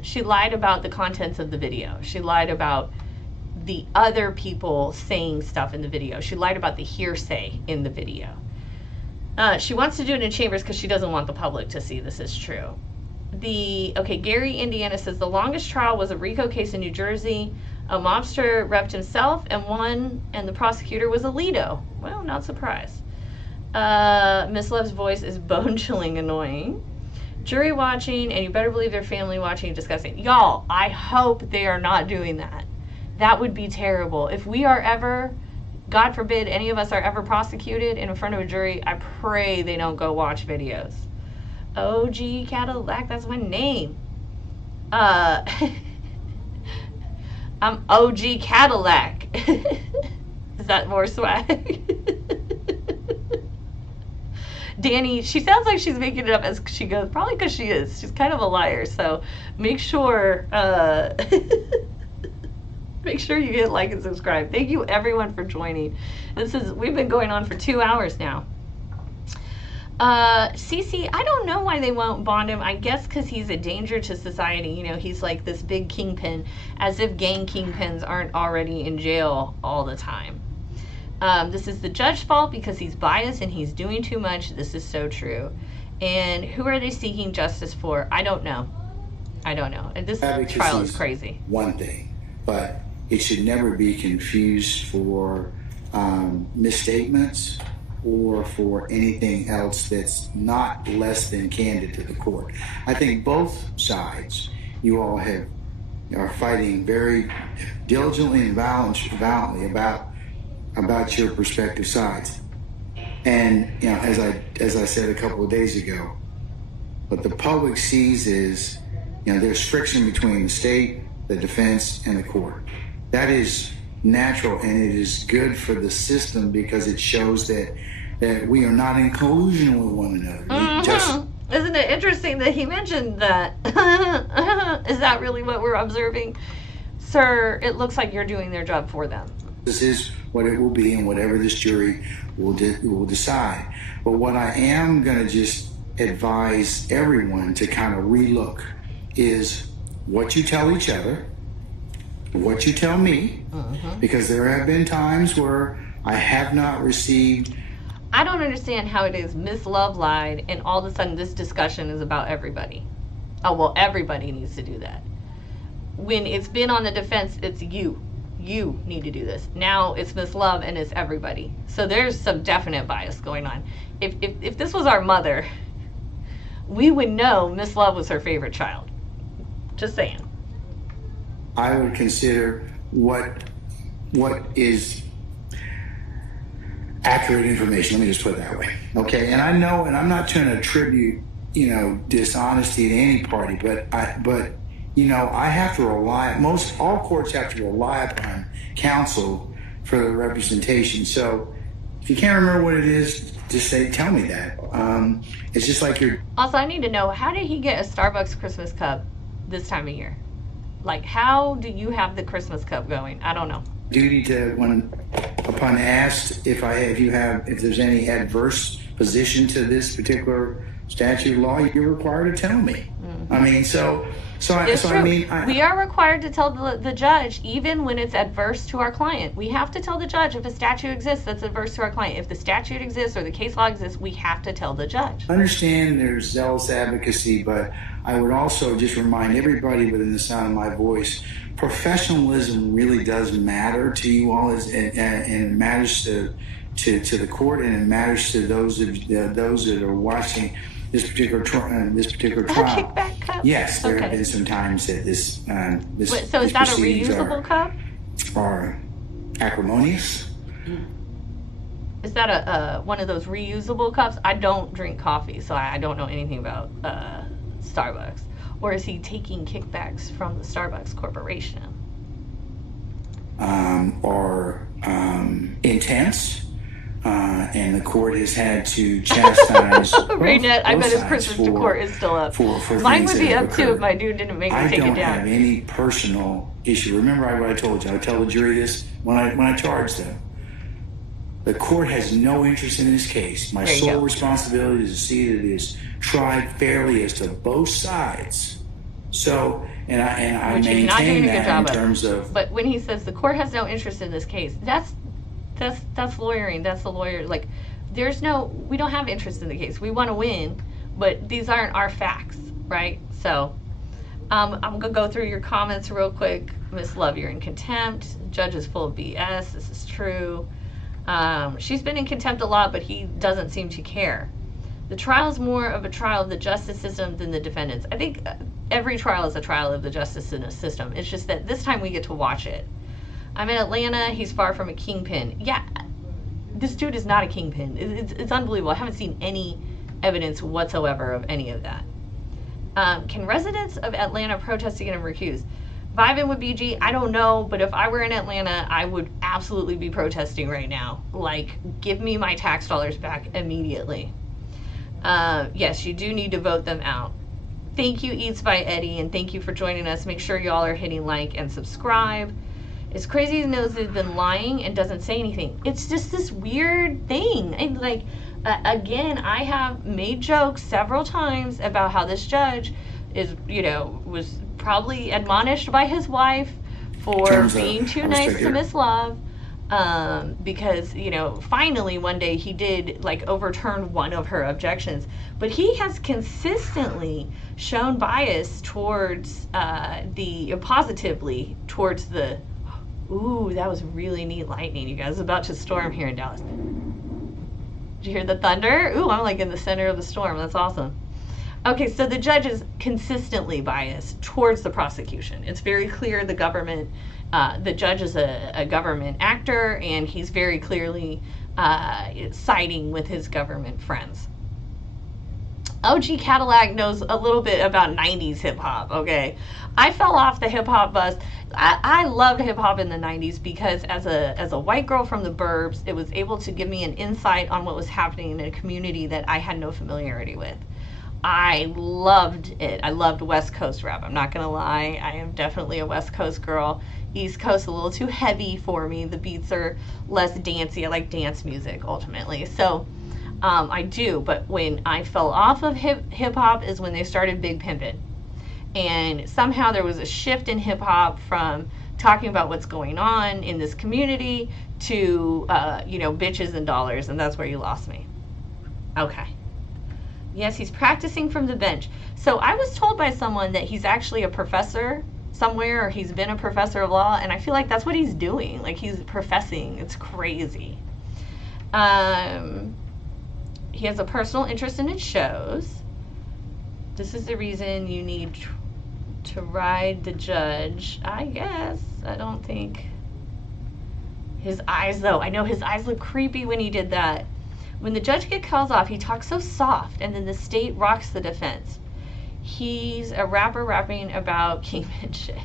She lied about the contents of the video. She lied about the other people saying stuff in the video. She lied about the hearsay in the video. She wants to do it in chambers because she doesn't want the public to see this is true. Gary, Indiana says the longest trial was a RICO case in New Jersey. A mobster repped himself and won, and the prosecutor was Alito. Well, not surprised. Miss Love's voice is bone-chilling annoying. Jury watching, and you better believe their family watching and discussing. Y'all, I hope they are not doing that. That would be terrible. If we are ever, God forbid, any of us are ever prosecuted in front of a jury, I pray they don't go watch videos. OG Cadillac, that's my name. I'm OG Cadillac. Is that more swag? Danny, she sounds like she's making it up as she goes, probably because she is. She's kind of a liar, so make sure make sure you hit like and subscribe. Thank you everyone for joining. We've been going on for 2 hours now. Cece, I don't know why they won't bond him. I guess because he's a danger to society. You know, he's like this big kingpin, as if gang kingpins aren't already in jail all the time. This is the judge's fault because he's biased and he's doing too much. This is so true. And who are they seeking justice for? I don't know. And this trial is crazy. One thing, but it should never be confused for misstatements or for anything else that's not less than candid to the court. I think both sides, you all are fighting very diligently and valiantly about your respective sides. And you know, as I said a couple of days ago, what the public sees is, you know, there's friction between the state, the defense, and the court. That is natural, and it is good for the system because it shows that we are not in collusion with one another. Isn't it interesting that he mentioned that? Is that really what we're observing? Sir, it looks like you're doing their job for them. This is what it will be, and whatever this jury will decide. But what I am going to just advise everyone to kind of relook is what you tell each other, what you tell me, because there have been times where I have not received. I don't understand how it is Miss Love lied and all of a sudden this discussion is about everybody. Oh, well, everybody needs to do that. When it's been on the defense, it's you. You need to do this. Now it's Miss Love and it's everybody. So there's some definite bias going on. If this was our mother, we would know Miss Love was her favorite child. Just saying. I would consider what is accurate information. Let me just put it that way. Okay, and I know, and I'm not trying to attribute, you know, dishonesty to any party, but you know, I have to rely. All courts have to rely upon counsel for the representation. So if you can't remember what it is, just tell me that. It's just like you're. Also, I need to know, how did he get a Starbucks Christmas cup this time of year? Like, how do you have the Christmas cup going? I don't know. Duty to, when upon asked if there's any adverse position to this particular statute of law, you're required to tell me. I mean, we are required to tell the judge, even when it's adverse to our client. We have to tell the judge if a statute exists that's adverse to our client. If the statute exists or the case law exists, we have to tell the judge. I understand there's zealous advocacy, but I would also just remind everybody within the sound of my voice, professionalism really does matter to you all, and it matters to the court, and it matters to those that are watching this particular trial. Yes, there have been some times that this. So is that a reusable cup? Are acrimonious. Is that a one of those reusable cups? I don't drink coffee, so I don't know anything about Starbucks. Or is he taking kickbacks from the Starbucks Corporation? Are intense, and the court has had to chastise. Raynette, I both bet his sides privilege to court is still up. For Mine things would that be have up too occurred. if my dude didn't make me I take it don't down. have any personal issue. Remember what I told you. I tell the jury this when I charge them. The court has no interest in this case. My There you sole go. responsibility is to see that it is tried fairly as to both sides. So, and I Which he's not doing maintain a good that in job terms of. of. But when he says the court has no interest in this case, that's lawyering. That's the lawyer. Like, we don't have interest in the case. We want to win, but these aren't our facts, right? So, I'm gonna go through your comments real quick. Miss Love, you're in contempt. Judge is full of BS. This is true. She's been in contempt a lot, but he doesn't seem to care. The trial is more of a trial of the justice system than the defendants. I think every trial is a trial of the justice system. It's just that this time we get to watch it. I'm in Atlanta. He's far from a kingpin. Yeah, this dude is not a kingpin. It's unbelievable. I haven't seen any evidence whatsoever of any of that. Can residents of Atlanta protest to get him recused? Vibing with BG, I don't know, but if I were in Atlanta, I would absolutely be protesting right now. Like, give me my tax dollars back immediately. Yes, you do need to vote them out. Thank you, Eats by Eddie, and thank you for joining us. Make sure y'all are hitting like and subscribe. It's crazy he knows they've been lying and doesn't say anything. It's just this weird thing. And like, again, I have made jokes several times about how this judge is, was probably admonished by his wife for being too nice to Miss Love. Because, finally one day he did overturn one of her objections, but he has consistently shown bias towards positively towards the, ooh, that was really neat lightning, you guys. It's about to storm here in Dallas. Did you hear the thunder? Ooh, I'm in the center of the storm. That's awesome. Okay, so the judge is consistently biased towards the prosecution. It's very clear the judge is a government actor, and he's very clearly siding with his government friends. OG Cadillac knows a little bit about 90s hip-hop, okay? I fell off the hip-hop bus. I loved hip-hop in the 90s because as a white girl from the burbs, it was able to give me an insight on what was happening in a community that I had no familiarity with. I loved it. I loved West Coast rap. I'm not going to lie. I am definitely a West Coast girl. East Coast a little too heavy for me. The beats are less dancey. I like dance music ultimately. So I do. But when I fell off of hip hop is when they started Big Pimpin'. And somehow there was a shift in hip hop from talking about what's going on in this community to, bitches and dollars. And that's where you lost me. Okay. Yes, he's practicing from the bench. So I was told by someone that he's actually a professor somewhere, or he's been a professor of law, and I feel like that's what he's doing. Like, he's professing. It's crazy. He has a personal interest in his shows. This is the reason you need to ride the judge, I guess. I don't think. His eyes, though. I know his eyes look creepy when he did that. When the judge gets calls off, he talks so soft, and then the state rocks the defense. He's a rapper rapping about kingpin shit.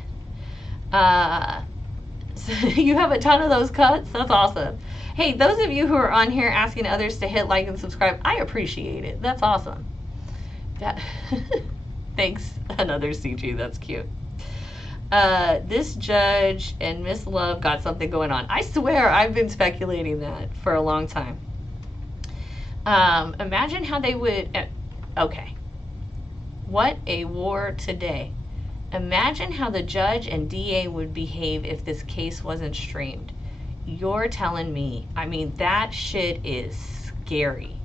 So you have a ton of those cuts? That's awesome. Hey, those of you who are on here asking others to hit like and subscribe, I appreciate it. That's awesome. Thanks, another CG. That's cute. This judge and Miss Love got something going on. I swear I've been speculating that for a long time. Imagine how they would, okay. What a war today. Imagine how the judge and DA would behave if this case wasn't streamed. You're telling me. I mean, that shit is scary.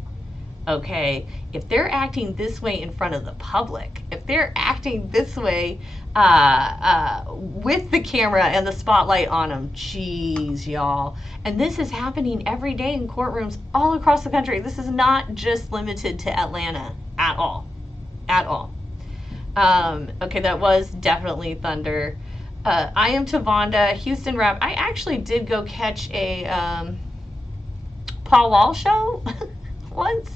Okay? If they're acting this way in front of the public, if they're acting this way with the camera and the spotlight on them, jeez, y'all. And this is happening every day in courtrooms all across the country. This is not just limited to Atlanta at all. At all. Okay, that was definitely thunder. I am Tavonda, Houston rap. I actually did go catch a Paul Wall show once.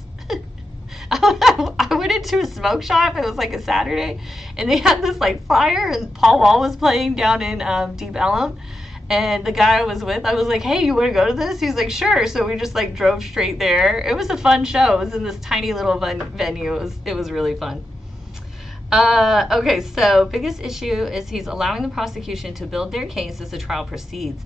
I went into a smoke shop. It was like a Saturday, and they had this like flyer, and Paul Wall was playing down in Deep Ellum. And the guy I was with, I was like, hey, you want to go to this? He's like, sure. So we just like drove straight there. It was a fun show. It was in this tiny little venue. It was really fun. Okay, so biggest issue is he's allowing the prosecution to build their case as the trial proceeds.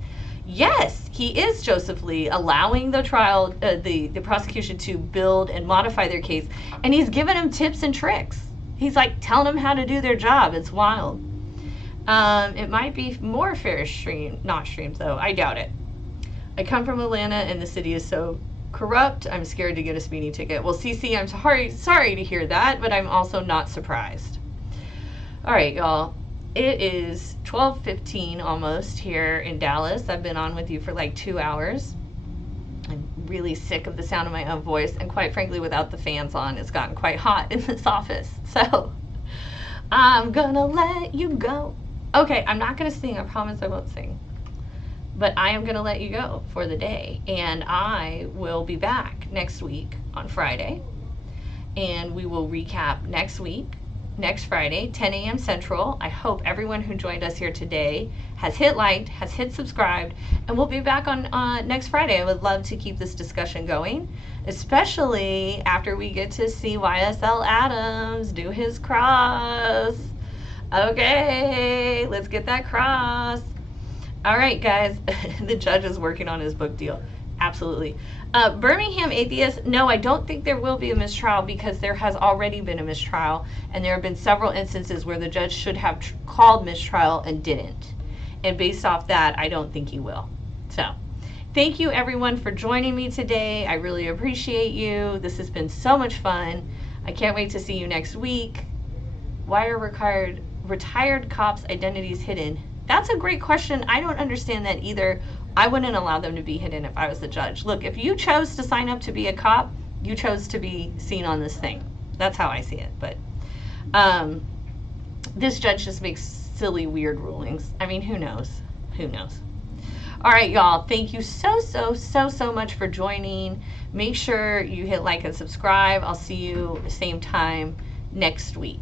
Yes, he is, Joseph Lee, allowing the trial, the prosecution to build and modify their case, and he's giving them tips and tricks. He's like telling them how to do their job. It's wild. It might be more fair not streamed though. I doubt it. I come from Atlanta, and the city is so corrupt. I'm scared to get a speeding ticket. Well, CC, I'm sorry to hear that, but I'm also not surprised. All right, y'all. It is 12:15 almost here in Dallas. I've been on with you for like 2 hours. I'm really sick of the sound of my own voice, and quite frankly, without the fans on, it's gotten quite hot in this office. So I'm gonna let you go. Okay, I'm not gonna sing. I promise I won't sing. But I am gonna let you go for the day, and I will be back next week on Friday, and we will recap next week. Next Friday, 10 a.m. Central. I hope everyone who joined us here today has hit like, has hit subscribed, and we'll be back on next Friday. I would love to keep this discussion going, especially after we get to see YSL Adams do his cross. Okay, let's get that cross. All right, guys. The judge is working on his book deal. Absolutely. Birmingham Atheist, no, I don't think there will be a mistrial, because there has already been a mistrial, and there have been several instances where the judge should have called mistrial and didn't. And based off that, I don't think he will. So thank you everyone for joining me today. I really appreciate you. This has been so much fun. I can't wait to see you next week. Why are retired cops' identities hidden? That's a great question. I don't understand that either. I wouldn't allow them to be hidden if I was the judge. Look, if you chose to sign up to be a cop, you chose to be seen on this thing. That's how I see it. But this judge just makes silly, weird rulings. I mean, who knows? Who knows? All right, y'all. Thank you so much for joining. Make sure you hit like and subscribe. I'll see you same time next week.